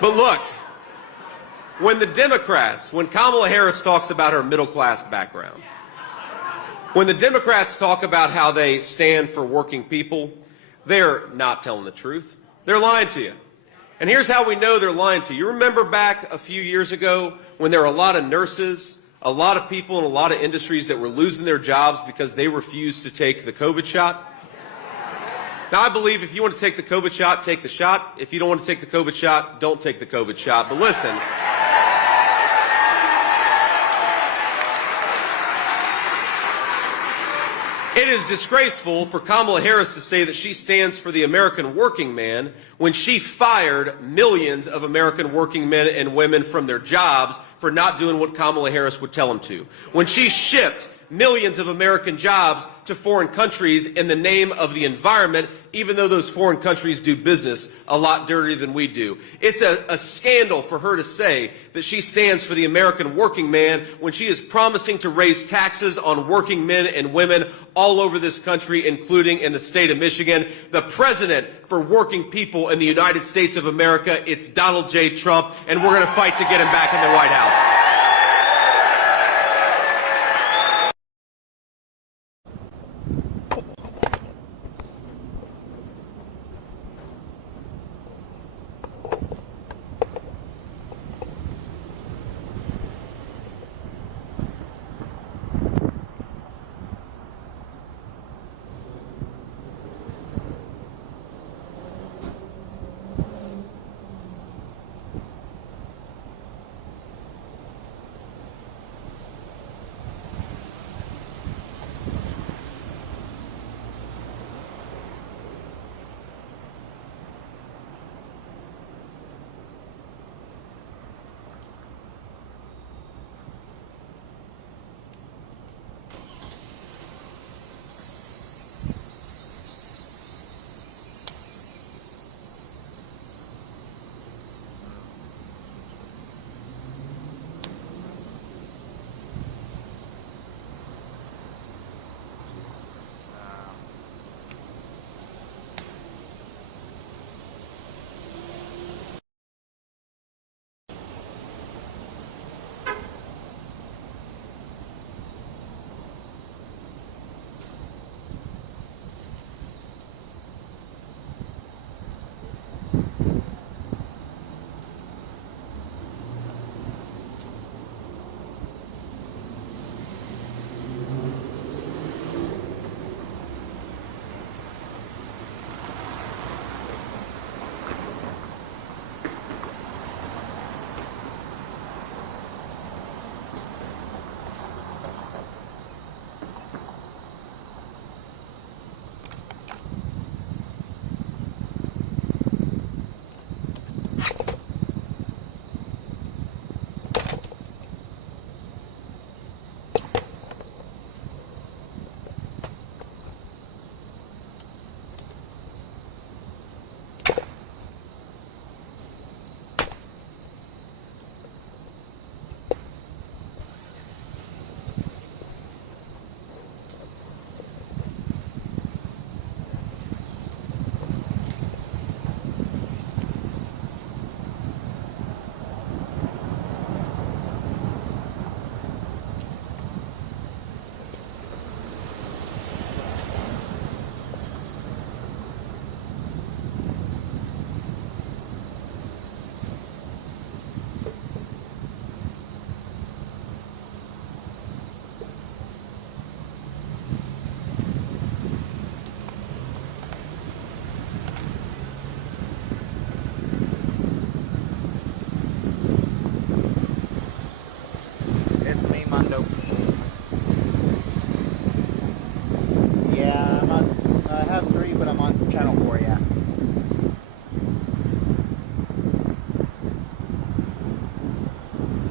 but look, when Kamala Harris talks about her middle-class background, when the Democrats talk about how they stand for working people, they're not telling the truth. They're lying to you. And here's how we know they're lying to you. You remember back a few years ago when there were a lot of nurses, a lot of people in a lot of industries that were losing their jobs because they refused to take the COVID shot? Now, I believe if you want to take the COVID shot, take the shot. If you don't want to take the COVID shot, don't take the COVID shot. But listen, it is disgraceful for Kamala Harris to say that she stands for the American working man when she fired millions of American working men and women from their jobs for not doing what Kamala Harris would tell them to. When she shipped millions of American jobs to foreign countries in the name of the environment, even though those foreign countries do business a lot dirtier than we do. It's a scandal for her to say that she stands for the American working man when she is promising to raise taxes on working men and women all over this country, including in the state of Michigan. The president for working people in the United States of America, it's Donald J. Trump, and we're going to fight to get him back in the White House.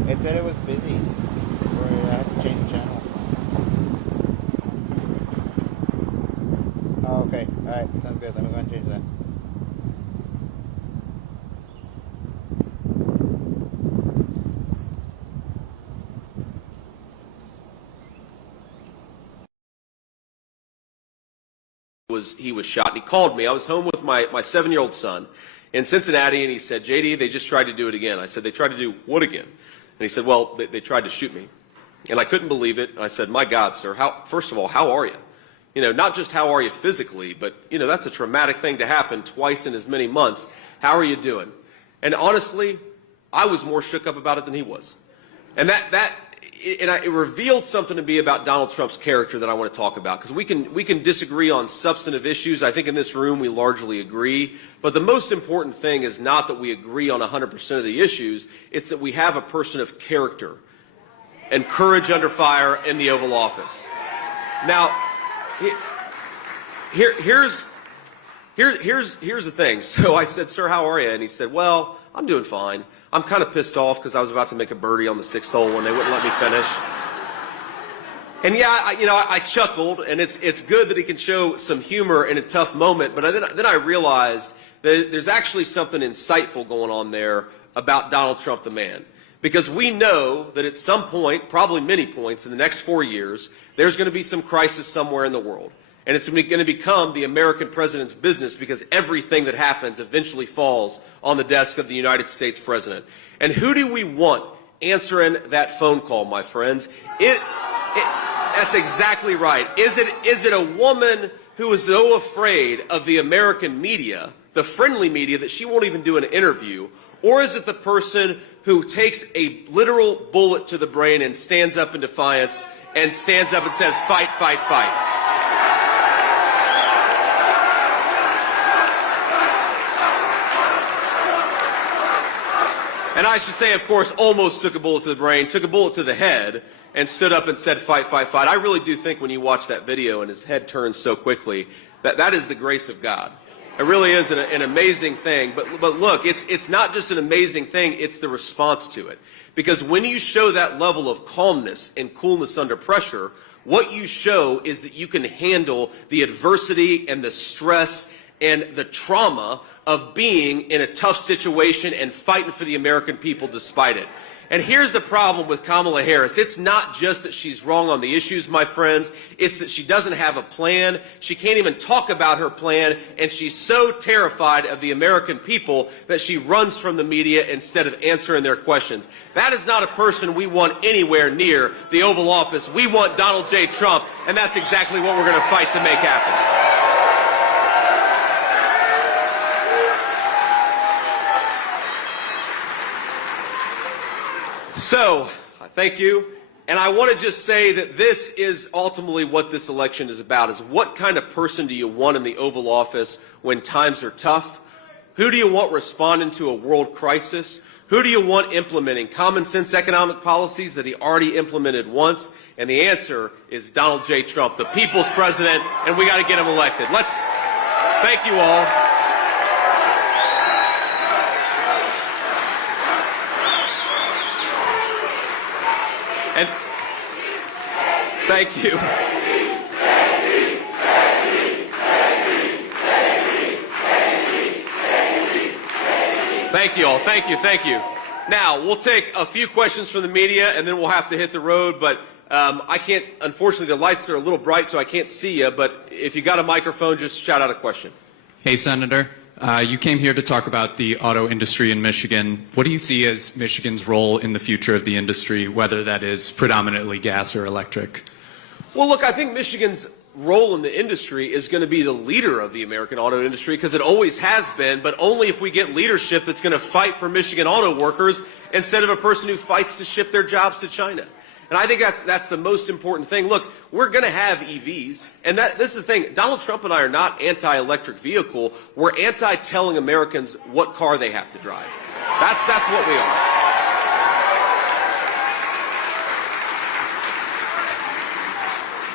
It said it was busy, or I had to change the channel. Oh, okay. Alright, sounds good. Let me go and change that. He was shot, and he called me. I was home with my 7-year-old son in Cincinnati, and he said, JD, they just tried to do it again. I said, they tried to do what again? And he said, well, they tried to shoot me. And I couldn't believe it. And I said, my God, sir, first of all, how are you? You know, not just how are you physically, but, you know, that's a traumatic thing to happen twice in as many months. How are you doing? And honestly, I was more shook up about it than he was. And it revealed something to me about Donald Trump's character that I want to talk about, because we can disagree on substantive issues. I think in this room we largely agree. But the most important thing is not that we agree on 100% of the issues. It's that we have a person of character and courage under fire in the Oval Office. Now, here's the thing. So I said, sir, how are you? And he said, well, I'm doing fine. I'm kind of pissed off because I was about to make a birdie on the 6th hole when they wouldn't let me finish. And yeah, I chuckled, and it's good that he can show some humor in a tough moment. But then I realized that there's actually something insightful going on there about Donald Trump the man. Because we know that at some point, probably many points in the next 4 years, there's going to be some crisis somewhere in the world. And it's going to become the American president's business, because everything that happens eventually falls on the desk of the United States president. And who do we want answering that phone call, my friends? That's exactly right. Is it a woman who is so afraid of the American media, the friendly media, that she won't even do an interview? Or is it the person who takes a literal bullet to the brain and stands up in defiance and stands up and says, fight, fight, fight? And I should say, of course, almost took a bullet to the brain, took a bullet to the head, and stood up and said, fight, fight, fight. I really do think when you watch that video and his head turns so quickly, that is the grace of God. It really is an amazing thing. But look, it's not just an amazing thing, it's the response to it. Because when you show that level of calmness and coolness under pressure, what you show is that you can handle the adversity and the stress and the trauma of being in a tough situation and fighting for the American people despite it. And here's the problem with Kamala Harris. It's not just that she's wrong on the issues, my friends. It's that she doesn't have a plan. She can't even talk about her plan. And she's so terrified of the American people that she runs from the media instead of answering their questions. That is not a person we want anywhere near the Oval Office. We want Donald J. Trump, and that's exactly what we're going to fight to make happen. So, thank you. And I want to just say that this is ultimately what this election is about, is what kind of person do you want in the Oval Office when times are tough? Who do you want responding to a world crisis? Who do you want implementing common sense economic policies that he already implemented once? And the answer is Donald J. Trump, the people's president, and we got to get him elected. Thank you all. And thank you. Thank you all. Thank you. Now, we'll take a few questions from the media, and then we'll have to hit the road. But I can't, unfortunately, the lights are a little bright, so I can't see you. But if you got a microphone, just shout out a question. Hey, Senator. You came here to talk about the auto industry in Michigan. What do you see as Michigan's role in the future of the industry, whether that is predominantly gas or electric? Well, look, I think Michigan's role in the industry is going to be the leader of the American auto industry, because it always has been, but only if we get leadership that's going to fight for Michigan auto workers instead of a person who fights to ship their jobs to China. And I think that's the most important thing. Look, we're going to have EVs, and this is the thing. Donald Trump and I are not anti-electric vehicle. We're anti-telling Americans what car they have to drive. That's what we are.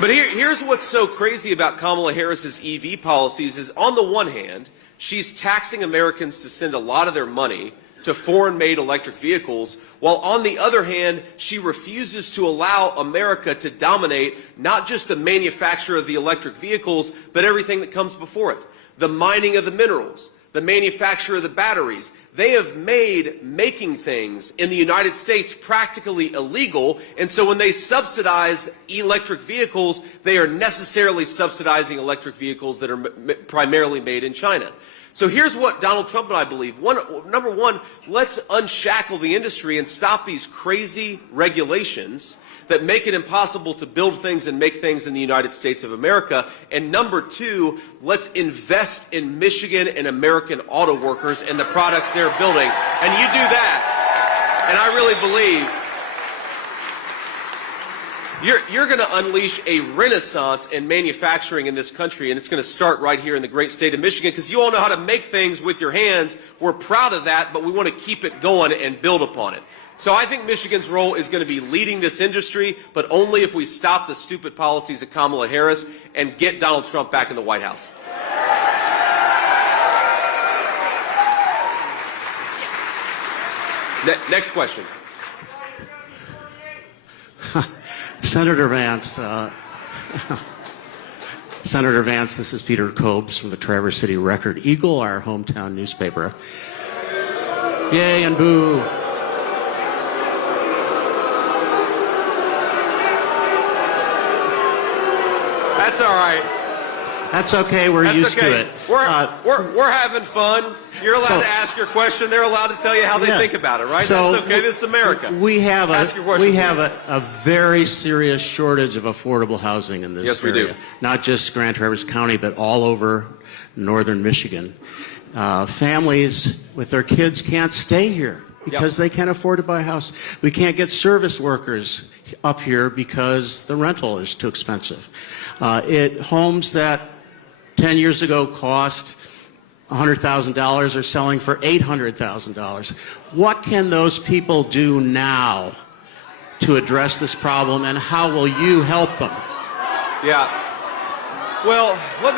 But here's what's so crazy about Kamala Harris's EV policies is, on the one hand, she's taxing Americans to send a lot of their money to foreign-made electric vehicles, while on the other hand, she refuses to allow America to dominate not just the manufacture of the electric vehicles, but everything that comes before it. The mining of the minerals, the manufacture of the batteries. They have made making things in the United States practically illegal, and so when they subsidize electric vehicles, they are necessarily subsidizing electric vehicles that are primarily made in China. So here's what Donald Trump and I believe. Number one, let's unshackle the industry and stop these crazy regulations that make it impossible to build things and make things in the United States of America. And number two, let's invest in Michigan and American auto workers and the products they're building. And you do that, and I really believe you're going to unleash a renaissance in manufacturing in this country, and it's going to start right here in the great state of Michigan, because you all know how to make things with your hands. We're proud of that, but we want to keep it going and build upon it. So I think Michigan's role is going to be leading this industry, but only if we stop the stupid policies of Kamala Harris and get Donald Trump back in the White House. Next question. Senator Vance, Senator Vance, this is Peter Cobes from the Traverse City Record Eagle, our hometown newspaper. Yay and boo. That's all right. That's okay. We're used to it. We're having fun. You're allowed to ask your question. They're allowed to tell you how they think about it, right? So that's okay. This is America. We have a very serious shortage of affordable housing in this area. We do. Not just Grand Traverse County, but all over northern Michigan. Families with their kids can't stay here because they can't afford to buy a house. We can't get service workers up here because the rental is too expensive. Homes that 10 years ago cost $100,000 are selling for $800,000. What can those people do now to address this problem, and how will you help them? Yeah. Well, let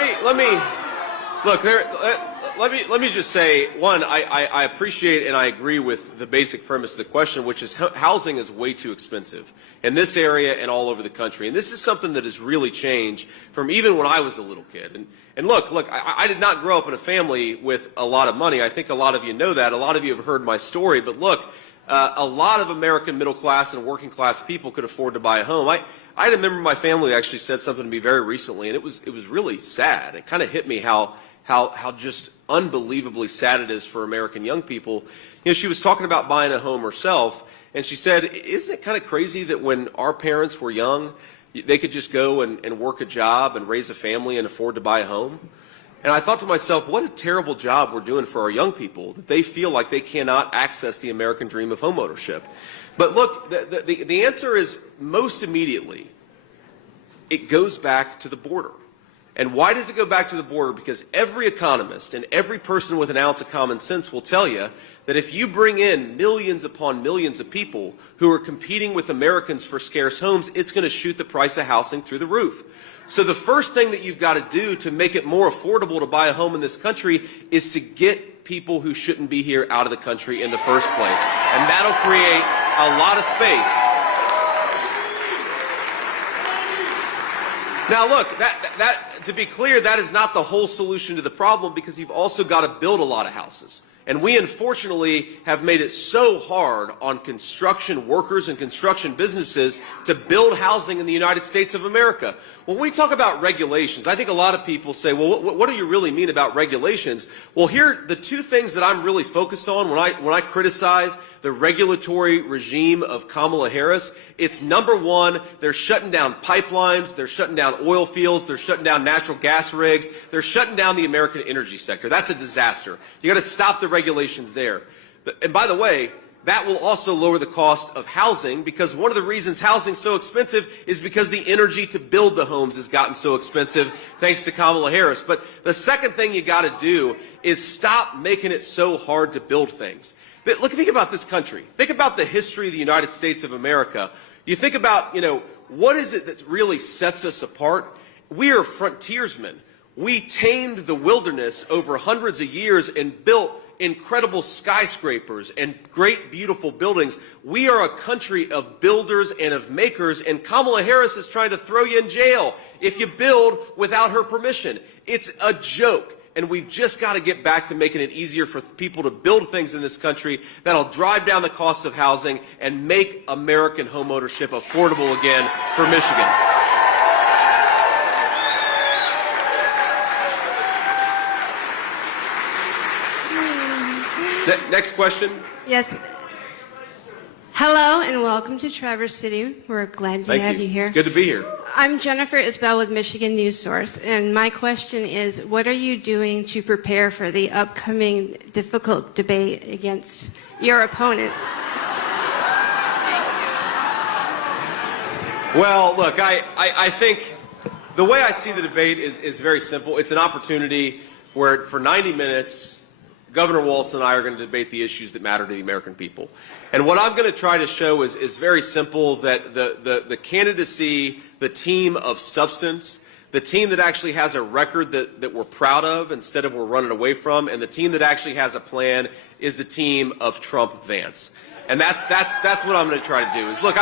me just say, one, I appreciate and I agree with the basic premise of the question, which is housing is way too expensive in this area and all over the country. And this is something that has really changed from even when I was a little kid. And look, I did not grow up in a family with a lot of money. I think a lot of you know that. A lot of you have heard my story. But look, a lot of American middle class and working class people could afford to buy a home. I remember my family actually said something to me very recently, and it was really sad. It kind of hit me how just unbelievably sad it is for American young people. You know, she was talking about buying a home herself, and she said, isn't it kind of crazy that when our parents were young, they could just go and work a job and raise a family and afford to buy a home? And I thought to myself, what a terrible job we're doing for our young people, that they feel like they cannot access the American dream of homeownership. But look, the answer is most immediately, it goes back to the border. And why does it go back to the border? Because every economist and every person with an ounce of common sense will tell you that if you bring in millions upon millions of people who are competing with Americans for scarce homes, it's going to shoot the price of housing through the roof. So the first thing that you've got to do to make it more affordable to buy a home in this country is to get people who shouldn't be here out of the country in the first place. And that'll create a lot of space. Now look, to be clear, that is not the whole solution to the problem, because you've also got to build a lot of houses. And we unfortunately have made it so hard on construction workers and construction businesses to build housing in the United States of America. When we talk about regulations, I think a lot of people say, well, what do you really mean about regulations? Well, here, the two things that I'm really focused on when I criticize the regulatory regime of Kamala Harris, it's number one, they're shutting down pipelines, they're shutting down oil fields, they're shutting down natural gas rigs, they're shutting down the American energy sector. That's a disaster. You got to stop the regulations there. And by the way, that will also lower the cost of housing, because one of the reasons housing's so expensive is because the energy to build the homes has gotten so expensive thanks to Kamala Harris. But the second thing you got to do is stop making it so hard to build things. Look, think about this country. Think about the history of the United States of America. You think about, what is it that really sets us apart? We are frontiersmen. We tamed the wilderness over hundreds of years and built incredible skyscrapers and great, beautiful buildings. We are a country of builders and of makers, and Kamala Harris is trying to throw you in jail if you build without her permission. It's a joke. And we've just got to get back to making it easier for people to build things in this country that'll drive down the cost of housing and make American homeownership affordable again for Michigan. Next question. Yes. Hello and welcome to Traverse City. We're glad to have you here. It's good to be here. I'm Jennifer Isbell with Michigan News Source, and my question is, what are you doing to prepare for the upcoming difficult debate against your opponent? Well, look, I think the way I see the debate is very simple. It's an opportunity where for 90 minutes, Governor Walz and I are going to debate the issues that matter to the American people. And what I'm going to try to show is very simple, that the candidacy, the team of substance, the team that actually has a record that we're proud of instead of we're running away from, and the team that actually has a plan is the team of Trump-Vance. And that's what I'm going to try to do. Is look,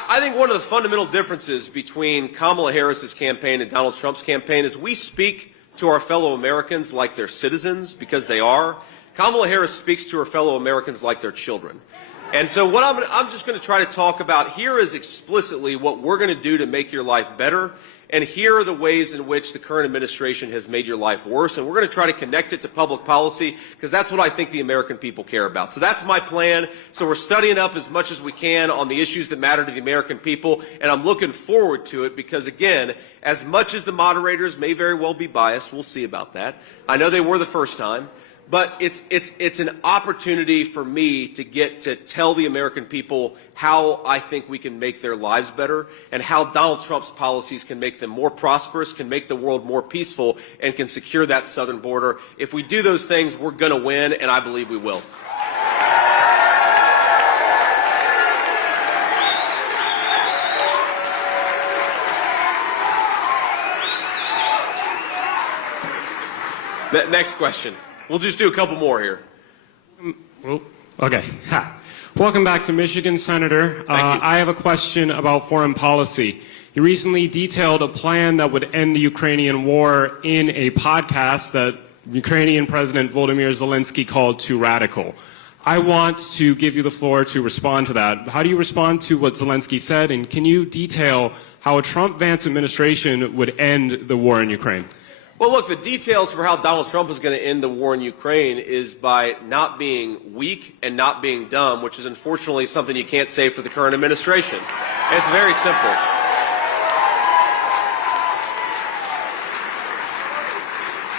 I think one of the fundamental differences between Kamala Harris's campaign and Donald Trump's campaign is we speak to our fellow Americans like they're citizens, because they are. Kamala Harris speaks to her fellow Americans like they're children. And so what I'm just going to try to talk about here is explicitly what we're going to do to make your life better. And here are the ways in which the current administration has made your life worse. And we're going to try to connect it to public policy, because that's what I think the American people care about. So that's my plan. So we're studying up as much as we can on the issues that matter to the American people. And I'm looking forward to it because, again, as much as the moderators may very well be biased, we'll see about that. I know they were the first time. But it's an opportunity for me to get to tell the American people how I think we can make their lives better, and how Donald Trump's policies can make them more prosperous, can make the world more peaceful, and can secure that southern border. If we do those things, we're going to win, and I believe we will. Next question. We'll just do a couple more here. Okay. Welcome back to Michigan, Senator. I have a question about foreign policy. You recently detailed a plan that would end the Ukrainian war in a podcast that Ukrainian President Volodymyr Zelensky called too radical. I want to give you the floor to respond to that. How do you respond to what Zelensky said, and can you detail how a Trump-Vance administration would end the war in Ukraine? Well, look, the details for how Donald Trump is going to end the war in Ukraine is by not being weak and not being dumb, which is unfortunately something you can't say for the current administration. It's very simple.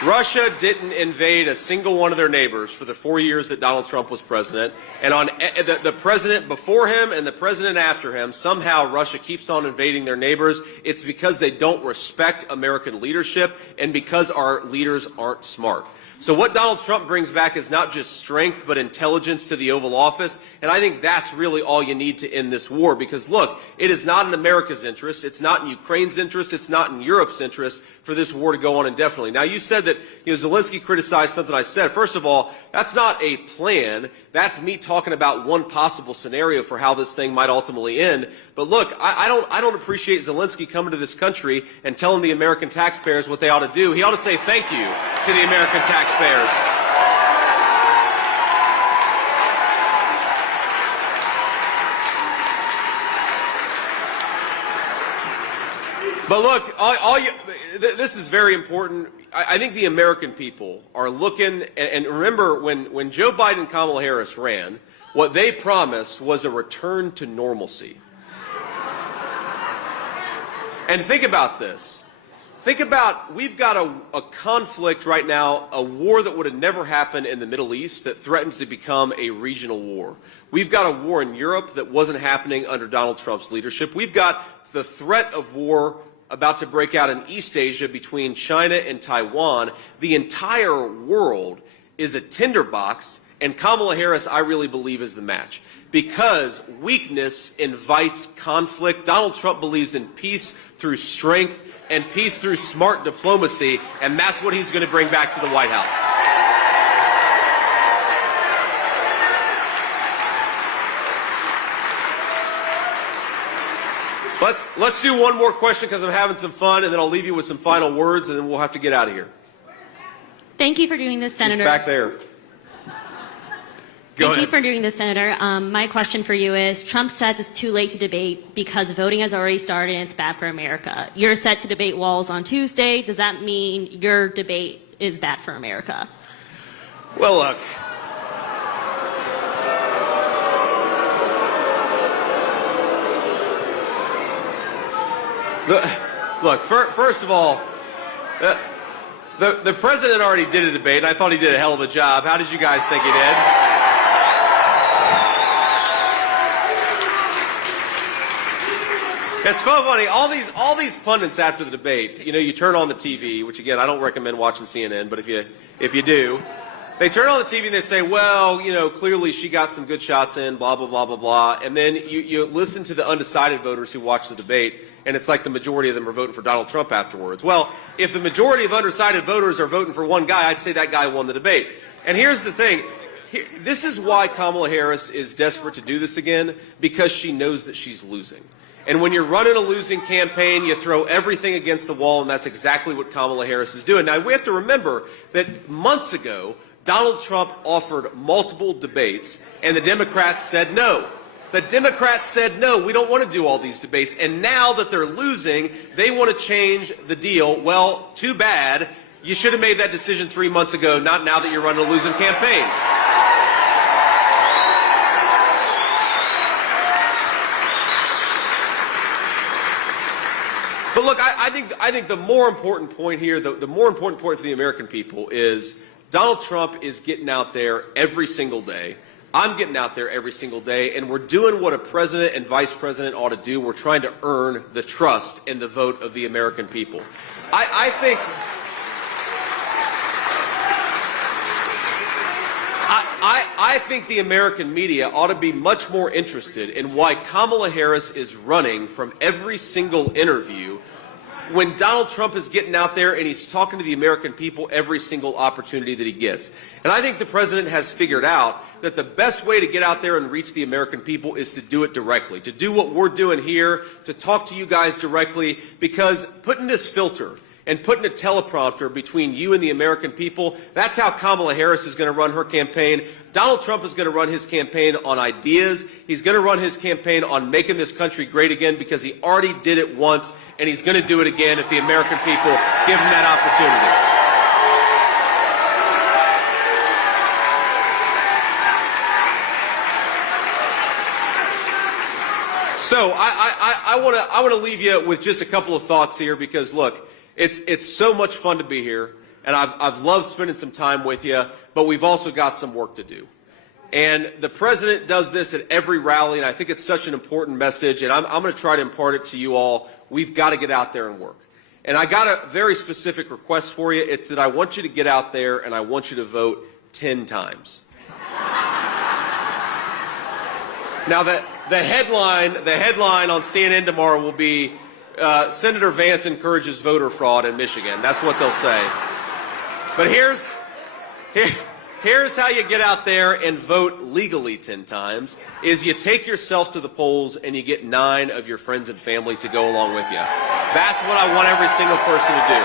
Russia didn't invade a single one of their neighbors for the 4 years that Donald Trump was president. And on the president before him and the president after him, somehow Russia keeps on invading their neighbors. It's because they don't respect American leadership and because our leaders aren't smart. So what Donald Trump brings back is not just strength, but intelligence to the Oval Office. And I think that's really all you need to end this war. Because, look, it is not in America's interest. It's not in Ukraine's interest. It's not in Europe's interest for this war to go on indefinitely. Now, you said that Zelensky criticized something I said. First of all, that's not a plan. That's me talking about one possible scenario for how this thing might ultimately end. But look, I don't appreciate Zelensky coming to this country and telling the American taxpayers what they ought to do. He ought to say thank you to the American taxpayers. But look, this is very important. I think the American people are looking, and remember when Joe Biden and Kamala Harris ran, what they promised was a return to normalcy. And think about this. Think about, we've got a conflict right now, a war that would have never happened in the Middle East that threatens to become a regional war. We've got a war in Europe that wasn't happening under Donald Trump's leadership. We've got the threat of war about to break out in East Asia between China and Taiwan. The entire world is a tinderbox, and Kamala Harris, I really believe, is the match. Because weakness invites conflict. Donald Trump believes in peace through strength and peace through smart diplomacy, and that's what he's going to bring back to the White House. Let's do one more question because I'm having some fun, and then I'll leave you with some final words, and then we'll have to get out of here. Thank you for doing this, Senator. He's back there. Thank you for doing this, Senator. My question for you is, Trump says it's too late to debate because voting has already started and it's bad for America. You're set to debate walls on Tuesday. Does that mean your debate is bad for America? Well, look. Look, first of all, the president already did a debate, and I thought he did a hell of a job. How did you guys think he did? It's so funny. All these pundits after the debate, you turn on the TV, which again I don't recommend watching CNN, but if you do, they turn on the TV and they say, well, clearly she got some good shots in, blah blah blah blah blah, and then you listen to the undecided voters who watch the debate. And it's like the majority of them are voting for Donald Trump afterwards. Well, if the majority of undecided voters are voting for one guy, I'd say that guy won the debate. And here's the thing. This is why Kamala Harris is desperate to do this again, because she knows that she's losing. And when you're running a losing campaign, you throw everything against the wall, and that's exactly what Kamala Harris is doing. Now, we have to remember that months ago, Donald Trump offered multiple debates, and the Democrats said no. The Democrats said, no, we don't want to do all these debates. And now that they're losing, they want to change the deal. Well, too bad. You should have made that decision 3 months ago, not now that you're running a losing campaign. But look, I think the more important point here, the more important point for the American people is Donald Trump is getting out there every single day. I'm getting out there every single day, and we're doing what a president and vice president ought to do. We're trying to earn the trust and the vote of the American people. I think the American media ought to be much more interested in why Kamala Harris is running from every single interview when Donald Trump is getting out there and he's talking to the American people every single opportunity that he gets. And I think the president has figured out that the best way to get out there and reach the American people is to do it directly, to do what we're doing here, to talk to you guys directly, because putting this filter and putting a teleprompter between you and the American people, that's how Kamala Harris is going to run her campaign. Donald Trump is going to run his campaign on ideas. He's going to run his campaign on making this country great again because he already did it once, and he's going to do it again if the American people give him that opportunity. So I want to leave you with just a couple of thoughts here because, look, it's so much fun to be here. and I've loved spending some time with you, but we've also got some work to do. And the president does this at every rally, and I think it's such an important message, and I'm going to try to impart it to you all. We've got to get out there and work. And I got a very specific request for you. It's that I want you to get out there and I want you to vote 10 times. Now, the headline on CNN tomorrow will be Senator Vance encourages voter fraud in Michigan. That's what they'll say. But here's how you get out there and vote legally 10 times, is you take yourself to the polls and you get 9 of your friends and family to go along with you. That's what I want every single person to do.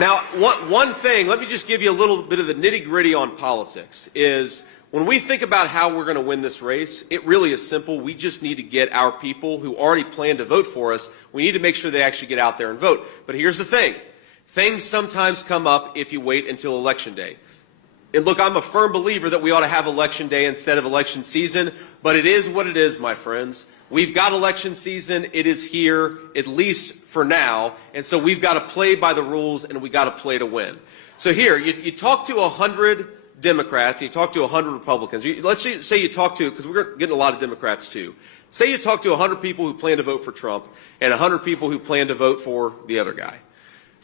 Now, one thing, let me just give you a little bit of the nitty-gritty on politics, is when we think about how we're going to win this race, it really is simple. We just need to get our people who already plan to vote for us, we need to make sure they actually get out there and vote. But here's the thing. Things sometimes come up if you wait until Election Day. And look, I'm a firm believer that we ought to have Election Day instead of election season, but it is what it is, my friends. We've got election season. It is here, at least for now, and so we've got to play by the rules and we've got to play to win. So here, you talk to 100 Democrats, and you talk to 100 Republicans. Let's say you talk to, because we're getting a lot of Democrats too. Say you talk to 100 people who plan to vote for Trump and 100 people who plan to vote for the other guy.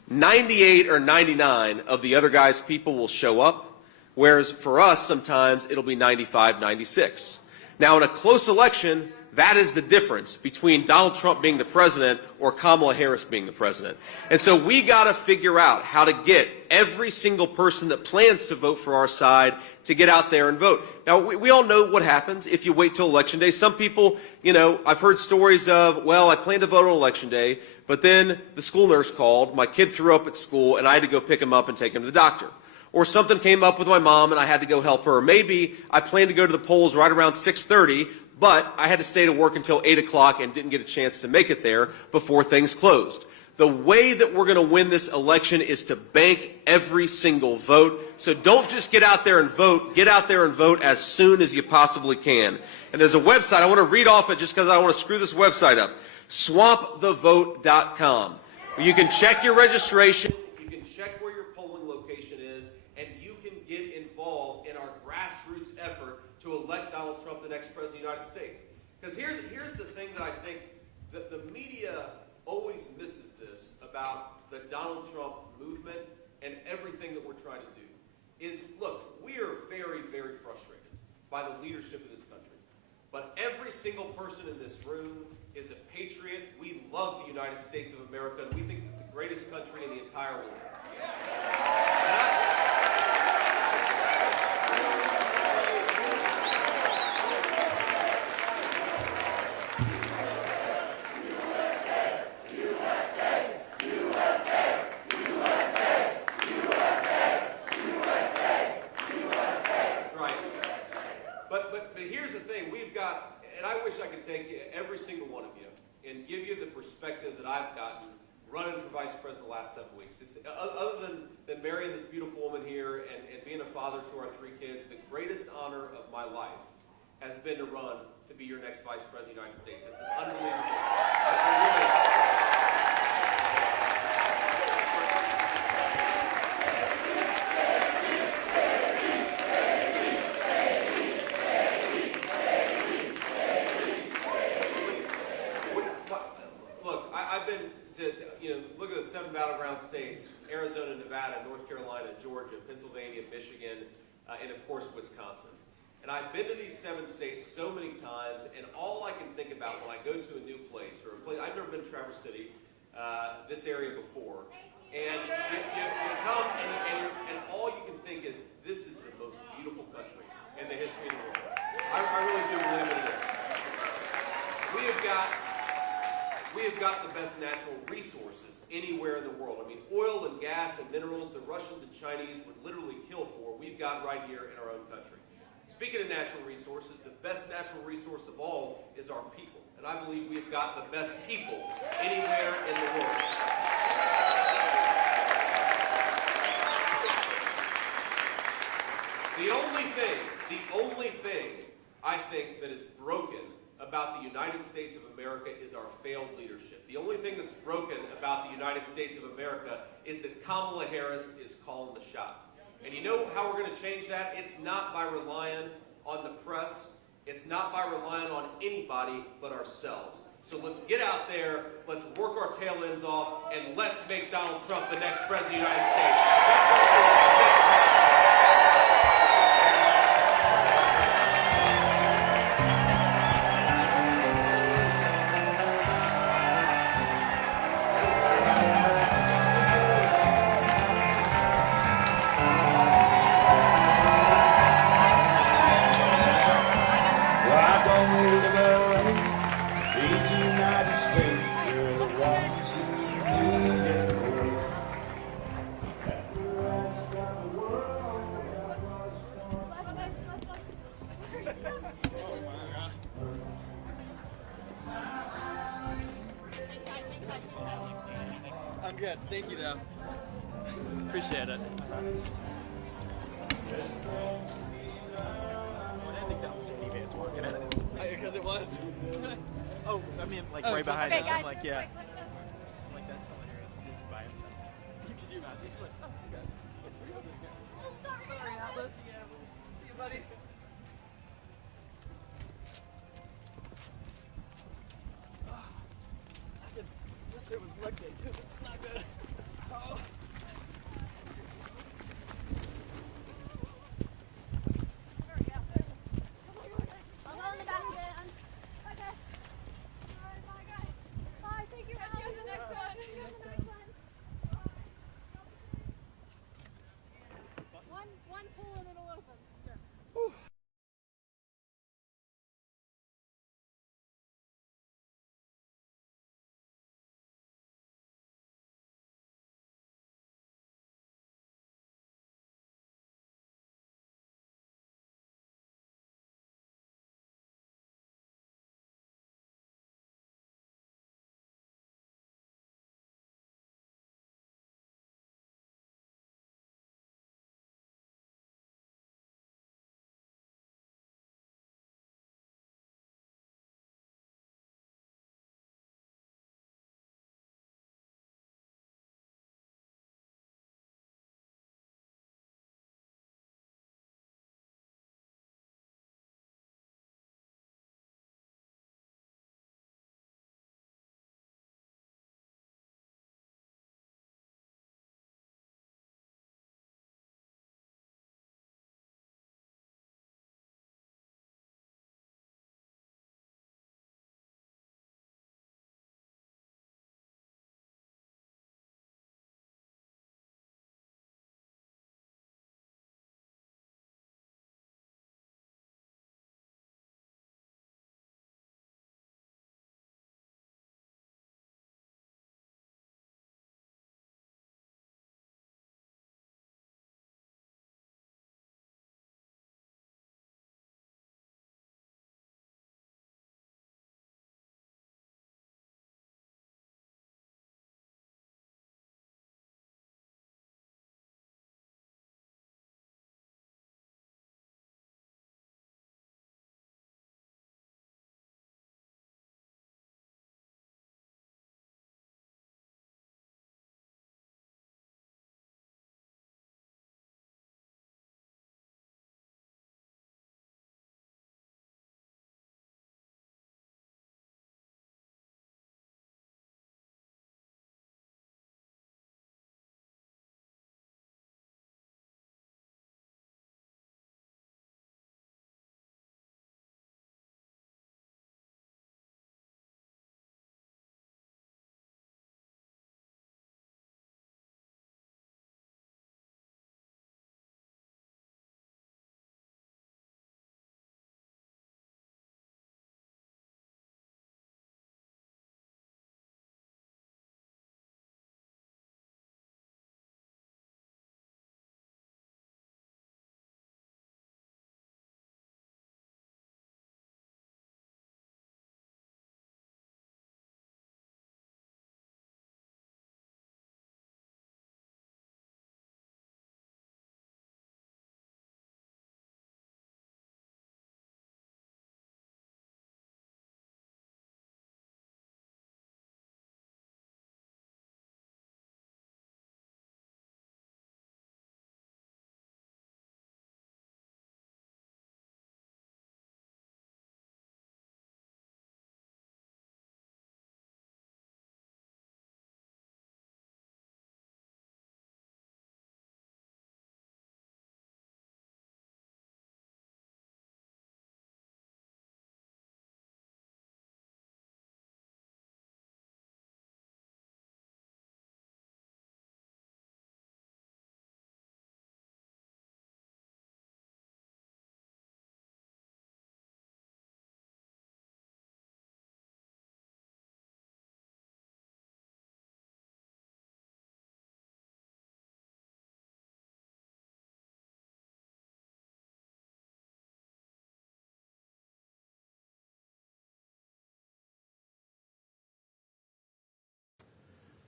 98 or 99 of the other guy's people will show up, whereas for us, sometimes it'll be 95, 96. Now, in a close election, that is the difference between Donald Trump being the president or Kamala Harris being the president. And so we got to figure out how to get every single person that plans to vote for our side to get out there and vote. Now, we all know what happens if you wait till Election Day. Some people, I've heard stories of, well, I planned to vote on Election Day, but then the school nurse called, my kid threw up at school, and I had to go pick him up and take him to the doctor. Or something came up with my mom and I had to go help her. Or maybe I planned to go to the polls right around 6:30, but I had to stay to work until 8 o'clock and didn't get a chance to make it there before things closed. The way that we're going to win this election is to bank every single vote. So don't just get out there and vote. Get out there and vote as soon as you possibly can. And there's a website. I want to read off it just because I want to screw this website up. swampthevote.com. You can check your registration. You can check where your polling location is. And you can get involved in our grassroots effort to elect Donald Trump the next president of the United States. Because here's the thing that I think that the media always misses this about the Donald Trump movement and everything that we're trying to do. Is, look, we are very, very frustrated by the leadership of this country. But every single person in this room is a patriot. We love the United States of America, and we think it's the greatest country in the entire world. Every single one of you, and give you the perspective that I've gotten running for vice president the last 7 weeks. It's other than marrying this beautiful woman here and being a father to our 3 kids, the greatest honor of my life has been to run to be your next vice president of the United States. It's an unbelievable. Look at the 7 battleground states: Arizona, Nevada, North Carolina, Georgia, Pennsylvania, Michigan, and of course Wisconsin. And I've been to these 7 states so many times, and all I can think about when I go to a new place, or a place, I've never been to Traverse City, this area before, and you come and all you can think is, this is the most beautiful country in the history of the world. I really do believe it is. We have got the best natural resources anywhere in the world. I mean, oil and gas and minerals the Russians and Chinese would literally kill for, we've got right here in our own country. Speaking of natural resources, the best natural resource of all is our people. And I believe we have got the best people anywhere in the world. The only thing I think that is broken about the United States of America is our failed leadership. The only only thing that's broken about the United States of America is that Kamala Harris is calling the shots. And you know how we're going to change that? It's not by relying on the press. It's not by relying on anybody but ourselves. So let's get out there, let's work our tail ends off, and let's make Donald Trump the next president of the United States. I'm good. Thank you, though. Appreciate it. I didn't think that was J.D. Vance working it. Because it was. Oh, I mean, like right behind us. I'm like, yeah. I'm like, that's hilarious. Just by himself. Could you imagine? Like, oh, you guys. Sorry, Atlas. See you, buddy. This shit was leg day, too. This is not good. Oh. One pull and it'll open.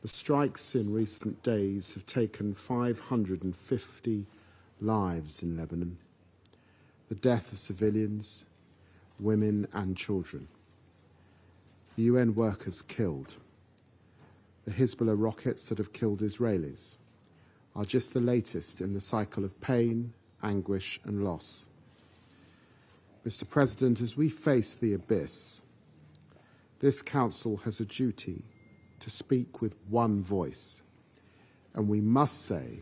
The strikes in recent days have taken 550 lives in Lebanon, the death of civilians, women and children. The UN workers killed. The Hezbollah rockets that have killed Israelis are just the latest in the cycle of pain, anguish and loss. Mr. President, as we face the abyss, this Council has a duty to speak with one voice, and we must say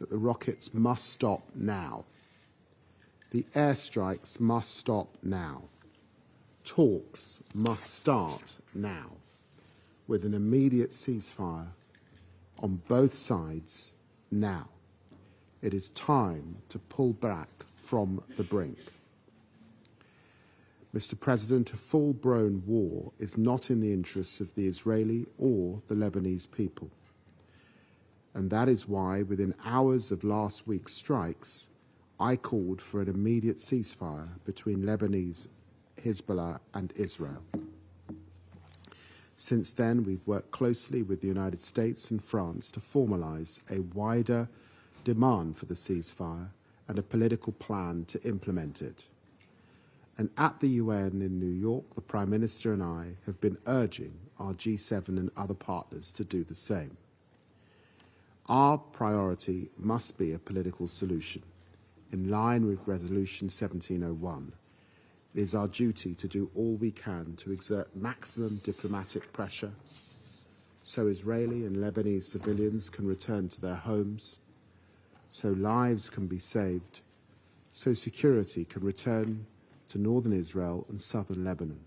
that the rockets must stop now. The airstrikes must stop now. Talks must start now, with an immediate ceasefire on both sides now. It is time to pull back from the brink. Mr. President, a full-blown war is not in the interests of the Israeli or the Lebanese people. And that is why, within hours of last week's strikes, I called for an immediate ceasefire between Lebanese, Hezbollah and Israel. Since then, we've worked closely with the United States and France to formalize a wider demand for the ceasefire and a political plan to implement it. And at the UN in New York, the Prime Minister and I have been urging our G7 and other partners to do the same. Our priority must be a political solution. In line with Resolution 1701, it is our duty to do all we can to exert maximum diplomatic pressure so Israeli and Lebanese civilians can return to their homes, so lives can be saved, so security can return to northern Israel and southern Lebanon,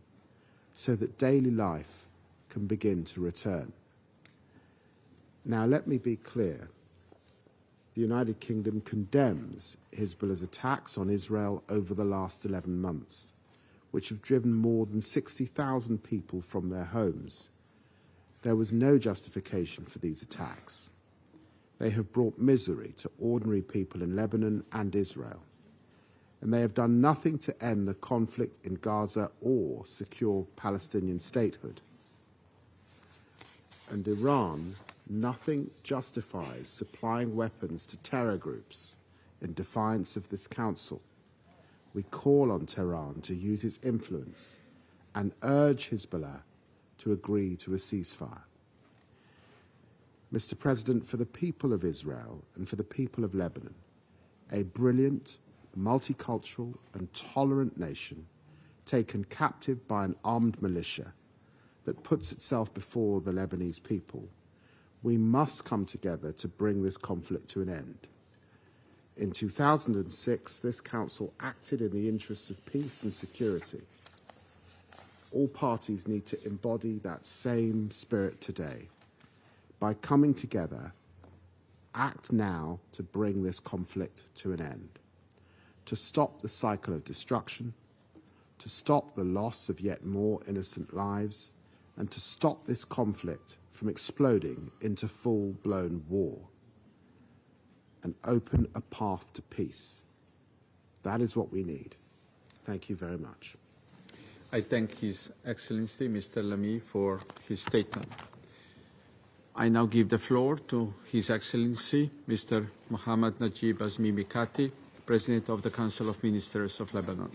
so that daily life can begin to return. Now, let me be clear. The United Kingdom condemns Hezbollah's attacks on Israel over the last 11 months, which have driven more than 60,000 people from their homes. There was no justification for these attacks. They have brought misery to ordinary people in Lebanon and Israel, and they have done nothing to end the conflict in Gaza or secure Palestinian statehood. And Iran, nothing justifies supplying weapons to terror groups in defiance of this Council. We call on Tehran to use its influence and urge Hezbollah to agree to a ceasefire. Mr. President, for the people of Israel and for the people of Lebanon, a brilliant, multicultural and tolerant nation taken captive by an armed militia that puts itself before the Lebanese people, we must come together to bring this conflict to an end. In 2006, this Council acted in the interests of peace and security. All parties need to embody that same spirit today. By coming together, act now to bring this conflict to an end, to stop the cycle of destruction, to stop the loss of yet more innocent lives, and to stop this conflict from exploding into full-blown war, and open a path to peace. That is what we need. Thank you very much. I thank His Excellency, Mr. Lamy, for his statement. I now give the floor to His Excellency, Mr. Mohammad Najib Azmi Mikati, President of the Council of Ministers of Lebanon.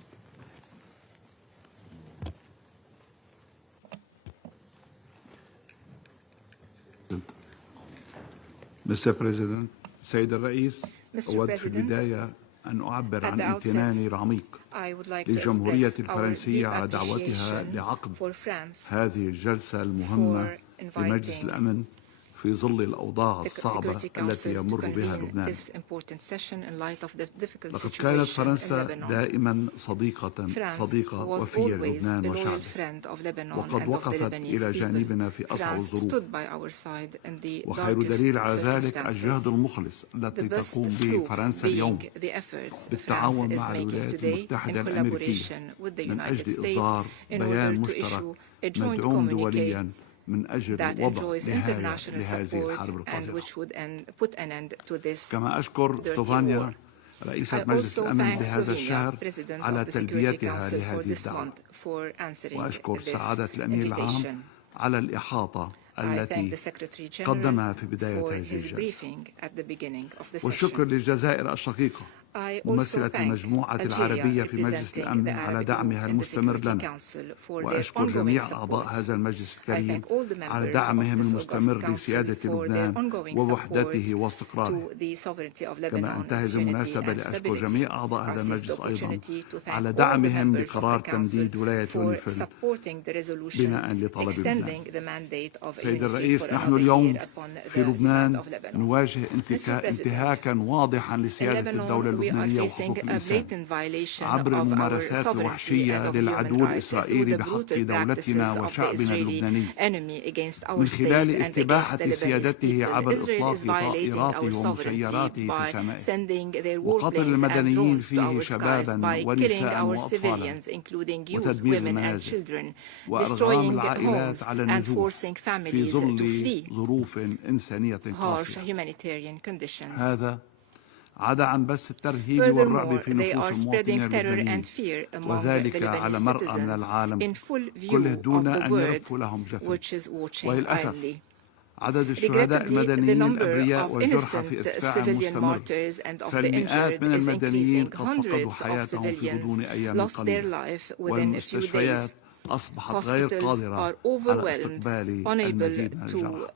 Mr. President, سيد الرئيس، أود في البداية أن أعبر عن امتناني العميق للجمهورية الفرنسية على دعوتها لعقد هذه الجلسة المهمة لمجلس الأمن في ظل الأوضاع الصعبة التي يمر بها لبنان. لقد كانت فرنسا دائما صديقة وفية للبنان وشعبه، وقد وقفت إلى جانبنا في أصعب الظروف، وخير دليل على ذلك الجهد المخلص الذي تقوم به فرنسا اليوم بالتعاون مع الولايات المتحدة الأمريكية من أجل إصدار بيان مشترك مدعوم دوليا من أجل وضع نهاية لهذه الحرب القذرة. كما أشكر ستوفانيا رئيسة مجلس الأمن بهذا الشهر على تلبيتها لهذه الدعوة، وأشكر سعادة الأمير العام على الإحاطة التي قدمها في بداية هذه الجلسة. والشكر للجزائر الشقيقة ممثلة المجموعة العربية في مجلس الأمن على دعمها المستمر لنا، وأشكر جميع أعضاء هذا المجلس الكريم على دعمهم المستمر لسيادة لبنان ووحدته واستقراره. كما أنتهز المناسبة لأشكر جميع أعضاء هذا المجلس أيضا على دعمهم لقرار تمديد ولاية يونيفيل بناء لطلب لبنان. سيد الرئيس، نحن اليوم في لبنان نواجه انتهاكا واضحا لسيادة الدولة اللبنانية وحقوق الإنسان عبر الممارسات الوحشية للعدو الإسرائيلي بحق دولتنا وشعبنا اللبناني من خلال استباحة سيادته عبر إطلاق طائراته ومسيراته في سمائه وقتل المدنيين فيه شبابا ونساء وأطفالا وتدمير المنازل وإرغام العائلات على النزوح في ظل ظروف إنسانية قاسية. هذا عدا عن بث الترهيب والرعب في نفوس المواطنين اللبنانيين، وذلك على مرأى من العالم كله دون أن يرفوا لهم جفن. وللأسف عدد الشهداء المدنيين الأبرياء والجرحى في ارتفاع مستمر، فالمئات من المدنيين قد فقدوا حياتهم في غضون أيام قليلة، والمستشفيات أصبحت غير قادرة على استقبال المزيد من الجرحى.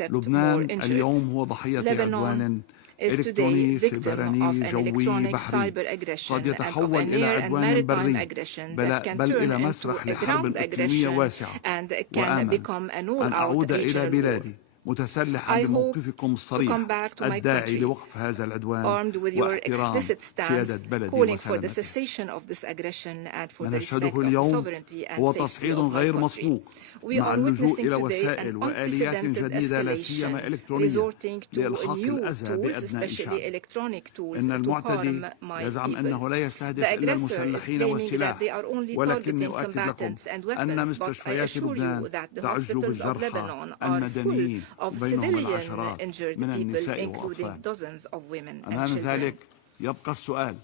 لبنان اليوم هو ضحية عدوان إلكتروني، سيبراني، جوي، بحري، قد يتحول إلى عدوان بري، بل إلى مسرح لحرب إقليمية واسعة. وآمل أن أعود إلى بلادي متسلحا بموقفكم الصريح الداعي لوقف هذا العدوان واحترام سيادة بلدي وسلامته. ما نشهده اليوم هو تصعيد غير مسبوق مع اللجوء إلى وسائل وآليات جديدة لا سيما إلكترونية لإلحاق الأذى بأدنى إشعاع. إن المعتدي يزعم أنه لا يستهدف إلا المسلحين والسلاح، ولكني أؤكد لكم أن مستشفيات لبنان تعج بالجرحى المدنيين وبينهم العشرات من النساء والأطفال. أمام ذلك يبقى السؤال: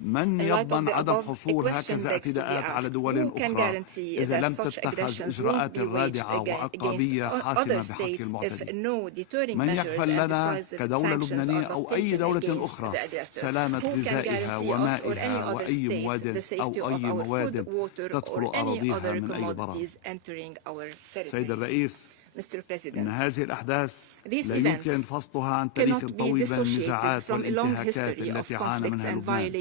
من يضمن عدم حصول هكذا اعتداءات على دول أخرى إذا لم تتخذ إجراءات رادعة وعقابية حاسمة بحق المعتدين؟ من يكفل لنا كدولة لبنانية أو أي دولة أخرى سلامة غذائها ومائها وأي مواد أو أي مواد تدخل أراضيها من أي ضرر؟ سيد الرئيس، إن هذه الأحداث لا يمكن فصلها عن تاريخ طويل من النزاعات والانتهاكات التي عانى منها لبنان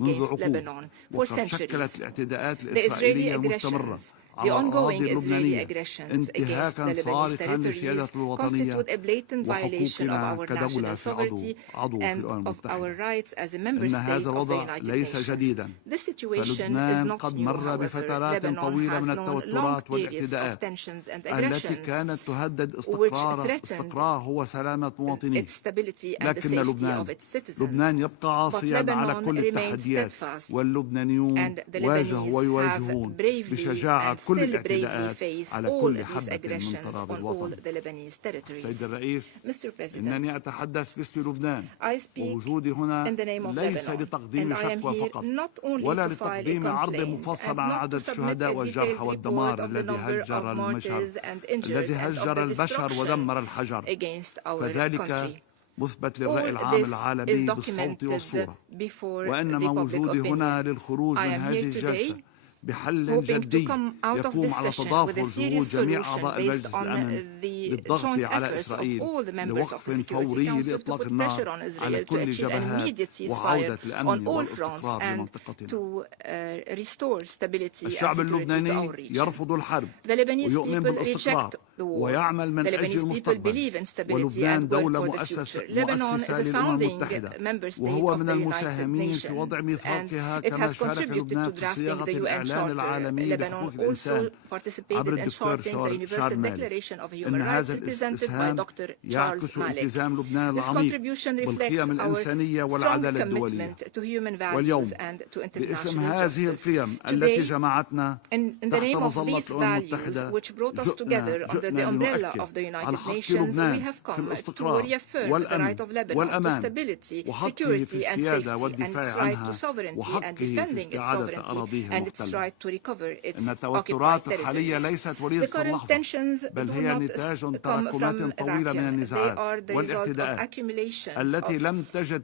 منذ عقود، وقد شكلت الاعتداءات الإسرائيلية المستمرة على الأراضي اللبنانية انتهاكا صارخا لسيادة الوطنية وحقوقنا كدولة في عضو في الأمم المتحدة. إن هذا الوضع ليس جديدا، فلبنان قد مر بفترات طويلة من التوترات والاعتداءات التي كانت تهدد استقراره وسلامة مواطنيه. لكن لبنان يبقى عاصيا على كل التحديات، واللبنانيون واجهوا ويواجهون بشجاعة كل الاعتداءات على كل حبة من تراب الوطن. سيد الرئيس، إنني أتحدث باسم لبنان، ووجودي هنا ليس لتقديم شكوى فقط ولا لتقديم عرض مفصل عن عدد الشهداء والجرحى والدمار الذي هجر البشر ودمر الحجر، فذلك مثبت للرأي العام العالمي بالصوت والصورة. وإنما وجودي هنا للخروج من هذه الجلسة بحل جدي يقوم على تضافر جهود جميع أعضاء مجلس الأمن للضغط على إسرائيل لوقف فوري لإطلاق النار على كل جبهات وعودة الأمن والاستقرار لمنطقتنا. الشعب اللبناني يرفض الحرب ويؤمن بالاستقرار ويعمل من أجل المستقبل، ولبنان دولة مؤسسة للأمم المتحدة، وهو من المساهمين في وضع ميثاقها، كما شارك لبنان في صياغة الإعلان العالمي لحقوق الإنسان عبر الدكتور شارمال. إن هذا الإسهام يعكس التزام لبنان العميق بالقيم الإنسانية والعدالة الدولية. واليوم باسم هذه القيم التي جمعتنا تحت مظلة الأمم المتحدة، جئنا under the umbrella of the United Nations, we have come to reaffirm the right of Lebanon to stability, security and safety, and its right to sovereignty and defending its sovereignty and its right to recover its occupied territories. The current tensions do not come from a vacuum. They are the result of accumulations of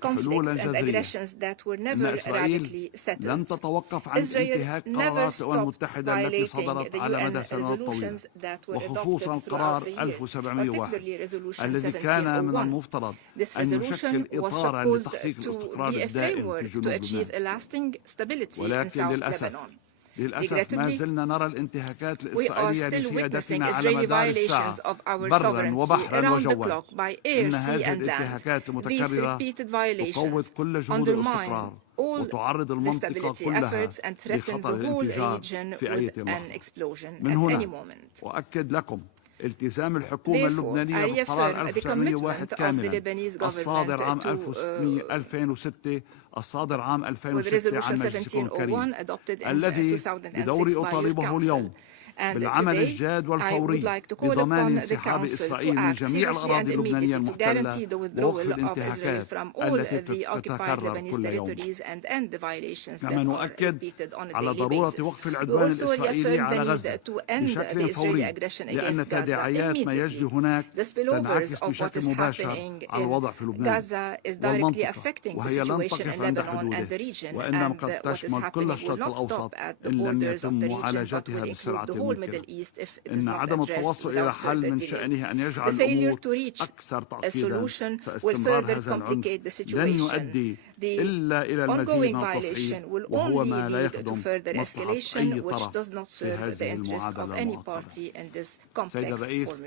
conflicts and aggressions that were never radically settled. Israel never stopped violating the UN resolutions that were adopted throughout the years, particularly Resolution 1701. This resolution was supposed to be a framework to achieve a lasting stability in South Lebanon. للأسف ما زلنا نرى الانتهاكات الإسرائيلية لسيادتنا على مدار الساعة برا وبحرا وجوا. إن هذه الانتهاكات المتكررة تقوض كل جهود الاستقرار وتعرض المنطقة كلها لخطر الانفجار في أي لحظة. من هنا أؤكد لكم التزام الحكومة اللبنانية بقرار 1901 كاملا الصادر عام 2006 الصادر عام 2006 عن مجلسكم الكريم الذي بدوري أطالبه اليوم بالعمل الجاد والفوري بضمان انسحاب إسرائيل من جميع الأراضي اللبنانية المحتلة ووقف الانتهاكات التي تتكرر كل يوم. كما نؤكد على ضرورة وقف العدوان الإسرائيلي على غزة بشكل فوري لأن تداعيات ما يجري هناك تنعكس بشكل مباشر على الوضع في لبنان والمنطقة وهي لن تقف عند حدوده وإنما قد تشمل كل الشرق الأوسط إن لم يتم معالجتها بسرعة. إن عدم التوصل إلى حل من شأنه أن يجعل الأمور أكثر تعقيدا فاستمرار هذا العنف لن يؤدي إلا إلى المزيد من التصعيد وهو ما لا يخدم مصلحة أي طرف في هذه المعادلة المعقدة. سيد الرئيس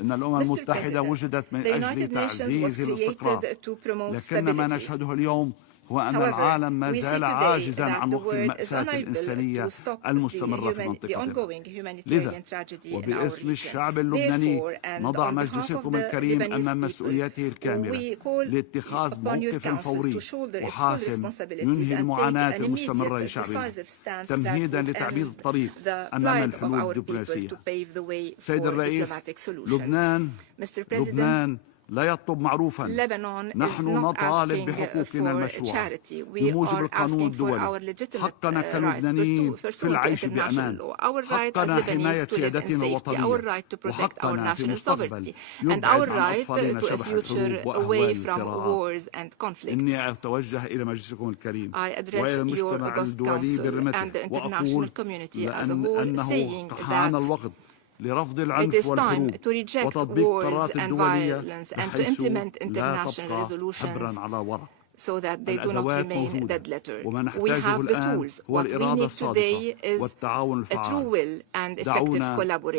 إن الأمم المتحدة وجدت من أجل تعزيز الاستقرار لكن ما نشهده اليوم هو أن العالم ما زال عاجزا عن وقف المأساة الإنسانية المستمرة في منطقتنا. لذا وباسم الشعب اللبناني نضع مجلسكم الكريم أمام مسؤولياته الكاملة لاتخاذ موقف فوري وحاسم ينهي المعاناة المستمرة لشعبنا تمهيدا لتعبيد الطريق أمام الحلول الدبلوماسية. سيد الرئيس لبنان لا يطلب معروفا نحن نطالب بحقوقنا المشروعة بموجب القانون الدولي حقنا كلبنانيين في العيش بأمان حقنا حماية سيادتنا الوطنية وحقنا في مستقبل يبعد عن أطفالنا شبح الحروب وأهوال الصراعات. إني أتوجه إلى مجلسكم الكريم وإلى المجتمع الدولي برمته وأقول أنه حان الوقت لرفض العنف والحروب وتطبيق القرارات الدولية بحيث لا تبقى حبرا على ورق. الأدوات موجودة وما نحتاجه الآن هو الإرادة الصادقة والتعاون الفعال.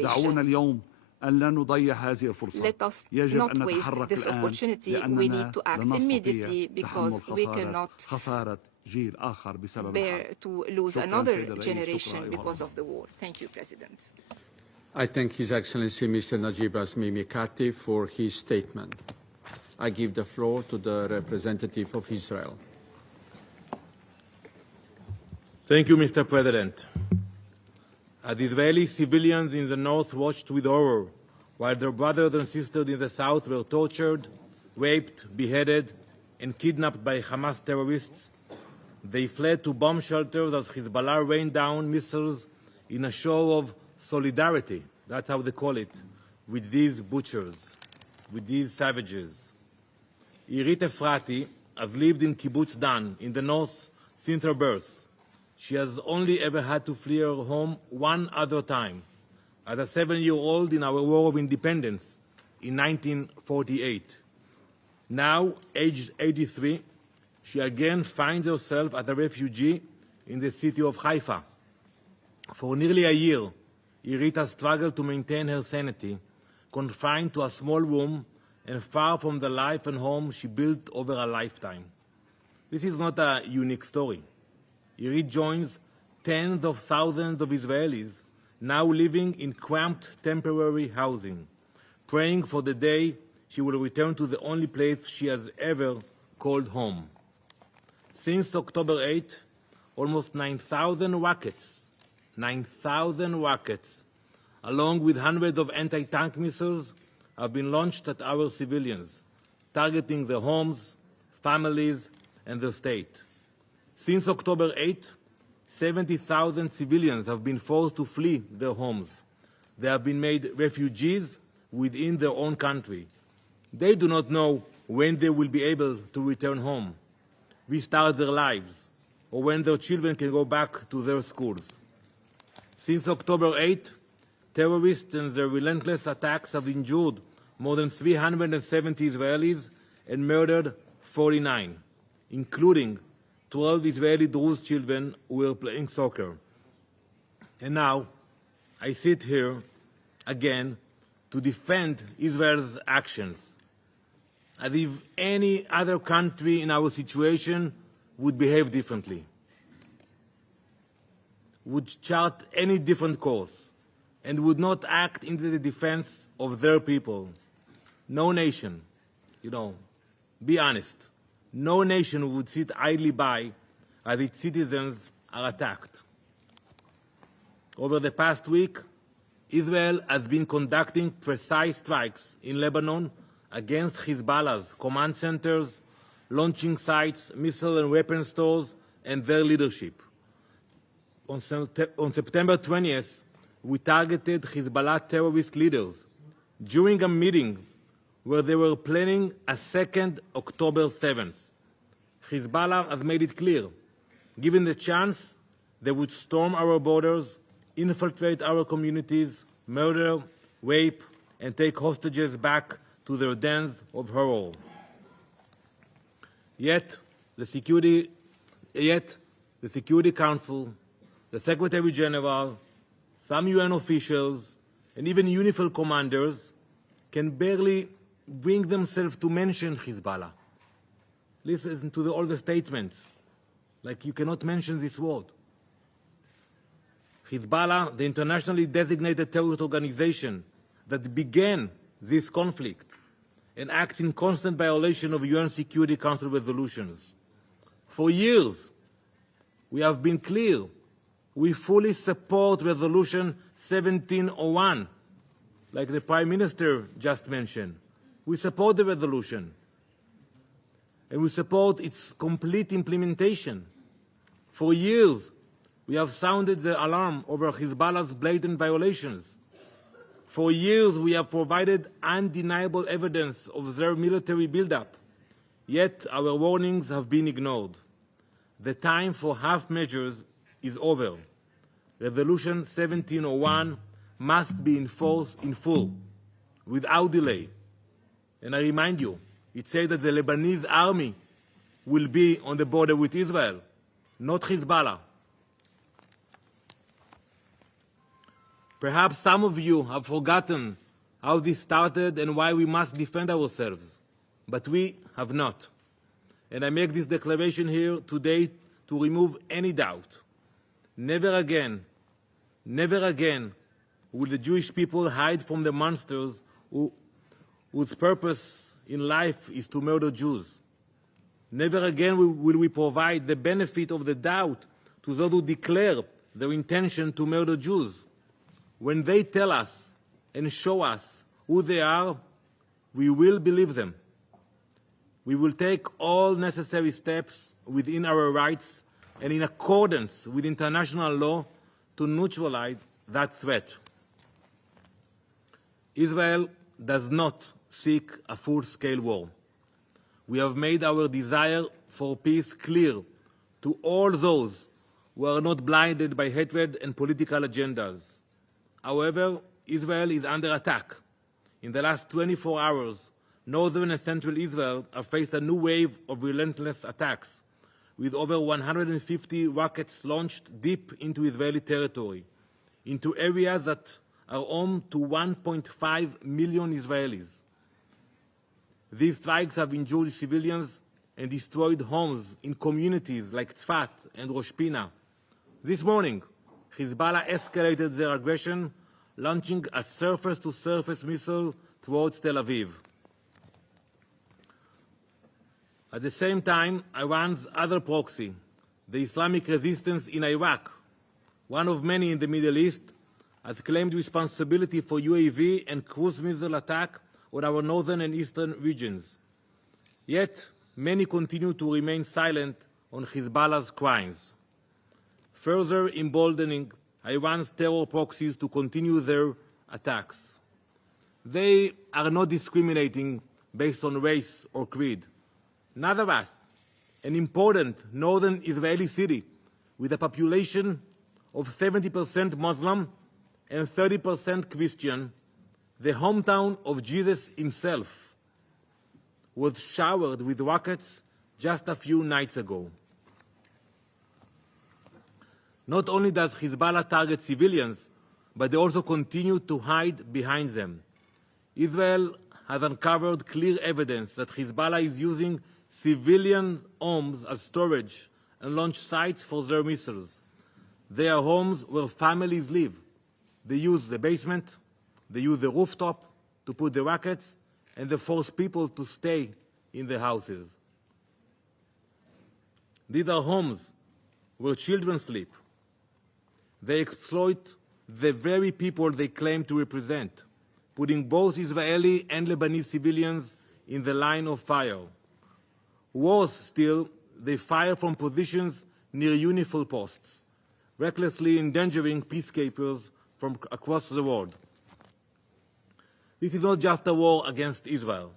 دعونا اليوم أن لا نضيع هذه الفرصة. يجب أن نتحرك الآن لأننا لا نستطيع تحمل خسارة جيل آخر بسبب الحرب. I thank His Excellency Mr. Najib Razmi Mikati for his statement. I give the floor to the representative of Israel. Thank you, Mr. President. As Israeli civilians in the north watched with horror while their brothers and sisters in the south were tortured, raped, beheaded, and kidnapped by Hamas terrorists, they fled to bomb shelters as Hezbollah rained down missiles in a show of solidarity, that's how they call it, with these butchers, with these savages. Irit Efrati has lived in Kibbutz Dan in the north since her birth. She has only ever had to flee her home one other time, as a 7-year-old in our War of Independence in 1948. Now, aged 83, she again finds herself as a refugee in the city of Haifa. For nearly a year, Irit struggled to maintain her sanity, confined to a small room and far from the life and home she built over a lifetime. This is not a unique story. Irit joins tens of thousands of Israelis now living in cramped temporary housing, praying for the day she will return to the only place she has ever called home. Since October 8, almost 9,000 rockets along with hundreds of anti-tank missiles, have been launched at our civilians, targeting their homes, families, and the state. Since October 8, 70,000 civilians have been forced to flee their homes. They have been made refugees within their own country. They do not know when they will be able to return home, restart their lives, or when their children can go back to their schools. Since October 8, terrorists and their relentless attacks have injured more than 370 Israelis and murdered 49, including 12 Israeli Druze children who were playing soccer. And now, I sit here again to defend Israel's actions, as if any other country in our situation would behave differently, would chart any different course, and would not act in the defense of their people. No nation, be honest, no nation would sit idly by as its citizens are attacked. Over the past week, Israel has been conducting precise strikes in Lebanon against Hezbollah's command centers, launching sites, missile and weapon stores, and their leadership. On September 20th, we targeted Hezbollah terrorist leaders during a meeting where they were planning a second October 7th. Hezbollah has made it clear, given the chance, they would storm our borders, infiltrate our communities, murder, rape, and take hostages back to their dens of horror. Yet, the Security Council, the Secretary General, some UN officials, and even UNIFIL commanders can barely bring themselves to mention Hezbollah. Listen to all the statements, like you cannot mention this word. Hezbollah, the internationally designated terrorist organization that began this conflict and acts in constant violation of UN Security Council resolutions. For years, we have been clear. We fully support Resolution 1701, like the Prime Minister just mentioned. We support the resolution, and we support its complete implementation. For years, we have sounded the alarm over Hezbollah's blatant violations. For years, we have provided undeniable evidence of their military buildup, yet our warnings have been ignored. The time for half measures is over. Resolution 1701 must be enforced in full, without delay. And I remind you, it says that the Lebanese army will be on the border with Israel, not Hezbollah. Perhaps some of you have forgotten how this started and why we must defend ourselves, but we have not. And I make this declaration here today to remove any doubt. Never again will the Jewish people hide from the monsters whose purpose in life is to murder Jews. Never again will we provide the benefit of the doubt to those who declare their intention to murder Jews. When they tell us and show us who they are, we will believe them. We will take all necessary steps within our rights and in accordance with international law to neutralize that threat. Israel does not seek a full-scale war. We have made our desire for peace clear to all those who are not blinded by hatred and political agendas. However, Israel is under attack. In the last 24 hours, northern and central Israel have faced a new wave of relentless attacks, with over 150 rockets launched deep into Israeli territory, into areas that are home to 1.5 million Israelis. These strikes have injured civilians and destroyed homes in communities like Tzfat and Rosh Pina. This morning, Hezbollah escalated their aggression, launching a surface-to-surface missile towards Tel Aviv. At the same time, Iran's other proxy, the Islamic resistance in Iraq, one of many in the Middle East, has claimed responsibility for UAV and cruise missile attack on our northern and eastern regions. Yet, many continue to remain silent on Hezbollah's crimes, further emboldening Iran's terror proxies to continue their attacks. They are not discriminating based on race or creed. Nadarat, an important northern Israeli city with a population of 70% Muslim and 30% Christian, the hometown of Jesus himself, was showered with rockets just a few nights ago. Not only does Hezbollah target civilians, but they also continue to hide behind them. Israel has uncovered clear evidence that Hezbollah is using civilian homes as storage and launch sites for their missiles. They are homes where families live. They use the basement, they use the rooftop to put the rockets, and they force people to stay in the houses. These are homes where children sleep. They exploit the very people they claim to represent, putting both Israeli and Lebanese civilians in the line of fire. Worse still, they fire from positions near UNIFIL posts, recklessly endangering peacekeepers from across the world. This is not just a war against Israel.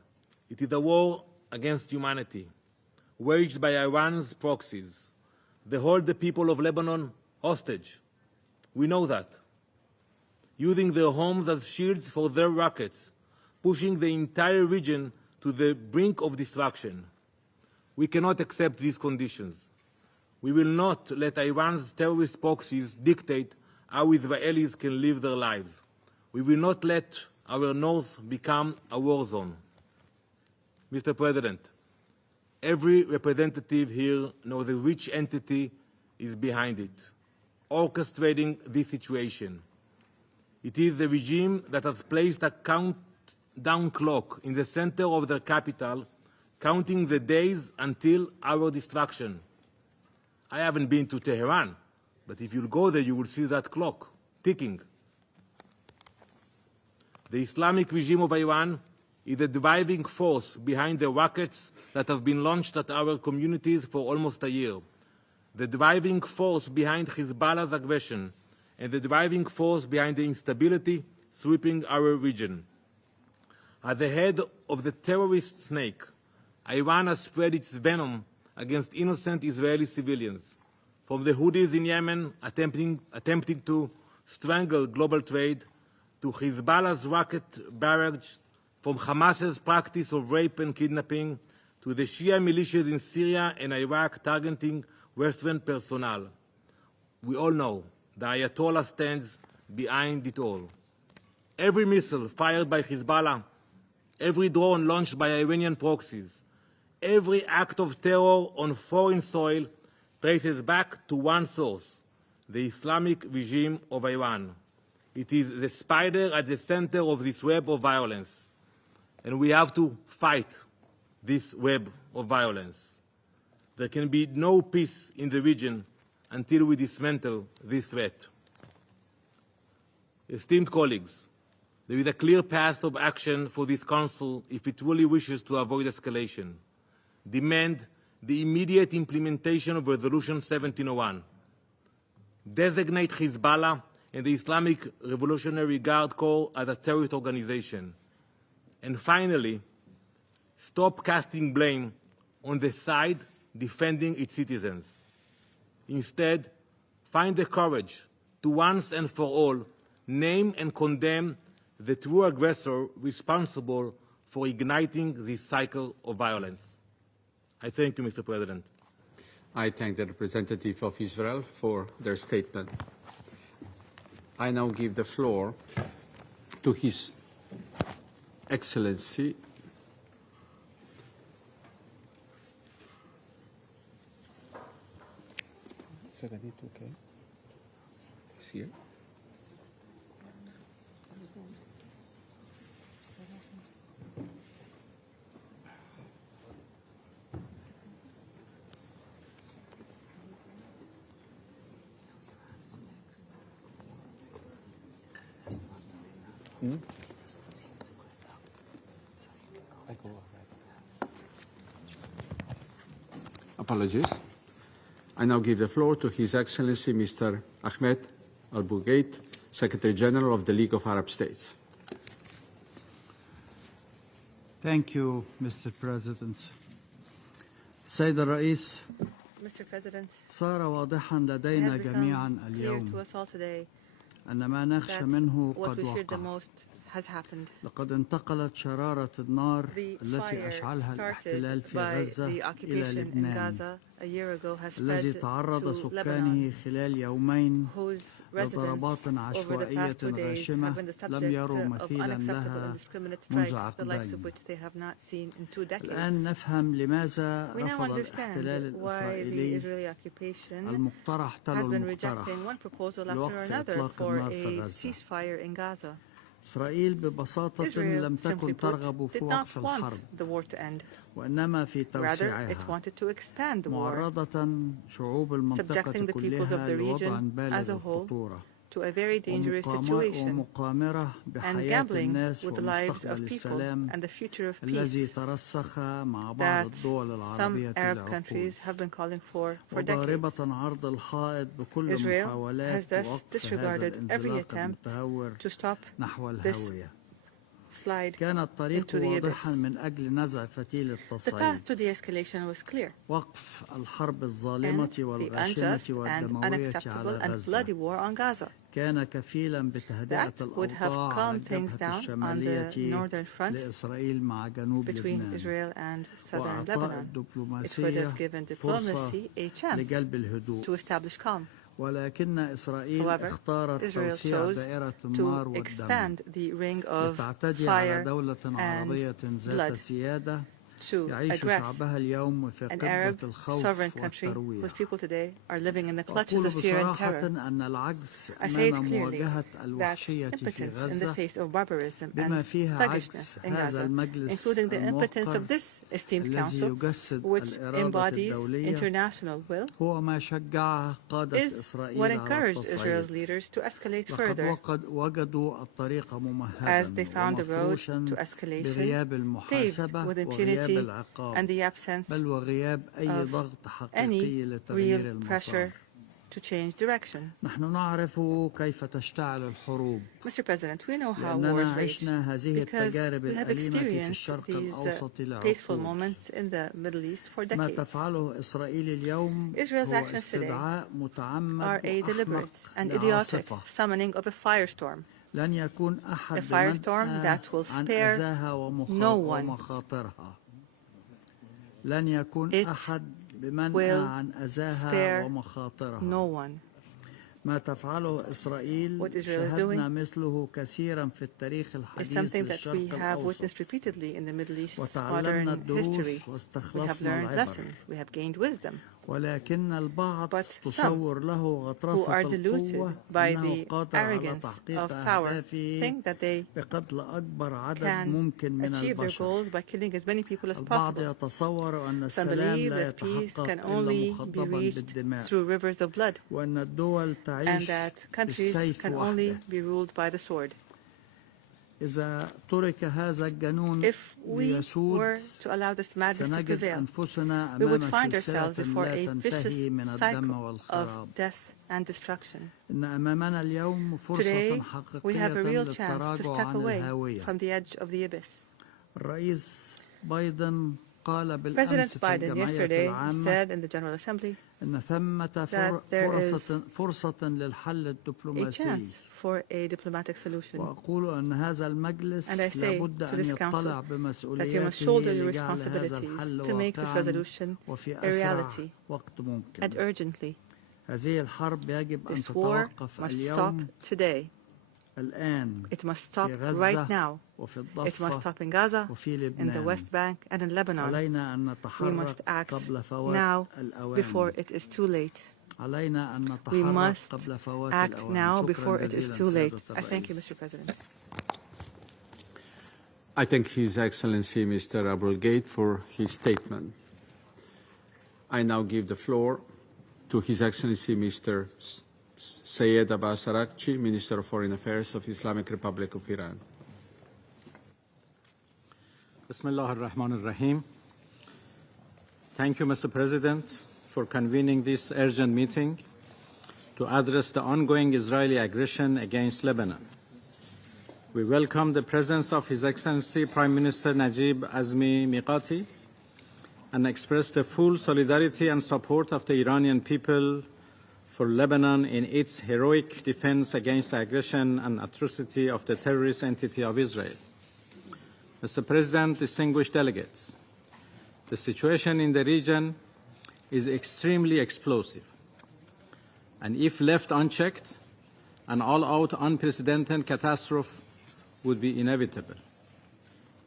It is a war against humanity, waged by Iran's proxies. They hold the people of Lebanon hostage. We know that. Using their homes as shields for their rockets, pushing the entire region to the brink of destruction. We cannot accept these conditions. We will not let Iran's terrorist proxies dictate how Israelis can live their lives. We will not let our north become a war zone. Mr. President, every representative here knows which entity is behind it, orchestrating this situation. It is the regime that has placed a countdown clock in the center of their capital, counting the days until our destruction. I haven't been to Tehran, but if you go there, you will see that clock ticking. The Islamic regime of Iran is the driving force behind the rockets that have been launched at our communities for almost a year, the driving force behind Hezbollah's aggression, and the driving force behind the instability sweeping our region. At the head of the terrorist snake, Iran has spread its venom against innocent Israeli civilians, from the Houthis in Yemen attempting to strangle global trade, to Hezbollah's rocket barrage, from Hamas's practice of rape and kidnapping, to the Shia militias in Syria and Iraq targeting Western personnel. We all know the Ayatollah stands behind it all. Every missile fired by Hezbollah, every drone launched by Iranian proxies, every act of terror on foreign soil traces back to one source, the Islamic regime of Iran. It is the spider at the center of this web of violence, and we have to fight this web of violence. There can be no peace in the region until we dismantle this threat. Esteemed colleagues, there is a clear path of action for this Council if it truly wishes to avoid escalation. Demand the immediate implementation of Resolution 1701. Designate Hezbollah and the Islamic Revolutionary Guard Corps as a terrorist organization. And finally, stop casting blame on the side defending its citizens. Instead, find the courage to once and for all name and condemn the true aggressor responsible for igniting this cycle of violence. I thank you, Mr. President. I thank the representative of Israel for their statement. I now give the floor to His Excellency here. Apologies. I now give the floor to His Excellency Mr. Ahmed Al-Bugait, Secretary General of the League of Arab States. Thank you, Mr. President. السيد الرئيس Mr. President, صار واضحا it لدينا has become جميعا clear اليوم to us all today أن ما نخشى that منه what قد we feared the وقع. most has happened. لقد انتقلت شرارة النار The التي fire أشعلها الاحتلال started في by غزة the إلى occupation in لبنان Gaza a year ago has الذي spread تعرض to سكانه Lebanon, خلال يومين whose لضربات residents over the عشوائية past 2 days have غاشمة been the لم subject يروا of مثيلا unacceptable لها indiscriminate منذ strikes, the likes of عقدين. which they have not seen in 2 decades. الآن نفهم لماذا We now رفض الاحتلال understand why the الإسرائيلي Israeli occupation المقترح has تلو been المقترح rejecting one proposal after لوقف another إطلاق for النار في a غزة. ceasefire in Gaza. إسرائيل ببساطة Israel, لم simply تكن put, ترغب في did وقف not want الحرب the war to end. وإنما في Rather, توسيعها it wanted to expand the war, معرضة شعوب المنطقة subjecting the peoples كلها of the لوضع region as بالغ a whole الخطورة to a very dangerous situation ومقامرة and بحياة gambling الناس with the lives ومستقبل of people السلام and the future of الذي peace ترسخ مع بعض that الدول some العربية Arab لعقود countries have been calling for decades. وضاربة عرض الحائط بكل Israel محاولات has thus وقف هذا disregarded every الانزلاق attempt المتهور to stop نحو this الهوية. slide كان الطريق into the واضحا abyss. من أجل نزع فتيل The path التصعيد to de-escalation was clear. وقف الحرب الظالمة And the والغاشمة unjust and والدموية unacceptable على and غزة bloody war on Gaza. كان كفيلا بتهدئة That would have الأوضاع على calmed things الجبهة down on the الشمالية northern front لإسرائيل مع جنوب between لبنان Israel and southern وأعطاء Lebanon. It would الدبلوماسية have given فرصة diplomacy a chance لجلب الهدوء to establish calm. ولكن إسرائيل However, اختارت Israel توسيع chose دائرة النار to والدم expand the ring of لتعتدي على fire دولة عربية and ذات blood سيادة to يعيش aggress شعبها اليوم في an قبة Arab الخوف sovereign country والترويع. whose people today are living in the clutches أقول of fear and بصراحة terror. أن العجز I say it أمام clearly مواجهة that الوحشية في impotence in the غزة face of barbarism بما and فيها thuggishness عجز in هذا Gaza, المجلس including the impotence الموقر of this esteemed الذي council, يجسد which الإرادة embodies الدولية international will, هو ما شجع قادة is إسرائيل what على encouraged Israel's التصعيد. leaders to escalate لقد further وجدوا الطريق as ممهدا they found the road ومفروشا to escalation بغياب paved المحاسبة with وغياب impunity العقاب and the absence بل وغياب أي of ضغط حقيقي any لتغيير real المسار. pressure to change direction. نحن نعرف كيف تشتعل الحروب Mr. President, we know how لأننا wars rage عشنا هذه because التجارب we have الأليمة في experienced الشرق these الأوسط peaceful لعقود. moments in the Middle East for ما decades. تفعله إسرائيل اليوم Israel's هو actions today استدعاء متعمد are a وأحمق deliberate and idiotic لعاصفة. summoning of a firestorm. لن يكون أحد A firestorm بمنأى that will عن spare أذاها no one. ومخاطرها. لن يكون It أحد بمنأى will عن أذاها spare ومخاطرها. no one. ما تفعله إسرائيل What Israel is شهدنا doing مثله كثيرا في التاريخ It's الحديث something that we للشرق have witnessed الأوسط. repeatedly in the Middle East's وتعلمنا modern history. الدروس We have واستخلصنا learned العبر. lessons. We have gained wisdom. ولكن البعض But تصور له who غطرسة are deluded القوة by أنه the قادر على arrogance تحقيق of power أهدافه think that they بقتل أكبر عدد can ممكن من achieve their البشر. goals by killing as many people as البعض possible. يتصور أن Some السلام believe لا that peace يتحقق can إلا only be مخضبا reached بالدماء through rivers of blood, وأن الدول and تعيش that countries بالسيف can only وحده. be ruled by the sword. إذا ترك هذا الجنون If we ليسود were to allow this madness to سنجد prevail, أنفسنا we would أمام find ourselves سلسلة before لا a vicious تنتهي من الدم cycle والخراب. of death and destruction. إن أمامنا اليوم فرصة Today, we حقيقية have a real chance to للتراجع step عن away الهاوية. from the edge of the abyss. الرئيس بايدن قال President بالأمس في Biden الجمعية yesterday العامة said in the General Assembly أن ثمة that there is فرصة للحل a الدبلوماسي. chance for a diplomatic solution. وأقول أن هذا المجلس And I say لابد to أن this يطلع council that you must بمسؤولياته shoulder your لجعل هذا responsibilities الحل to make this واقعا resolution وفي a أسرع reality وقت ممكن. and urgently. هذه الحرب يجب أن This war تتوقف must stop اليوم today. الآن It must stop في غزة right now. وفي It must الضفة stop in Gaza, وفي in the لبنان. West Bank, and in Lebanon. علينا أن We نتحرك must act قبل فوات now الأوان. before it is too late. علينا أن We نتحرك must قبل فوات act الأوان. now شكراً before it is جزيلاً too late. سيادة I thank you, الرئيس. Mr. President. I thank His Excellency Mr. Abulgate for his statement. I now give the floor to His Excellency Mr. Sayed Abbas Araghchi, Minister of Foreign Affairs of Islamic Republic of Iran. Bismillah ar-Rahman ar-Rahim. Thank you, Mr. President, for convening this urgent meeting to address the ongoing Israeli aggression against Lebanon. We welcome the presence of His Excellency Prime Minister Najib Azmi Miqati and express the full solidarity and support of the Iranian people for Lebanon in its heroic defense against the aggression and atrocity of the terrorist entity of Israel. Mr. President, distinguished delegates, the situation in the region is extremely explosive, and if left unchecked, an all-out unprecedented catastrophe would be inevitable.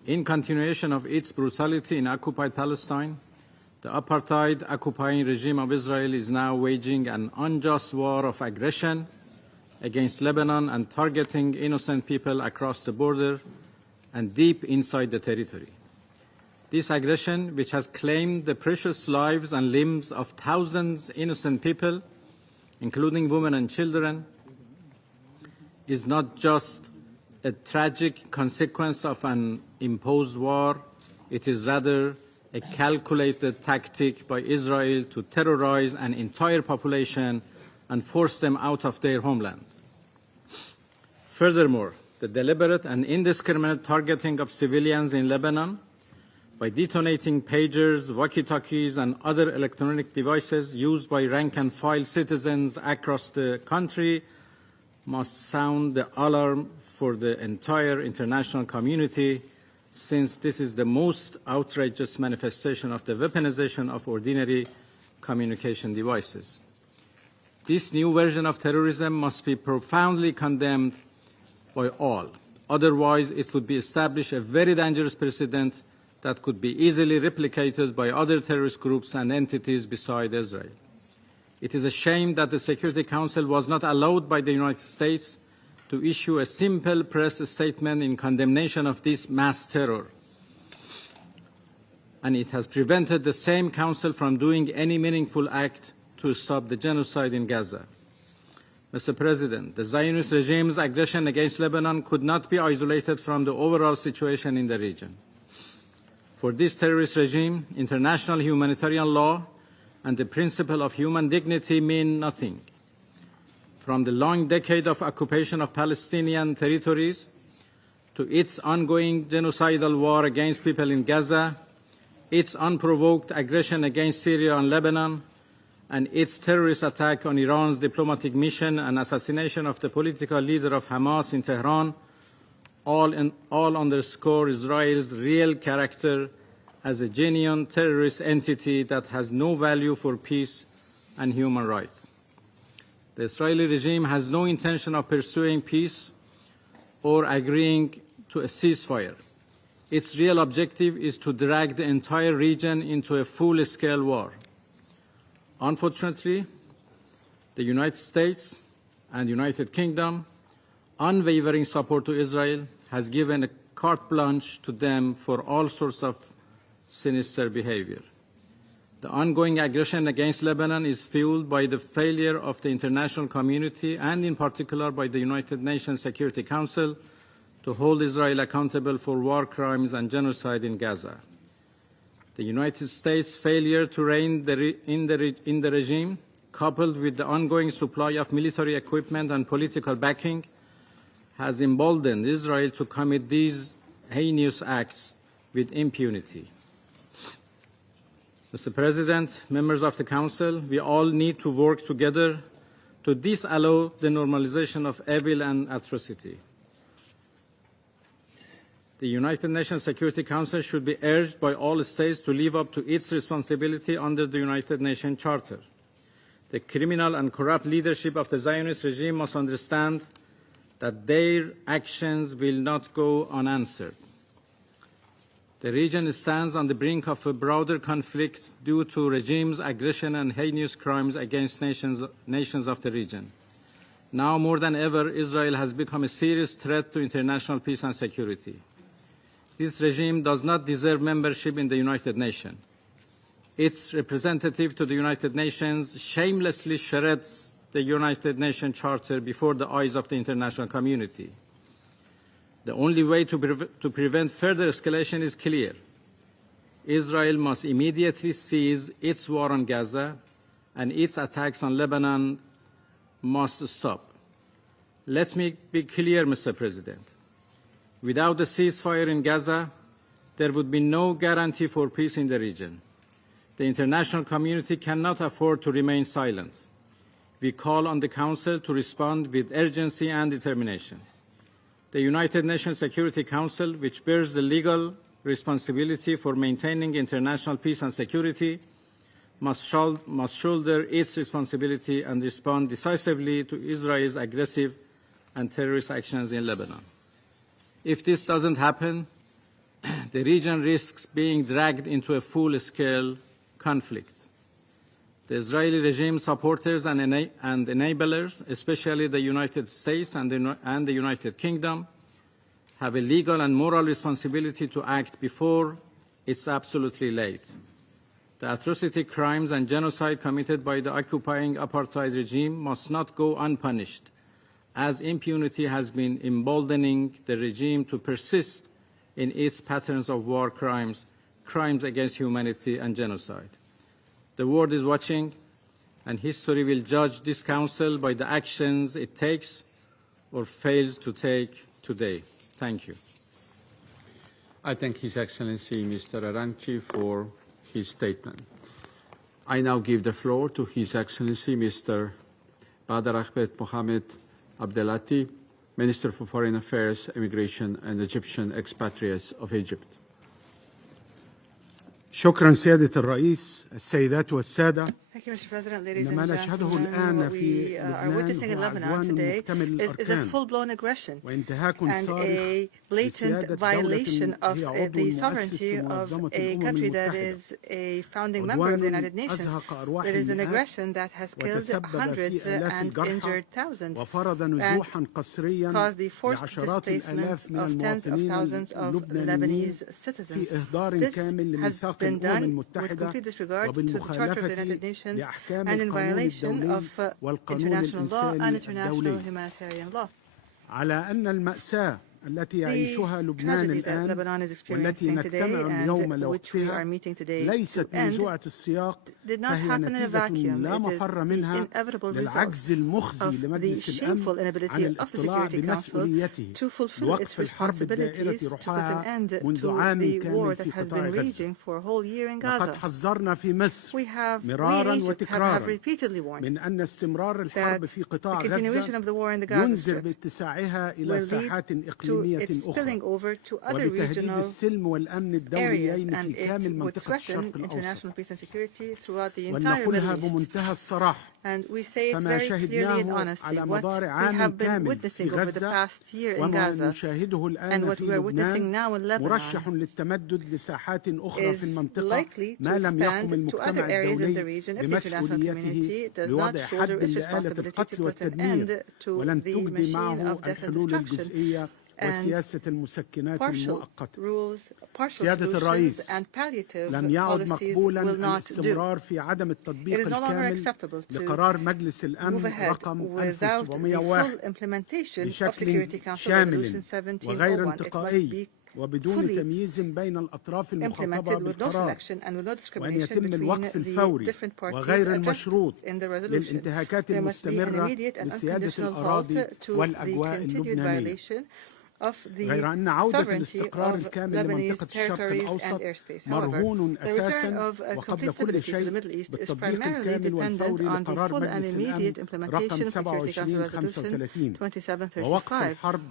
In continuation of its brutality in occupied Palestine, the apartheid occupying regime of Israel is now waging an unjust war of aggression against Lebanon and targeting innocent people across the border and deep inside the territory. This aggression, which has claimed the precious lives and limbs of thousands of innocent people, including women and children, is not just a tragic consequence of an imposed war. It is rather a calculated tactic by Israel to terrorize an entire population and force them out of their homeland. Furthermore, the deliberate and indiscriminate targeting of civilians in Lebanon by detonating pagers, walkie-talkies, and other electronic devices used by rank-and-file citizens across the country must sound the alarm for the entire international community, since this is the most outrageous manifestation of the weaponization of ordinary communication devices. This new version of terrorism must be profoundly condemned by all. Otherwise, it would be established a very dangerous precedent that could be easily replicated by other terrorist groups and entities beside Israel. It is a shame that the Security Council was not allowed by the United States to issue a simple press statement in condemnation of this mass terror, and it has prevented the same Council from doing any meaningful act to stop the genocide in Gaza. Mr. President, the Zionist regime's aggression against Lebanon could not be isolated from the overall situation in the region. For this terrorist regime, international humanitarian law and the principle of human dignity mean nothing. From the long decade of occupation of Palestinian territories to its ongoing genocidal war against people in Gaza, its unprovoked aggression against Syria and Lebanon, and its terrorist attack on Iran's diplomatic mission and assassination of the political leader of Hamas in Tehran, all underscore Israel's real character as a genuine terrorist entity that has no value for peace and human rights. The Israeli regime has no intention of pursuing peace or agreeing to a ceasefire. Its real objective is to drag the entire region into a full-scale war. Unfortunately, the United States and United Kingdom unwavering support to Israel has given a carte blanche to them for all sorts of sinister behavior. The ongoing aggression against Lebanon is fueled by the failure of the international community and in particular by the United Nations Security Council to hold Israel accountable for war crimes and genocide in Gaza. The United States' failure to rein in the regime, coupled with the ongoing supply of military equipment and political backing, has emboldened Israel to commit these heinous acts with impunity. Mr. President, members of the Council, we all need to work together to disallow the normalization of evil and atrocity. The United Nations Security Council should be urged by all states to live up to its responsibility under the United Nations Charter. The criminal and corrupt leadership of the Zionist regime must understand that their actions will not go unanswered. The region stands on the brink of a broader conflict due to regime's aggression and heinous crimes against nations of the region. Now more than ever, Israel has become a serious threat to international peace and security. This regime does not deserve membership in the United Nations. Its representative to the United Nations shamelessly shreds the United Nations Charter before the eyes of the international community. The only way to prevent further escalation is clear. Israel must immediately cease its war on Gaza, and its attacks on Lebanon must stop. Let me be clear, Mr. President. Without the ceasefire in Gaza, there would be no guarantee for peace in the region. The international community cannot afford to remain silent. We call on the Council to respond with urgency and determination. The United Nations Security Council, which bears the legal responsibility for maintaining international peace and security, must shoulder its responsibility and respond decisively to Israel's aggressive and terrorist actions in Lebanon. If this doesn't happen, the region risks being dragged into a full-scale conflict. The Israeli regime supporters and enablers, especially the United States and the United Kingdom, have a legal and moral responsibility to act before it's absolutely late. The atrocity, crimes, and genocide committed by the occupying apartheid regime must not go unpunished, as impunity has been emboldening the regime to persist in its patterns of war crimes, crimes against humanity, and genocide. The world is watching, and history will judge this Council by the actions it takes or fails to take today. Thank you. I thank His Excellency Mr. Aranci for his statement. I now give the floor to His Excellency Mr. Badr Ahmed Mohamed Abdelati, Minister for Foreign Affairs, Immigration and Egyptian Expatriates of Egypt. شكرا سيادة الرئيس السيدات والسادة. Thank you, Mr. President, ladies and gentlemen. What we are witnessing in Lebanon today is a full-blown aggression and a blatant violation of the sovereignty of a country that is a founding member of the United Nations. It is an aggression that has killed hundreds and injured thousands and caused the forced displacement of tens of thousands of Lebanese citizens. This has been done with complete disregard to the Charter of the United Nations and in violation of international law and international humanitarian law. على أن المأساة التي يعيشها لبنان الآن والتي نجتمع اليوم لوقفها ليست منزوعة السياق فهي نتيجة لا مفر منها للعجز المخزي لمجلس الأمن عن الاطلاع بمسؤوليته لوقف الحرب الدائرة رحاها منذ عام كامل في قطاع غزة. لقد حذرنا في مصر مرارا وتكرارا من أن استمرار الحرب في قطاع غزة ينذر باتساعها إلى ساحات إقليمية أخرى وبتهديد السلم والأمن الدوليين في كامل منطقة الشرق الأوسط. ولنقولها بمنتهى الصراحة فما شاهدناه على مدار عام كامل في غزة وما نشاهده الآن في لبنان مرشح للتمدد لساحات أخرى في المنطقة ما لم يقم المجتمع الدولي بمسؤوليته لوضع حد لآلة القتل والتدمير ولن تجدي معه الحلول الجزئية وسياسة المسكنات المؤقتة. سيادة الرئيس، لن يعد مقبولا الاستمرار في عدم التطبيق الكامل لقرار مجلس الأمن رقم 1701 بشكل شامل وغير انتقائي وبدون تمييز بين الأطراف المخاطبة بالقرار وأن يتم الوقف الفوري وغير المشروط للانتهاكات المستمرة لسيادة الأراضي والأجواء اللبنانية. غير أن عودة الاستقرار الكامل لمنطقة الشرق الأوسط مرهون أساسا وقبل كل شيء بالتطبيق الكامل والفوري لقرار مجلس الأمن رقم 2735 ووقف الحرب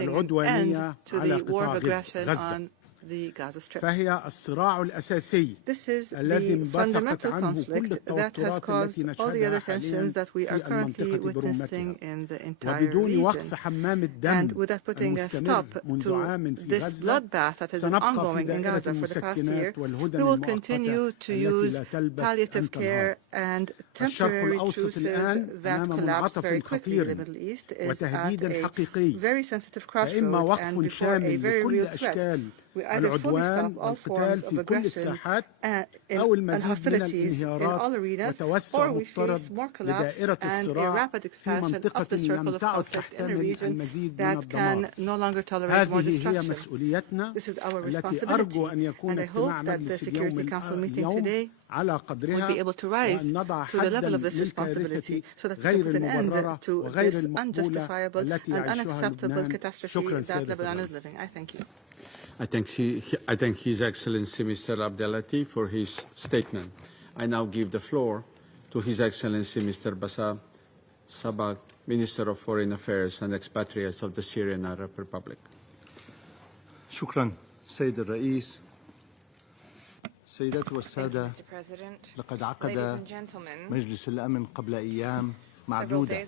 العدوانية على قطاع غزة. فهي الصراع الأساسي الذي انبثقت عنه كل التوترات التي نشهدها حاليا في المنطقة برمتها وبدون وقف حمام الدم المستمر منذ عام في غزة سنبقى في دائرة المسكنات والهدن المؤقتة التي لا تلبث أن تنهار. الشرق الأوسط الآن أمام منعطف خطير وتهديد حقيقي فإما وقف شامل لكل أشكال We either fully stop all forms of aggression and hostilities in all arenas, or we face more collapse and a rapid expansion of the circle of conflict in a region that can no longer tolerate more destruction. This is our responsibility, and I hope that the Security Council meeting today will be able to rise to the level of this responsibility so that we can put an end to this unjustifiable and unacceptable catastrophe that Lebanon is living. I thank you. I thank His Excellency Mr. Abdelati for his statement. I now give the floor to His Excellency Mr. Bassam Sabag, Minister of Foreign Affairs and Expatriates of the Syrian Arab Republic. شكرا سيد الرئيس. سيدات والسادة، لقد عقد مجلس الأمن قبل أيام معدودة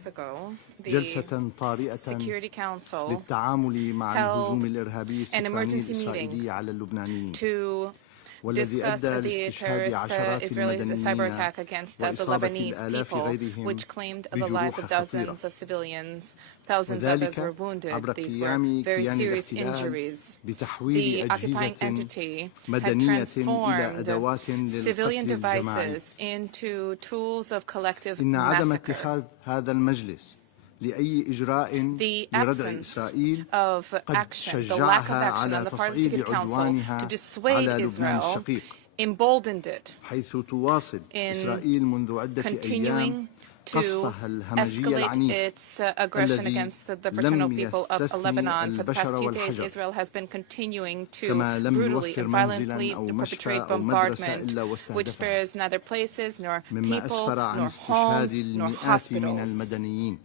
جلسة طارئة للتعامل مع الهجوم الإرهابي السكاني الإسرائيلي على اللبنانيين والذي أدى لاستشهاد عشرات المدنيين وإصابة الآلاف غيرهم بجروح خطيرة، وذلك عبر قيام كيان الاحتلال بتحويل أجهزة مدنية إلى أدوات للقتل الجماعي. إن عدم اتخاذ هذا المجلس لأي إجراء لردع إسرائيل قد شجعها على تصعيد عدوانها على لبنان الشقيق، حيث تواصل إسرائيل منذ عدة أيام قصفها الهمجي العنيف الذي لم يستثني البشر والحجر، كما لم يوفر منزلا أو مشفى أو مدرسة إلا واستهدفها، مما أسفر عن استشهاد المئات من المدنيين.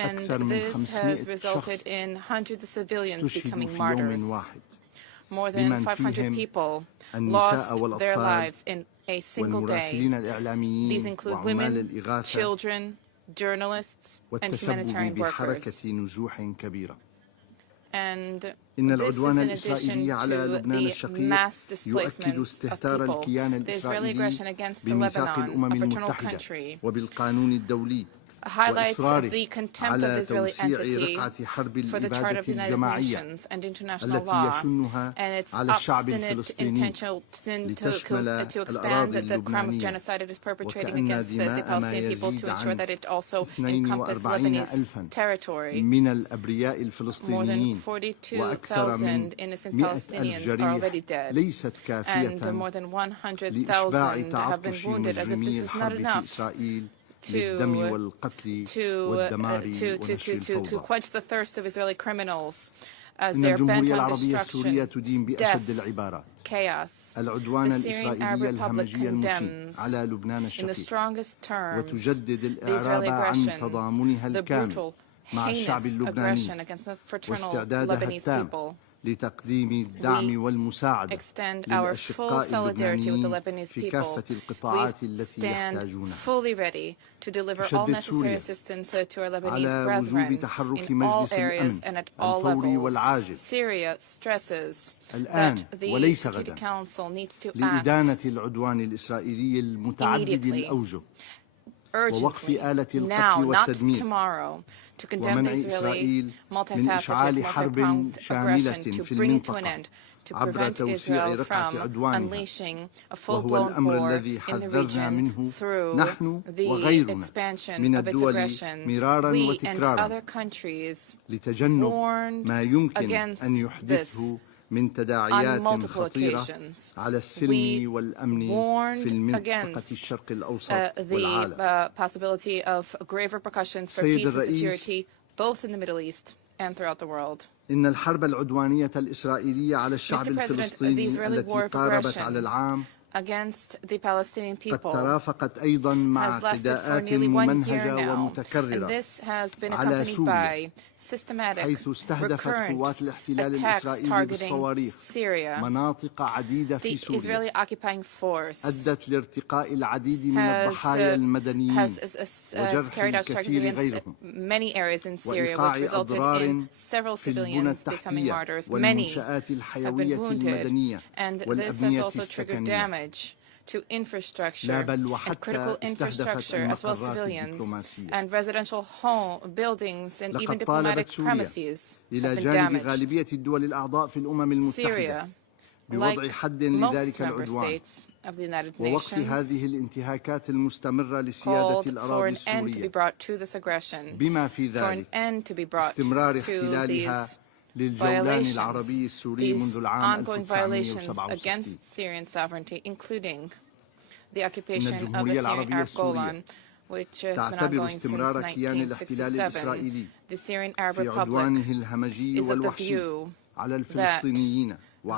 أكثر من 500 شخص استشهدوا في يوم واحد، بمن فيهم النساء والأطفال والمراسلين الإعلاميين وعمال الإغاثة والتسبب بحركة نزوح كبيرة. إن العدوان الإسرائيلي على لبنان الشقيق يؤكد استهتار الكيان الإسرائيلي بميثاق الأمم المتحدة وبالقانون الدولي وإصراره على توسيع رقعة حرب الإبادة الجماعية التي يشنها على الشعب الفلسطيني لتشمل الأراضي اللبنانية، وكأن دماء ما يزيد عن 42,000 من الأبرياء الفلسطينيين وأكثر من 100,000 جريح ليست كافية لإشباع تعطش مجرمي الحرب في إسرائيل للدم والقتل والدمار ونشر الفوضى. إن الجمهورية العربية السورية تدين بأشد العبارات العدوان الإسرائيلي الهمجي المسيء على لبنان الشقيق، وتجدد الإعراب عن تضامنها الكامل مع الشعب اللبناني واستعدادها التام لتقديم الدعم والمساعدة للأشقاء اللبنانيين في كافة القطاعات التي يحتاجونها. تشدد سوريا على وجوب تحرك مجلس الأمن الفوري والعاجل الآن وليس غدا لإدانة العدوان الإسرائيلي المتعدد الأوجه ووقف آلة القتل والتدمير ومنع إسرائيل من إشعال حرب شاملة في المنطقة عبر توسيع رقعة عدوانها، وهو الأمر الذي حذرنا منه نحن وغيرنا من الدول مرارا وتكرارا لتجنب ما يمكن أن يحدثه من تداعيات خطيرة على السلم والأمن في المنطقة الشرق الأوسط والعالم. سيد الرئيس، إن الحرب العدوانية الإسرائيلية على الشعب الفلسطيني التي قاربت على العام قد ترافقت أيضا مع اعتداءات ممنهجة ومتكررة على سوريا، حيث استهدفت قوات الاحتلال الإسرائيلي بالصواريخ مناطق عديدة في سوريا، أدت لارتقاء العديد من الضحايا المدنيين وجرح الكثير غيرهم، وإيقاع أضرار في البنى التحتية والمنشآت الحيوية المدنية والأبنية السكنية. to infrastructure and critical infrastructure as well as civilians and residential home buildings and even diplomatic premises have been damaged. Syria, like most member states of the United Nations, called for an end to be brought to this aggression, for an end to be brought to these violations, these ongoing violations against Syrian sovereignty, including the occupation of the Syrian Arab Golan, which has been ongoing since 1967. The Syrian Arab Republic is of the view that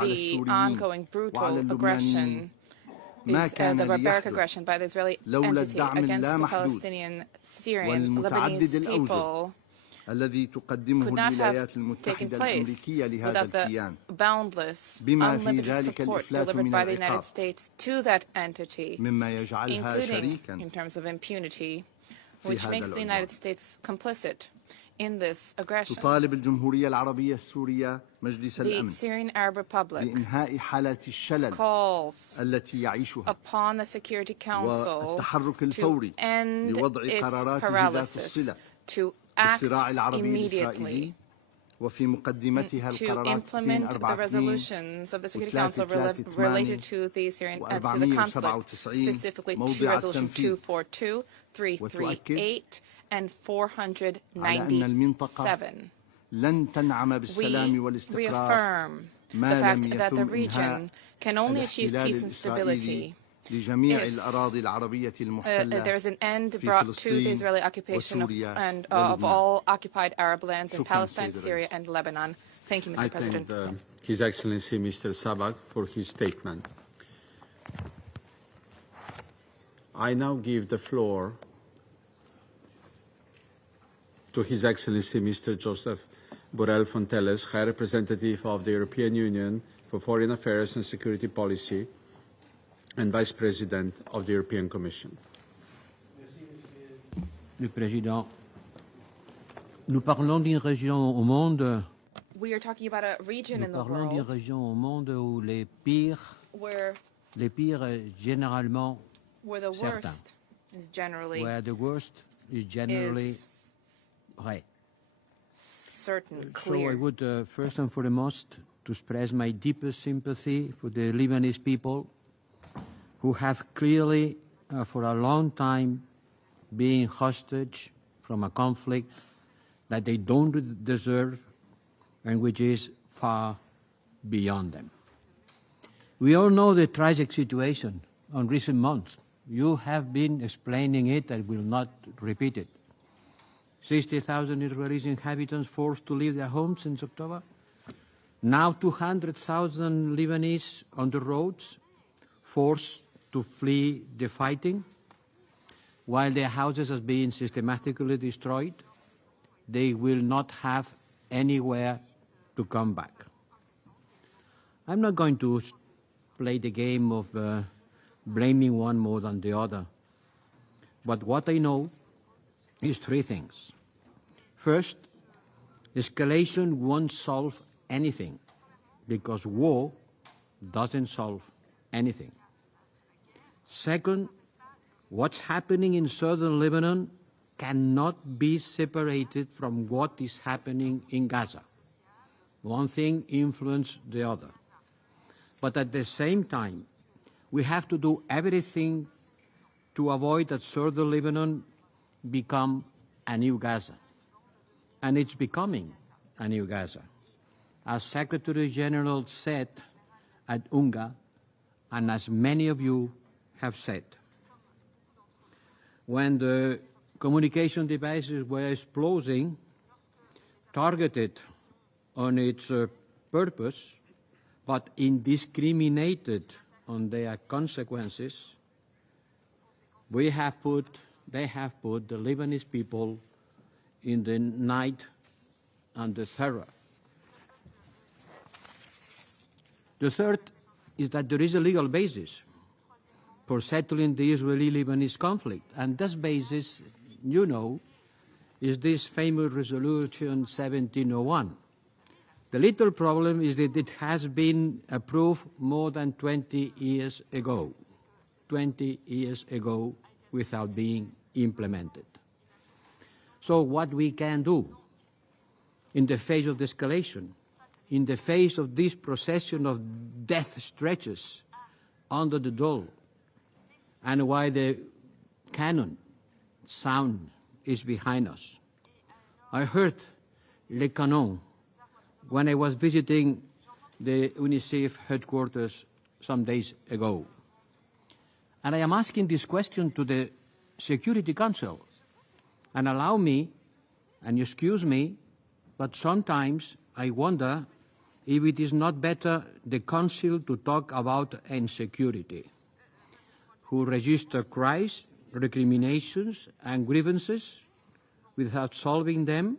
the ongoing brutal aggression is the barbaric aggression by the Israeli entity against the Palestinian, Syrian, Lebanese people could not have taken place without the boundless, unlimited support delivered by the United States to that entity, including in terms of impunity, which makes the United States complicit in this aggression. The Syrian Arab Republic calls upon the Security Council to end its paralysis, to act immediately, to implement the resolutions of the Security Council related to the Syrian to the conflict, specifically to Resolution 242, 338, and 497. We reaffirm the fact that the region can only achieve peace and stability if there's an end brought to the Israeli occupation of all occupied Arab lands in Palestine, Syria, and Lebanon. Thank you, Mr. President. I thank His Excellency Mr. Sabag for his statement. I now give the floor to His Excellency Mr. Joseph Borrell Fontelles, High Representative of the European Union for Foreign Affairs and Security Policy and Vice President of the European Commission. Le Président, nous parlons d'une région au monde. We are talking about a region in the world. Nous parlons d'une région au monde où les pires généralement where the worst is generally vrai. Certain, clear. So I would first and foremost to express my deepest sympathy for the Lebanese people who have clearly for a long time been hostage from a conflict that they don't deserve and which is far beyond them. We all know the tragic situation on recent months. You have been explaining it, I will not repeat it. 60,000 Israeli inhabitants forced to leave their homes since October. Now 200,000 Lebanese on the roads, forced to flee the fighting, while their houses are being systematically destroyed. They will not have anywhere to come back. I'm not going to play the game of blaming one more than the other, but what I know is three things. First, escalation won't solve anything because war doesn't solve anything. Second, what's happening in southern Lebanon cannot be separated from what is happening in Gaza. One thing influences the other. But at the same time, we have to do everything to avoid that southern Lebanon become a new Gaza. And it's becoming a new Gaza. As Secretary General said at UNGA, and as many of you have said, when the communication devices were exploding, targeted on its purpose, but indiscriminated on their consequences, they have put the Lebanese people in the night under terror. The third is that there is a legal basis for settling the Israeli-Lebanese conflict, and this basis, you know, is this famous resolution 1701. The little problem is that it has been approved more than 20 years ago. 20 years ago without being implemented. So what we can do in the face of the escalation, in the face of this procession of death stretches under the door, and while the cannon sound is behind us. I heard Le Canon when I was visiting the UNICEF headquarters some days ago. And I am asking this question to the Security Council. And allow me, and excuse me, but sometimes I wonder if it is not better the Council to talk about insecurity, who register cries, recriminations, and grievances without solving them,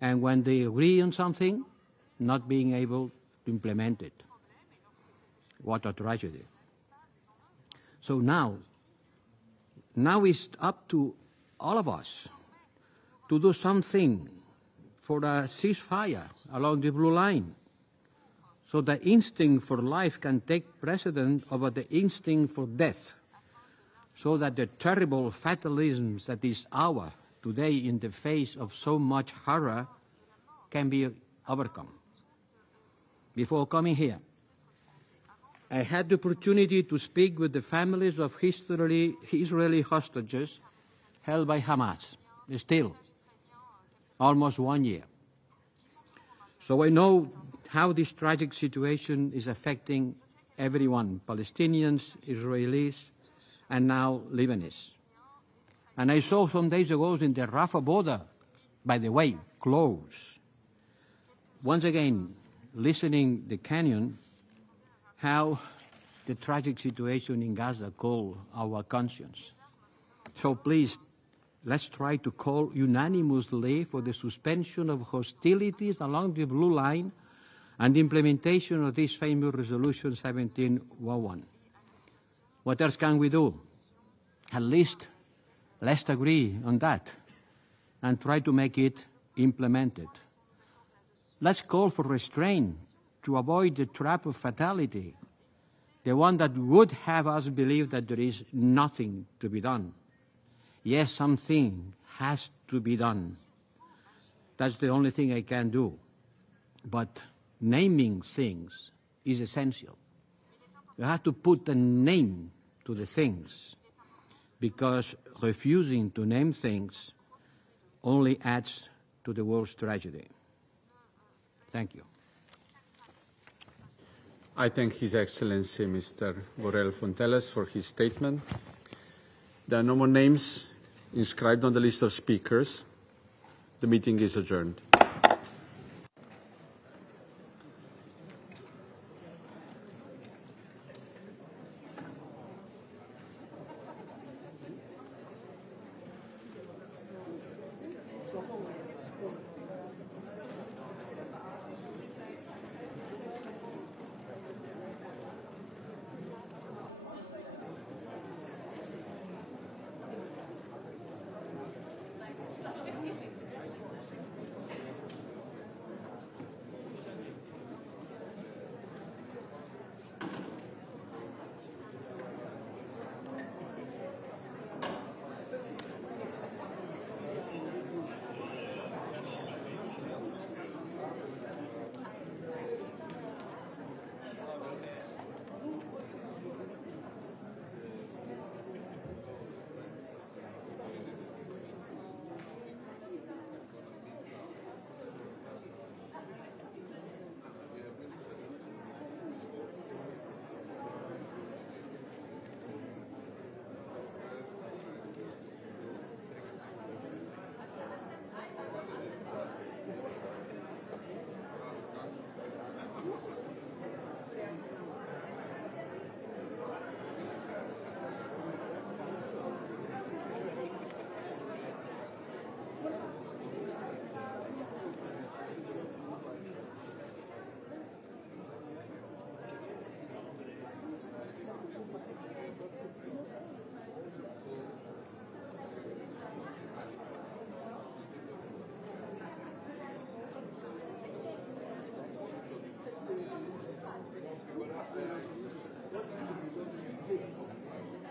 and when they agree on something, not being able to implement it. What a tragedy. So now it's up to all of us to do something for a ceasefire along the blue line, so the instinct for life can take precedence over the instinct for death, so that the terrible fatalism that is ours today in the face of so much horror can be overcome. Before coming here, I had the opportunity to speak with the families of Israeli hostages held by Hamas, still almost 1 year. So I know how this tragic situation is affecting everyone, Palestinians, Israelis, and now Lebanese. And I saw some days ago in the Rafah border, by the way, closed. Once again, listening the canyon, how the tragic situation in Gaza called our conscience. So please, let's try to call unanimously for the suspension of hostilities along the blue line and the implementation of this famous Resolution 1701. What else can we do? At least let's agree on that and try to make it implemented. Let's call for restraint to avoid the trap of fatality, the one that would have us believe that there is nothing to be done. Yes, something has to be done. That's the only thing I can do. But naming things is essential. You have to put a name to the things, because refusing to name things only adds to the world's tragedy. Thank you. I thank His Excellency Mr. Borrell Fonteles for his statement. There are no more names inscribed on the list of speakers. The meeting is adjourned.